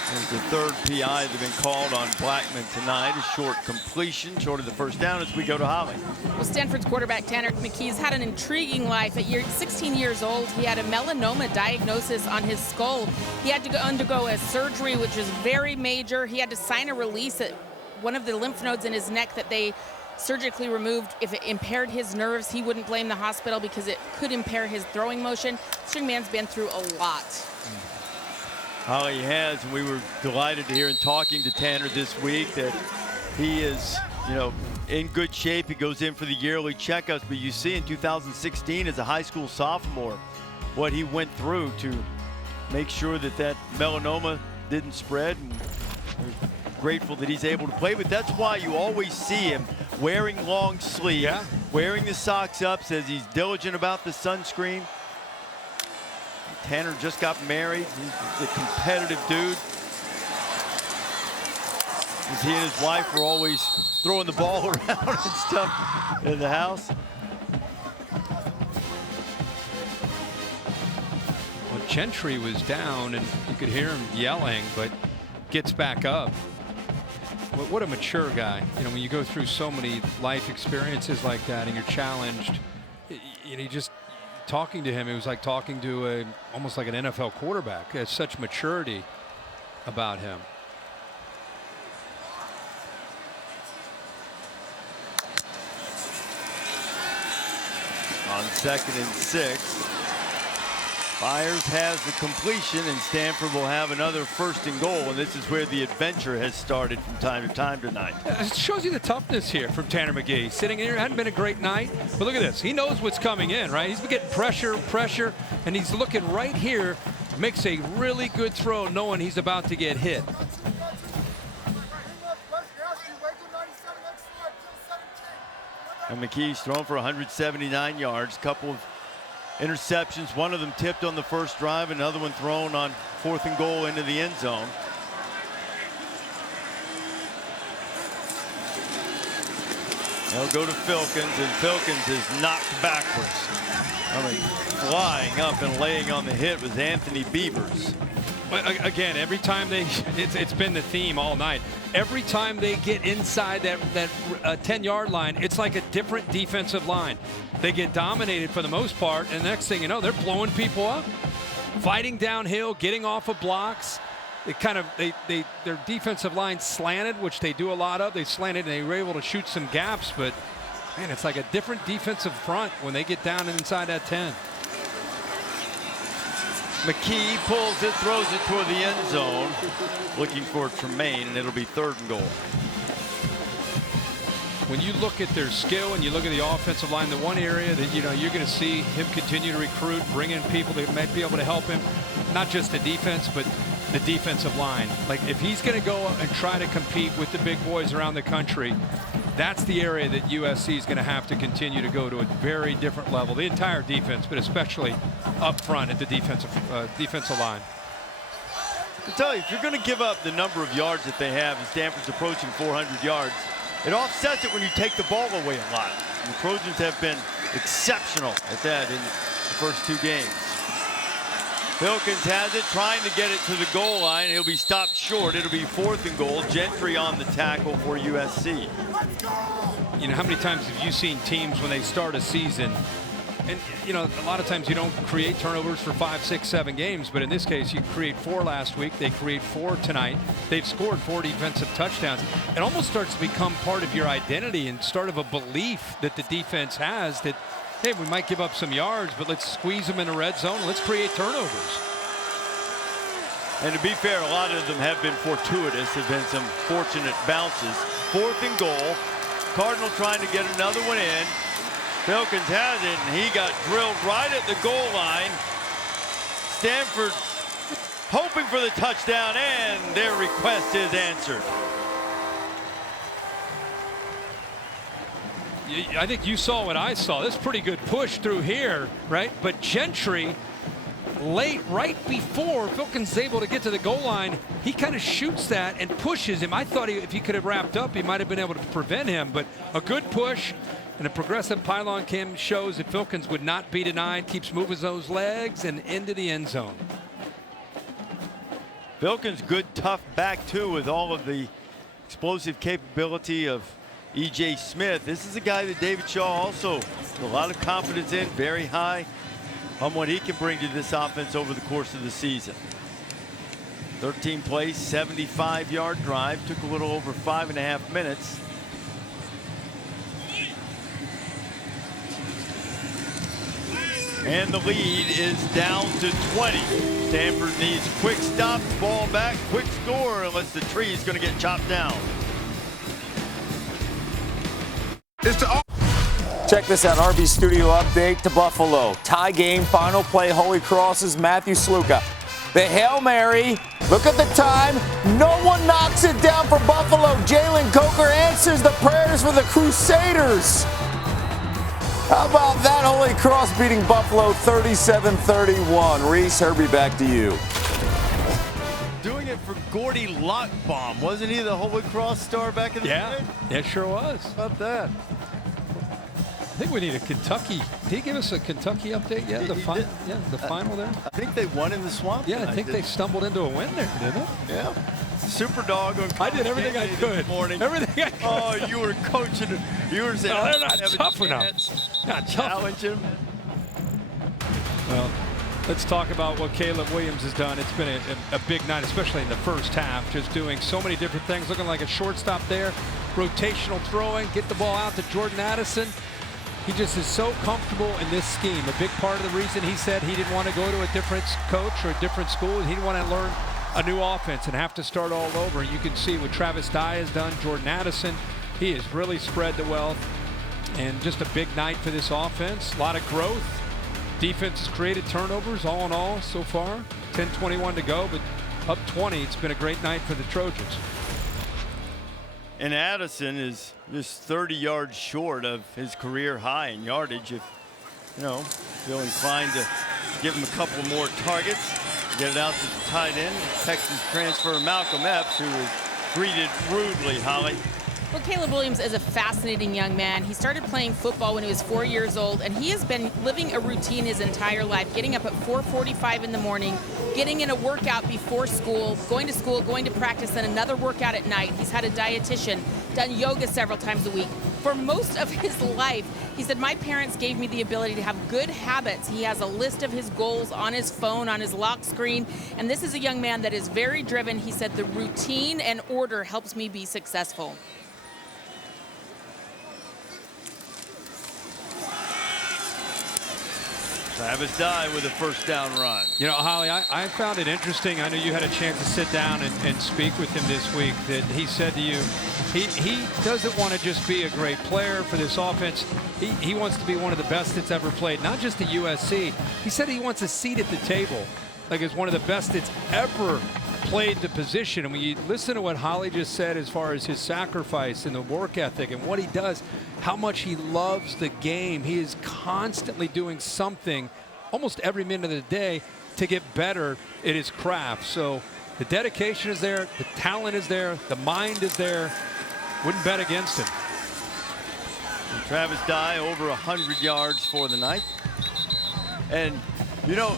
There's the third PI that's been called on Blackman tonight. A short completion, short of the first down as we go to Holly. Well, Stanford's quarterback Tanner McKee's had an intriguing life. At 16 years old, he had a melanoma diagnosis on his skull. He had to undergo a surgery, which was very major. He had to sign a release at one of the lymph nodes in his neck that they surgically removed. If it impaired his nerves, he wouldn't blame the hospital because it could impair his throwing motion. This young man's been through a lot. Holly has, and we were delighted to hear in talking to Tanner this week that he is, in good shape. He goes in for the yearly checkups, but you see in 2016 as a high school sophomore what he went through to make sure that melanoma didn't spread. And we're grateful that he's able to play, but that's why you always see him wearing long sleeves, wearing the socks up, says he's diligent about the sunscreen. Tanner just got married. He's a competitive dude. He and his wife were always throwing the ball around and stuff in the house. Well, Gentry was down, and you could hear him yelling, but gets back up. What a mature guy. When you go through so many life experiences like that and you're challenged, just talking to him, it was like talking to almost like an NFL quarterback. There's such maturity about him. On 2nd and 6, Byers has the completion, and Stanford will have another 1st and goal, and this is where the adventure has started from time to time tonight. It shows you the toughness here from Tanner McKee. Sitting here, hadn't been a great night, but look at this. He knows what's coming in, right? He's been getting pressure, and he's looking right here. Makes a really good throw knowing he's about to get hit. And McKee's thrown for 179 yards, couple of interceptions. One of them tipped on the first drive, another one thrown on 4th and goal into the end zone. They'll go to Filkins, and Filkins is knocked backwards. I mean, flying up and laying on the hit was Anthony Beavers. But again, every time it's been the theme all night. Every time they get inside that 10-yard line, it's like a different defensive line. They get dominated for the most part, and the next thing you know, they're blowing people up, fighting downhill, getting off of blocks. Their defensive line slanted, which they do a lot of. They slanted and they were able to shoot some gaps, but man, it's like a different defensive front when they get down inside that 10. McKee pulls it, throws it toward the end zone, looking for Tremaine, and it'll be 3rd and goal. When you look at their skill and you look at the offensive line, the one area that you're going to see him continue to recruit, bring in people that might be able to help him, not just the defense, but the defensive line. Like, if he's going to go and try to compete with the big boys around the country, that's the area that USC is going to have to continue to go to a very different level. The entire defense, but especially up front at the defensive line. I tell you, if you're going to give up the number of yards that they have, and Stanford's approaching 400 yards, it offsets it when you take the ball away a lot. And the Trojans have been exceptional at that in the first 2 games. Filkins has it, trying to get it to the goal line. He'll be stopped short. It'll be 4th and goal. Gentry on the tackle for USC. You know, how many times have you seen teams when they start a season, and a lot of times you don't create turnovers for 5, 6, 7 games, but in this case you create 4 last week. They create 4 tonight. They've scored 4 defensive touchdowns. It almost starts to become part of your identity and sort of a belief that the defense has that, hey, we might give up some yards, but let's squeeze them in the red zone. Let's create turnovers. And to be fair, a lot of them have been fortuitous. Have been some fortunate bounces. 4th and goal. Cardinal trying to get another one in. Filkins has it, and he got drilled right at the goal line. Stanford hoping for the touchdown, and their request is answered. I think you saw what I saw. This is a pretty good push through here, right? But Gentry, late, right before Filkins is able to get to the goal line, he kind of shoots that and pushes him. I thought if he could have wrapped up, he might have been able to prevent him, but a good push. And a progressive pylon cam shows that Filkins would not be denied, keeps moving those legs and into the end zone. Filkins, good tough back too, with all of the explosive capability of E.J. Smith. This is a guy that David Shaw also has a lot of confidence in, very high on what he can bring to this offense over the course of the season. 13 plays, 75-yard drive, took a little over 5.5 minutes. And the lead is down to 20. Stanford needs quick stop, ball back, quick score, unless the tree is going to get chopped down. Check this out, RB Studio update to Buffalo. Tie game, final play, Holy Cross's Matthew Sluka. The Hail Mary, look at the time. No one knocks it down for Buffalo. Jalen Coker answers the prayers for the Crusaders. How about that? Holy Cross beating Buffalo 37-31. Reese, Herbie, back to you. Doing it for Gordy Lockbaum. Wasn't he the Holy Cross star back in the day? Yeah, sure was. How about that? I think we need a Kentucky. Did he give us a Kentucky update yet? The final there? I think they won in the swamp. Yeah, I think they stumbled into a win there, didn't they? Yeah. Super Dog on I did everything I could. This morning. Everything I could. Oh, you were coaching. You were saying, no, they're not tough enough. Not tough. Challenge him. Well, let's talk about what Caleb Williams has done. It's been a big night, especially in the first half, just doing so many different things, looking like a shortstop there, rotational throwing, get the ball out to Jordan Addison. He just is so comfortable in this scheme. A big part of the reason he said he didn't want to go to a different coach or a different school, he didn't want to learn a new offense and have to start all over. You can see what Travis Dye has done, Jordan Addison. He has really spread the wealth, and just a big night for this offense. A lot of growth. Defense has created turnovers all in all so far. 10:21 to go, but up 20. It's been a great night for the Trojans. And Addison is just 30 yards short of his career high in yardage. If you know, feel inclined to give him a couple more targets. Get it out to the tight end, Texas transfer Malcolm Epps, who is greeted rudely, Holly. Well, Caleb Williams is a fascinating young man. He started playing football when he was 4 years old, and he has been living a routine his entire life, getting up at 4:45 in the morning, getting in a workout before school, going to practice, and another workout at night. He's had a dietitian, done yoga several times a week. For most of his life, he said, my parents gave me the ability to have good habits. He has a list of his goals on his phone, on his lock screen, and this is a young man that is very driven. He said, the routine and order helps me be successful. Travis Dye with a first down run. You know, Holly, I found it interesting. I know you had a chance to sit down and speak with him this week, that he said to you, he doesn't want to just be a great player for this offense. He wants to be one of the best that's ever played, not just at USC. He said he wants a seat at the table, like it's one of the best that's ever played the position. And when you listen to what Holly just said as far as his sacrifice and the work ethic and what he does, how much he loves the game. He is constantly doing something almost every minute of the day to get better at his craft. So the dedication is there, the talent is there, the mind is there. Wouldn't bet against him. And Travis Dye over 100 yards for the night. And, you know,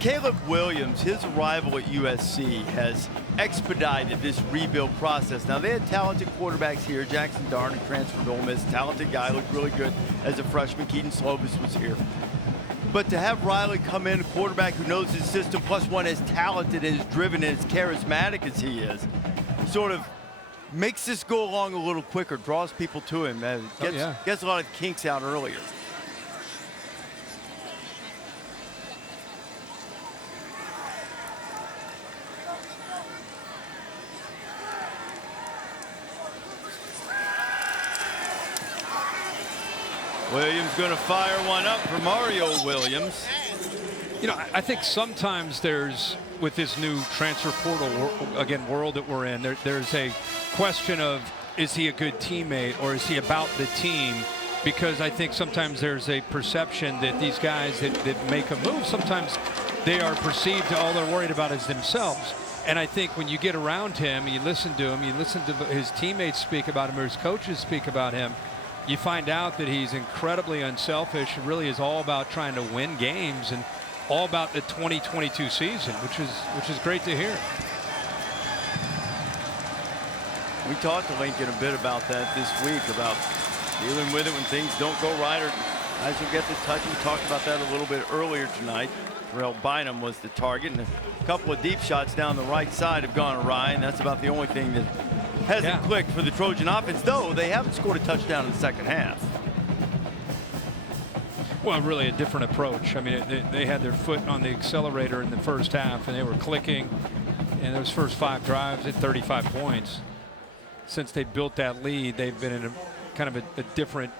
Caleb Williams, his arrival at USC has expedited this rebuild process. Now, they had talented quarterbacks here. Jackson Dart, who transferred to Ole Miss, talented guy, looked really good as a freshman. Keaton Slovis was here. But to have Riley come in, a quarterback who knows his system, plus one as talented and as driven and as charismatic as he is, sort of makes this go along a little quicker, draws people to him, and gets a lot of kinks out earlier. Williams going to fire one up for Mario Williams. You know, I think sometimes there's, with this new transfer portal, world that we're in, there's a question of, is he a good teammate or is he about the team? Because I think sometimes there's a perception that these guys that make a move, sometimes they are perceived to all they're worried about is themselves. And I think when you get around him, you listen to him, you listen to his teammates speak about him or his coaches speak about him, you find out that he's incredibly unselfish. It really is all about trying to win games and all about the 2022 season, which is great to hear. We talked to Lincoln a bit about that this week, about dealing with it when things don't go right or guys will get the touch. We talked about that a little bit earlier tonight. Terrell Bynum was the target, and a couple of deep shots down the right side have gone awry, and that's about the only thing that hasn't clicked for the Trojan offense, though they haven't scored a touchdown in the second half. Well, really a different approach. I mean, they had their foot on the accelerator in the first half, and they were clicking. And those first 5 drives at 35 points. Since they built that lead, they've been in a kind of a different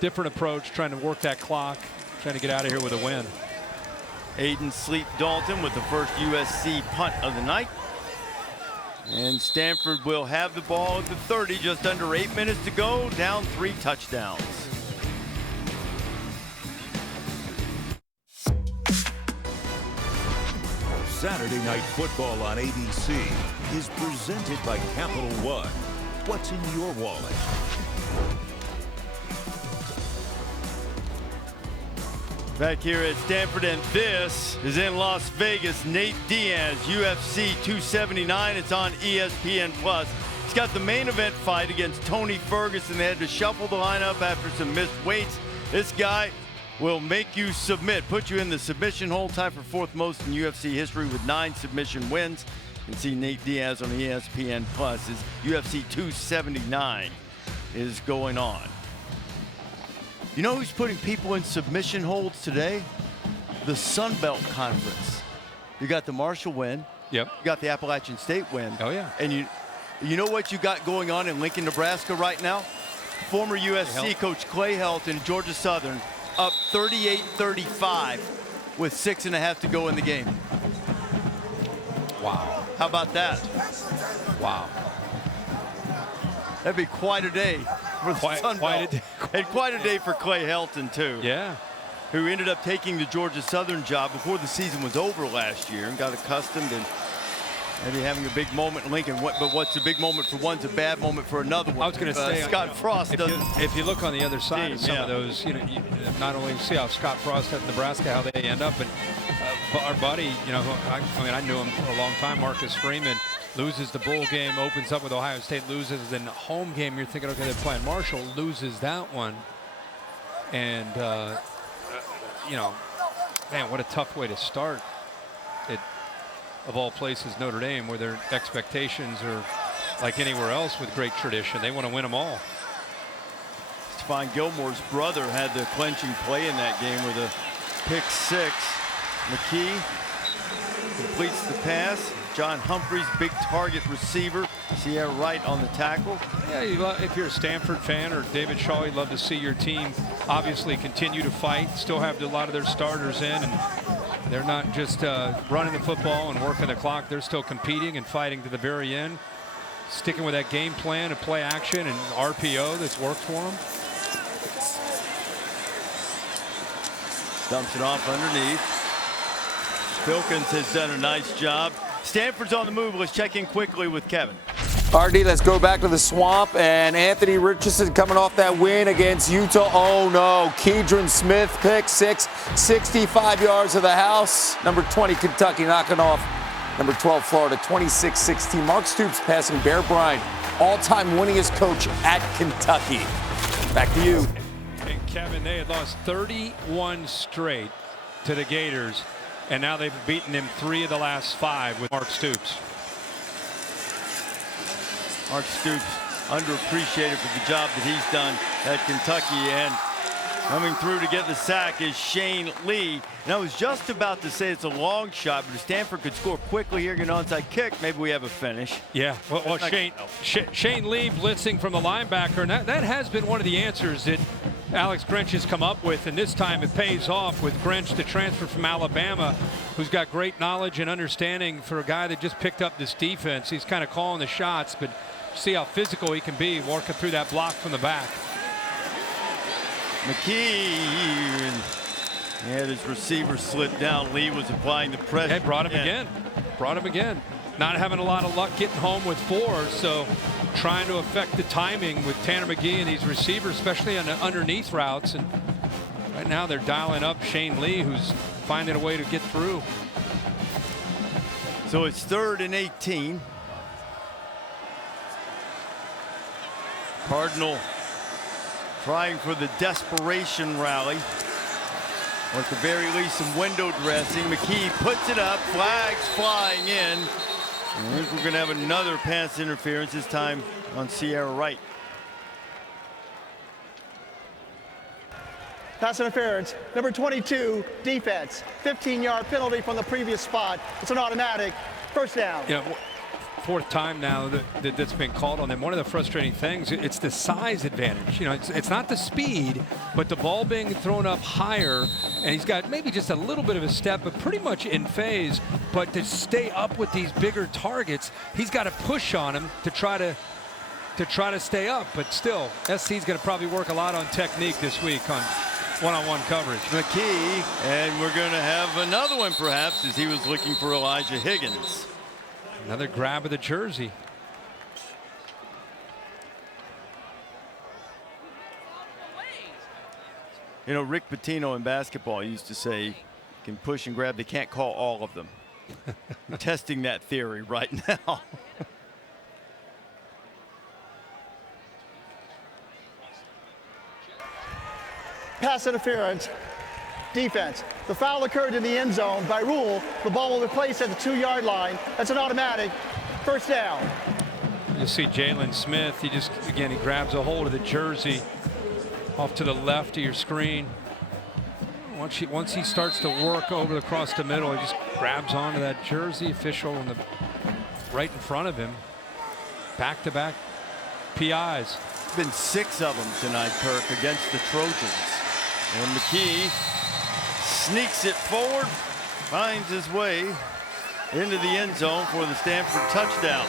approach, trying to work that clock, trying to get out of here with a win. Aiden Sleep Dalton with the first USC punt of the night. And Stanford will have the ball at the 30, just under 8 minutes to go, down 3 touchdowns. Saturday Night Football on ABC is presented by Capital One. What's in your wallet? Back here at Stanford, and this is in Las Vegas. Nate Diaz, UFC 279. It's on ESPN+. He's got the main event fight against Tony Ferguson. They had to shuffle the lineup after some missed weights. This guy will make you submit, put you in the submission hold, time for 4th most in UFC history with 9 submission wins. You can see Nate Diaz on ESPN+. His UFC 279 is going on. You know who's putting people in submission holds today? The Sun Belt Conference. You got the Marshall win. Yep. You got the Appalachian State win. Oh, yeah. And you know what you got going on in Lincoln, Nebraska right now? Former USC coach Clay Helton, Georgia Southern, up 38-35 with 6.5 to go in the game. Wow. How about that? Wow. That'd be quite a day for the Sun Belt. And quite a day for Clay Helton, too. Yeah. Who ended up taking the Georgia Southern job before the season was over last year and got accustomed and maybe having a big moment in Lincoln. But what's a big moment for one's a bad moment for another one. I was going to say, Scott Frost doesn't. If you look on the other side of some of those, you not only see how Scott Frost at Nebraska, how they end up, but our buddy, I knew him for a long time, Marcus Freeman, loses the bowl game, opens up with Ohio State, loses, then home game, you're thinking, okay, they're playing Marshall, loses that one. And, man, what a tough way to start. Of all places, Notre Dame, where their expectations are like anywhere else with great tradition. They want to win them all. Stephon Gilmore's brother had the clenching play in that game with a pick 6. McKee completes the pass. John Humphreys, big target receiver. Sierra Wright on the tackle. Yeah, if you're a Stanford fan or David Shaw, you'd love to see your team obviously continue to fight, still have a lot of their starters in, and they're not just running the football and working the clock. They're still competing and fighting to the very end, sticking with that game plan of play action and RPO that's worked for them. Dumps it off underneath. Filkins has done a nice job. Stanford's on the move. Let's check in quickly with Kevin. RD, let's go back to the Swamp, and Anthony Richardson coming off that win against Utah. Oh no, Keidron Smith, pick 6, 65 yards of the house. Number 20, Kentucky knocking off number 12, Florida, 26-16. Mark Stoops passing Bear Bryant, all-time winningest coach at Kentucky. Back to you. And Kevin, they had lost 31 straight to the Gators, and now they've beaten them 3 of the last 5 with Mark Stoops. Mark Stoops underappreciated for the job that he's done at Kentucky, and coming through to get the sack is Shane Lee. And I was just about to say it's a long shot, but if Stanford could score quickly here, get an onside kick, maybe we have a finish. Yeah, well Shane Lee blitzing from the linebacker, and that has been one of the answers that Alex Grinch has come up with, and this time it pays off with Grinch, the transfer from Alabama, who's got great knowledge and understanding for a guy that just picked up this defense. He's kind of calling the shots, but see how physical he can be working through that block from the back. McKee had his receiver slip down. Lee was applying the pressure. They brought him again. Brought him again. Not having a lot of luck getting home with 4, so trying to affect the timing with Tanner McGee and these receivers, especially on the underneath routes. And right now they're dialing up Shane Lee, who's finding a way to get through. So it's 3rd and 18. Cardinal trying for the desperation rally, or at the very least some window dressing. McKee puts it up, flags flying in. I think we're going to have another pass interference, this time on Sierra Wright. Pass interference, number 22, defense. 15-yard penalty from the previous spot. It's an automatic. First down. Yeah. 4th time now that's been called on them. One of the frustrating things, it's the size advantage. It's not the speed, but the ball being thrown up higher, and he's got maybe just a little bit of a step, but pretty much in phase. But to stay up with these bigger targets, he's got to push on him to try to stay up. But still, SC's going to probably work a lot on technique this week on one-on-one coverage. McKee, and we're going to have another one perhaps, as he was looking for Elijah Higgins. Another grab of the jersey. Rick Pitino in basketball used to say, you can push and grab, they can't call all of them. I'm testing that theory right now. Pass interference. Defense. The foul occurred in the end zone. By rule, the ball will be placed at the 2-yard line. That's an automatic. First down. You see Jalen Smith. He grabs a hold of the jersey off to the left of your screen. Once he starts to work over across the middle, he just grabs onto that jersey. Official right in front of him. Back-to-back PIs. Been 6 of them tonight, Kirk, against the Trojans. And McKee sneaks it forward, finds his way into the end zone for the Stanford touchdown.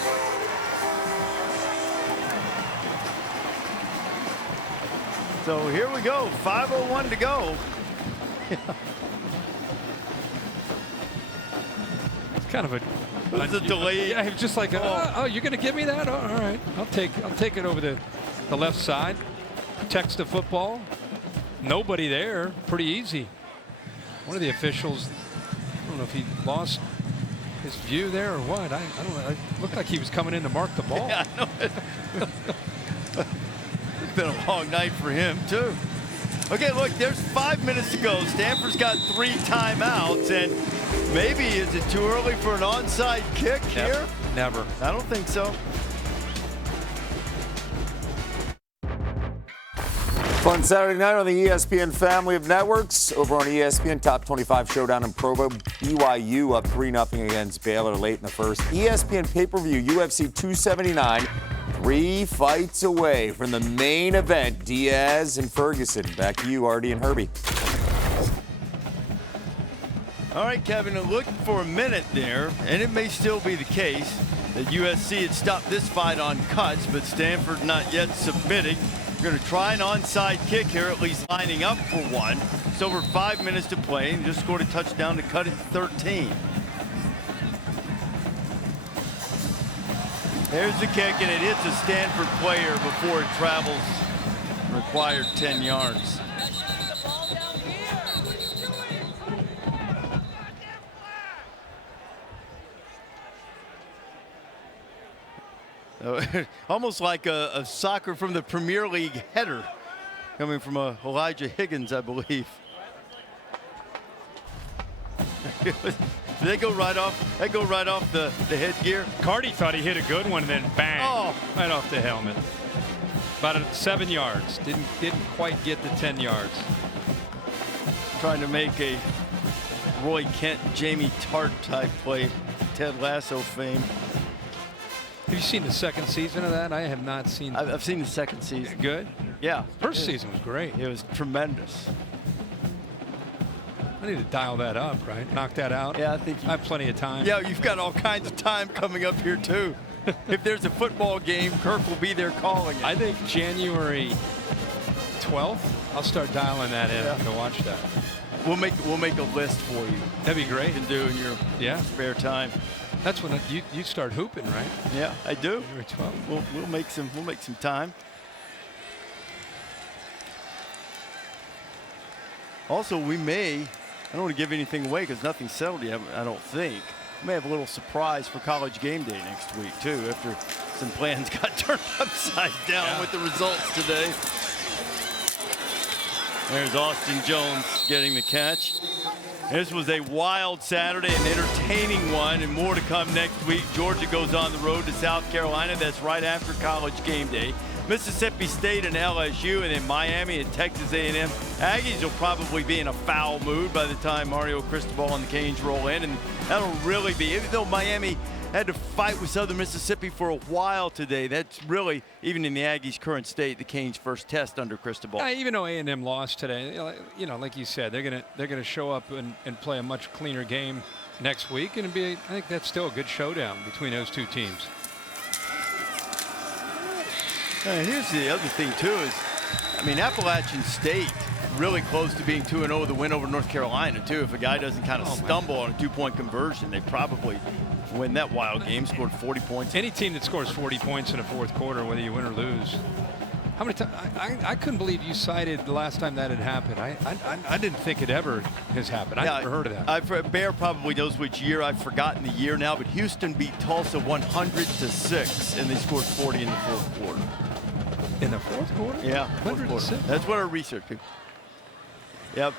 So here we go, 5:01 to go. It's kind of a It's a delay. Yeah, he was just like, oh, you're going to give me that? Oh, all right, I'll take it over the left side. Text the football. Nobody there. Pretty easy. One of the officials, I don't know if he lost his view there or what. I don't know. It looked like he was coming in to mark the ball. Yeah, I know. It's been a long night for him, too. Okay, look, there's 5 minutes to go. Stanford's got 3 timeouts, and maybe is it too early for an onside kick here? Never. I don't think so. Fun Saturday night on the ESPN family of networks. Over on ESPN, top 25 showdown in Provo. BYU up 3-0 against Baylor late in the first. ESPN pay-per-view UFC 279. 3 fights away from the main event. Diaz and Ferguson. Back to you, Artie and Herbie. All right, Kevin, it looked for a minute there, and it may still be the case that USC had stopped this fight on cuts, but Stanford not yet submitting. We're going to try an onside kick here, at least lining up for one. It's over 5 minutes to play, and just scored a touchdown to cut it to 13. There's the kick, and it hits a Stanford player before it travels required 10 yards. Almost like a soccer from the Premier League header coming from Elijah Higgins, I believe. They go right off. They go right off the headgear. Cardi thought he hit a good one, and then bang, right off the helmet. About 7 yards. Didn't quite get the 10 yards. Trying to make a Roy Kent, Jamie Tart type play, Ted Lasso fame. Have you seen the second season of that? I have not seen. I've seen the second season. Good? Yeah. First season was great. It was tremendous. I need to dial that up, right? Knock that out. Yeah, I think I have plenty of time. Yeah, you've got all kinds of time coming up here too. If there's a football game, Kirk will be there calling it. I think January 12th, I'll start dialing that in. I'm gonna watch that. We'll make a list for you. That'd be great. You can do in your spare time. That's when you start hooping, right? Yeah, I do. January 12th. We'll make some time. Also, we may, I don't want to give anything away because nothing's settled yet, I don't think. We may have a little surprise for College Game Day next week, too, after some plans got turned upside down with the results today. There's Austin Jones getting the catch. This was a wild Saturday, an entertaining one, and more to come next week. Georgia goes on the road to South Carolina. That's right after College Game Day. Mississippi State and LSU, and then Miami and Texas A&M. Aggies will probably be in a foul mood by the time Mario Cristobal and the Canes roll in, and that'll really be, even though Miami had to fight with Southern Mississippi for a while today, that's really, even in the Aggies' current state, the Canes' first test under Cristobal. Even though A&M lost today, you know, like you said, they're gonna show up and play a much cleaner game next week, and I think that's still a good showdown between those two teams. Here's the other thing, too, is, I mean, Appalachian State really close to being 2-0 with a win over North Carolina, too. If a guy doesn't kind of stumble on a two-point conversion, they probably win that wild game, scored 40 points. Any team that scores 40 points in a fourth quarter, whether you win or lose. How many times? I couldn't believe you cited the last time that had happened. I didn't think it ever has happened. I never heard of that. Bear probably knows which year. I've forgotten the year now, but Houston beat Tulsa 100-6, and they scored 40 in the fourth quarter. In the fourth quarter? Yeah, 106. That's what our research people. Yep.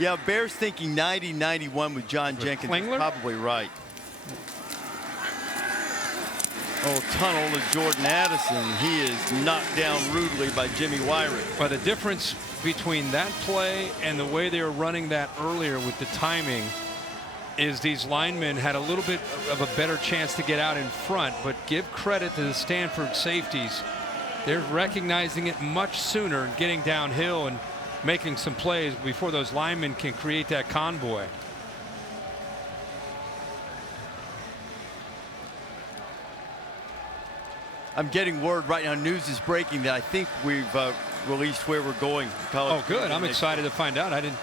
Yeah, Bears thinking 90-91 with John Jenkins. Klingler? Probably right. Oh, tunnel to Jordan Addison. He is knocked down rudely by Jimmy Wyrick. Well, the difference between that play and the way they were running that earlier with the timing is these linemen had a little bit of a better chance to get out in front, but give credit to the Stanford safeties. They're recognizing it much sooner and getting downhill and making some plays before those linemen can create that convoy. I'm getting word right now, news is breaking that I think we've released where we're going. Oh, good. I'm excited to find out. I didn't.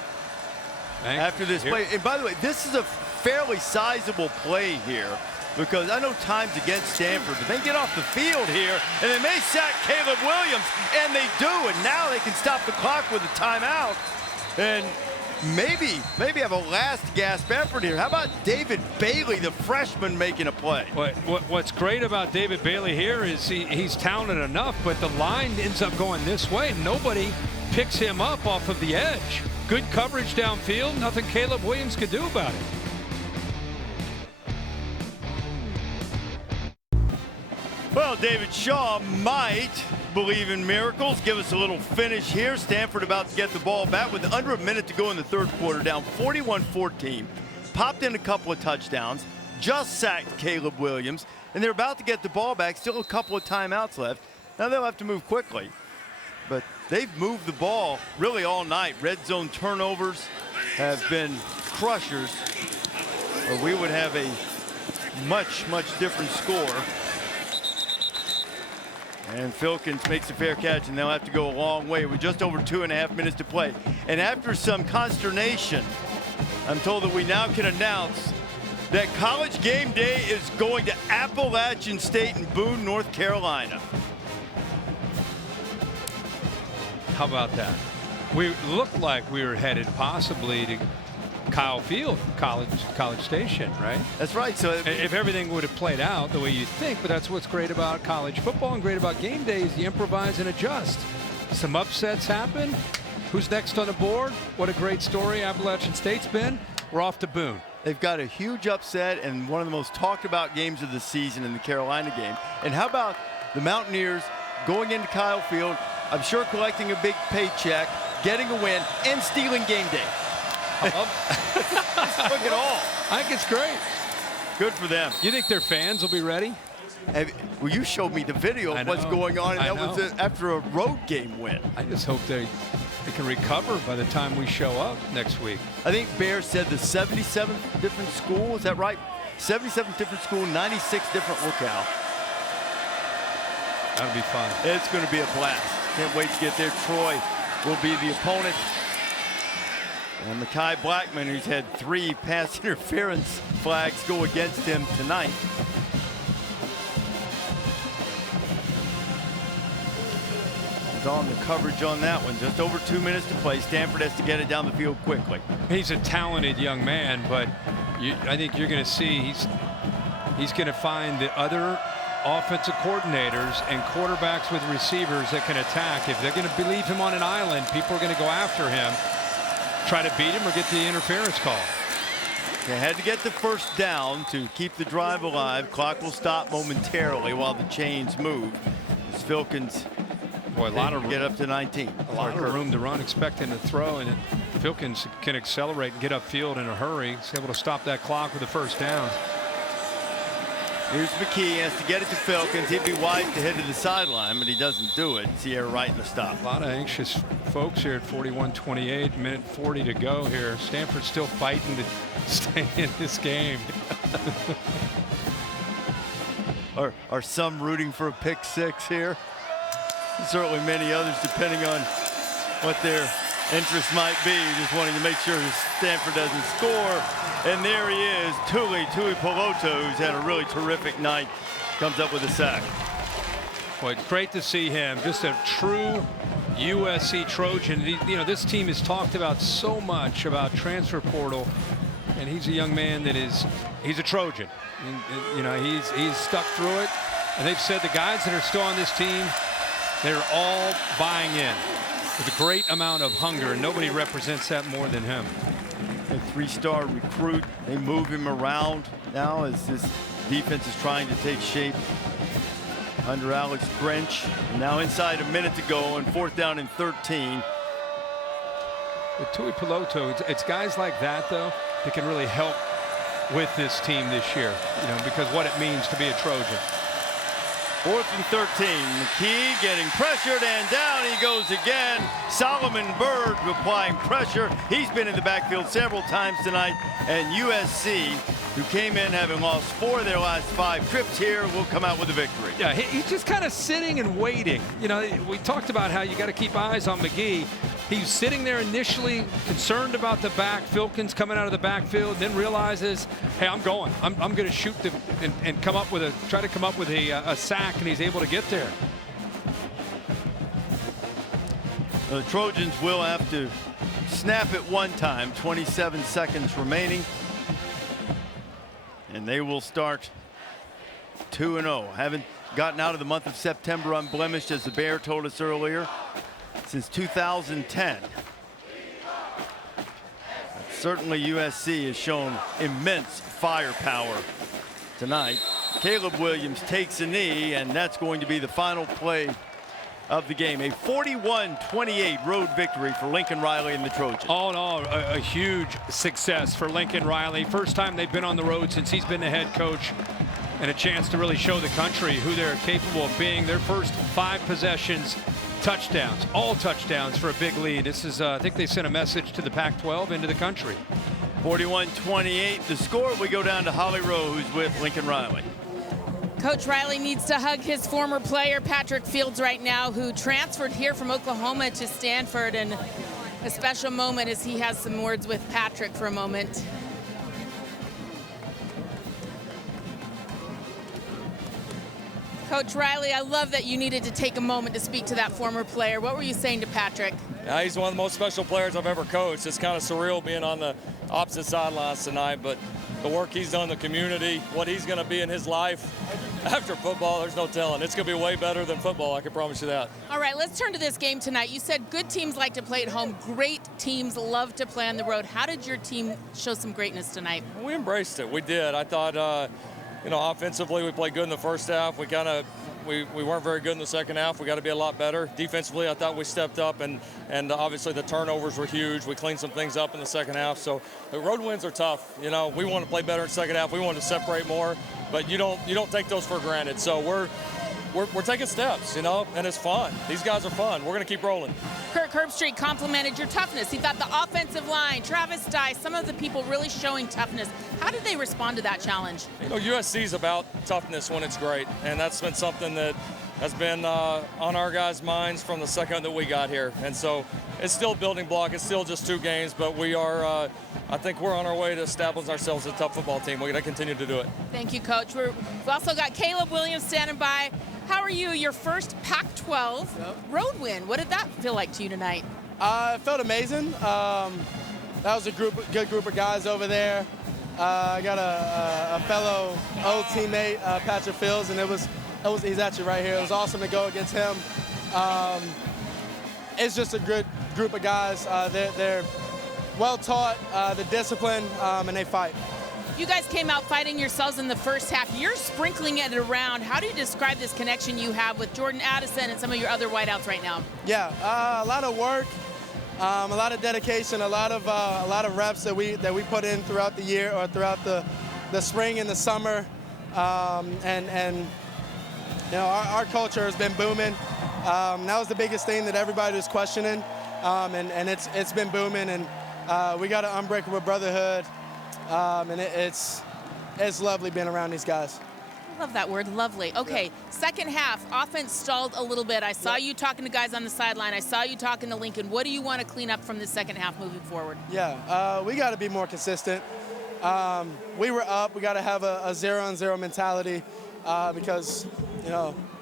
After this play, and by the way, this is a fairly sizable play here, because I know time's against Stanford, but they get off the field here, and they may sack Caleb Williams, and they do, and now they can stop the clock with a timeout, and maybe have a last gasp effort here. How about David Bailey, the freshman, making a play? What's great about David Bailey here is he's talented enough, but the line ends up going this way. Nobody picks him up off of the edge. Good coverage downfield. Nothing Caleb Williams could do about it. Well, David Shaw might believe in miracles. Give us a little finish here. Stanford about to get the ball back with under a minute to go in the third quarter, down 41-14. Popped in a couple of touchdowns, just sacked Caleb Williams, and they're about to get the ball back. Still a couple of timeouts left. Now they'll have to move quickly. But they've moved the ball really all night. Red zone turnovers have been crushers, or we would have a much, much different score. And Filkins makes a fair catch, and they'll have to go a long way with just over 2.5 minutes to play. And after some consternation, I'm told that we now can announce that College Game Day is going to Appalachian State in Boone, North Carolina. How about that? We looked like we were headed possibly to Kyle Field, College Station, right? That's right. So if everything would have played out the way you think, but that's what's great about college football and great about game days, you improvise and adjust. Some upsets happen. Who's next on the board? What a great story Appalachian State's been. We're off to Boone. They've got a huge upset and one of the most talked about games of the season in the Carolina game. And how about the Mountaineers going into Kyle Field, I'm sure collecting a big paycheck, getting a win, and stealing game day. Look at all. I think it's great. Good for them. You think their fans will be ready? Well, you showed me the video of what's going on, and that was after a road game win. I just hope they can recover by the time we show up next week. I think Bear said the 77 different school, is that right? 77 different school, 96 different locale. That'll be fun. It's going to be a blast. Can't wait to get there. Troy will be the opponent. And Mekhi Blackman, who's had 3 pass interference flags go against him tonight. It's on the coverage on that one. Just over 2 minutes to play. Stanford has to get it down the field quickly. He's a talented young man, but I think you're going to see he's going to find the other offensive coordinators and quarterbacks with receivers that can attack. If they're going to leave him on an island, people are going to go after him, try to beat him or get the interference call. They had to get the first down to keep the drive alive. Clock will stop momentarily while the chains move. As Filkins a lot of get up to 19. A lot of room to run, expecting to throw, and Filkins can accelerate and get upfield in a hurry. He's able to stop that clock with the first down. Here's McKee, has to get it to Filkins. He'd be wide to head to the sideline, but he doesn't do it. Sierra right in the stop. A lot of anxious folks here at 41-28, minute 40 to go here. Stanford's still fighting to stay in this game. Are some rooting for a pick 6 here? Certainly many others, depending on what their interest might be, just wanting to make sure Stanford doesn't score. And there he is, Tuli Peloto, who's had a really terrific night, comes up with a sack. Boy, it's great to see him. Just a true USC Trojan. You know, this team has talked about so much about transfer portal, and he's a young man that he's a Trojan. And, you know, he's stuck through it. And they've said the guys that are still on this team, they're all buying in with a great amount of hunger, and nobody represents that more than him. A 3-star recruit. They move him around now as this defense is trying to take shape under Alex Grinch. Now inside a minute to go and 4th down and 13. With Tuli Peloto, it's guys like that, though, that can really help with this team this year, you know, because what it means to be a Trojan. 4th and 13. McKee getting pressured, and down he goes again. Solomon Byrd applying pressure. He's been in the backfield several times tonight. And USC, who came in having lost 4 of their last 5 trips here, will come out with a victory. Yeah, he's just kind of sitting and waiting. You know, we talked about how you got to keep eyes on McGee. He's sitting there initially concerned about the back. Filkins coming out of the backfield, then realizes, hey, I'm going. I'm going to shoot and come up with try to come up with a sack, and he's able to get there. The Trojans will have to snap it one time. 27 seconds remaining, and they will start 2-0. Haven't gotten out of the month of September unblemished, as the Bear told us earlier, since 2010. But certainly USC has shown immense firepower tonight. Caleb Williams takes a knee, and that's going to be the final play of the game. A 41-28 road victory for Lincoln Riley and the Trojans. All in all, a huge success for Lincoln Riley. First time they've been on the road since he's been the head coach, and a chance to really show the country who they're capable of being. Their first 5 possessions, touchdowns, all touchdowns for a big lead. This is, I think they sent a message to the Pac-12 into the country. 41-28 the score. We go down to Holly Rowe, who's with Lincoln Riley. Coach Riley needs to hug his former player, Patrick Fields, right now, who transferred here from Oklahoma to Stanford, and a special moment as he has some words with Patrick for a moment. Coach Riley, I love that you needed to take a moment to speak to that former player. What were you saying to Patrick? Yeah, he's one of the most special players I've ever coached. It's kind of surreal being on the opposite sidelines tonight, but the work he's done in the community, what he's going to be in his life after football, there's no telling. It's going to be way better than football, I can promise you that. All right, let's turn to this game tonight. You said good teams like to play at home. Great teams love to play on the road. How did your team show some greatness tonight? We embraced it. We did. I thought, offensively we played good in the first half. We weren't very good in the second half. We got to be a lot better. Defensively, I thought we stepped up, and obviously the turnovers were huge. We cleaned some things up in the second half. So the road wins are tough. You know, we want to play better in the second half. We want to separate more, but you don't take those for granted. So we're taking steps, and it's fun. These guys are fun. We're going to keep rolling. Kirk Herbstreit complimented your toughness. He thought the offensive line, Travis Dye, some of the people really showing toughness. How did they respond to that challenge? USC's about toughness when it's great, and that's been something that has been on our guys' minds from the second that we got here. And so it's still a building block. It's still just 2 games, but we are, I think we're on our way to establish ourselves as a tough football team. We're going to continue to do it. Thank you, Coach. We've also got Caleb Williams standing by. How are you? Your first Pac-12 road win. What did that feel like to you tonight? It felt amazing. That was a good group of guys over there. I got a fellow old teammate, Patrick Fields, and he's actually right here. It was awesome to go against him. It's just a good group of guys. They're well taught, the discipline, and they fight. You guys came out fighting yourselves in the first half. You're sprinkling it around. How do you describe this connection you have with Jordan Addison and some of your other wideouts right now? Yeah, a lot of work, a lot of dedication, a lot of reps that we put in throughout the year or throughout the spring and the summer, and our culture has been booming. That was the biggest thing that everybody was questioning, and it's been booming, and we got an unbreakable brotherhood. And it's lovely being around these guys. I love that word, lovely. Okay, second half, offense stalled a little bit. I saw you talking to guys on the sideline. I saw you talking to Lincoln. What do you want to clean up from the second half moving forward? Yeah, we got to be more consistent. We were up. We got to have a 0-on-0 mentality because,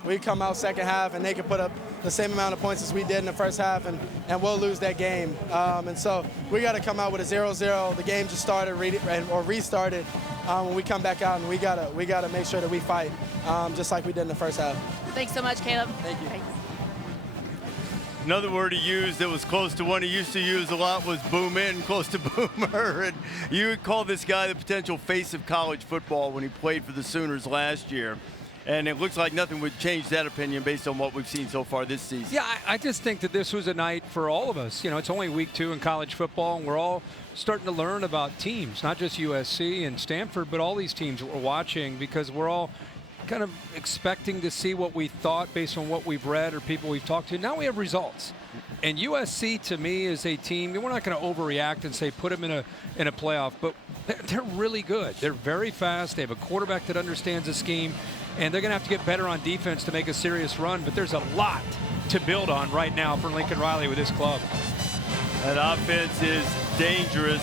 we come out second half and they can put up the same amount of points as we did in the first half, and we'll lose that game. And so we got to come out with a 0-0. The game just started or restarted when we come back out, and we got to make sure that we fight just like we did in the first half. Thanks so much, Caleb. Thank you. Thanks. Another word he used that was close to one he used to use a lot was boom in, close to boomer. And you would call this guy the potential face of college football when he played for the Sooners last year. And it looks like nothing would change that opinion based on what we've seen so far this season. Yeah, I just think that this was a night for all of us. It's only week 2 in college football, and we're all starting to learn about teams, not just USC and Stanford, but all these teams that we're watching, because we're all kind of expecting to see what we thought based on what we've read or people we've talked to. Now we have results. And USC, to me, is a team, we're not going to overreact and say put them in a playoff, but they're really good. They're very fast. They have a quarterback that understands the scheme, and they're going to have to get better on defense to make a serious run. But there's a lot to build on right now for Lincoln Riley with this club. That offense is dangerous.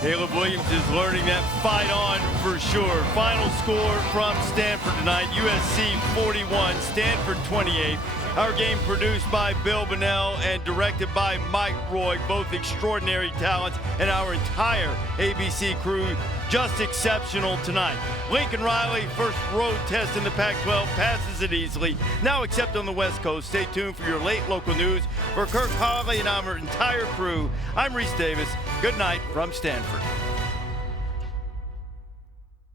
Caleb Williams is learning that fight on for sure. Final score from Stanford tonight, USC 41, Stanford 28. Our game produced by Bill Bunnell and directed by Mike Roy, both extraordinary talents, and our entire ABC crew just exceptional tonight. Lincoln Riley, first road test in the Pac-12, passes it easily. Now except on the West Coast. Stay tuned for your late local news. For Kirk Hawley and our entire crew, I'm Reese Davis. Good night from Stanford.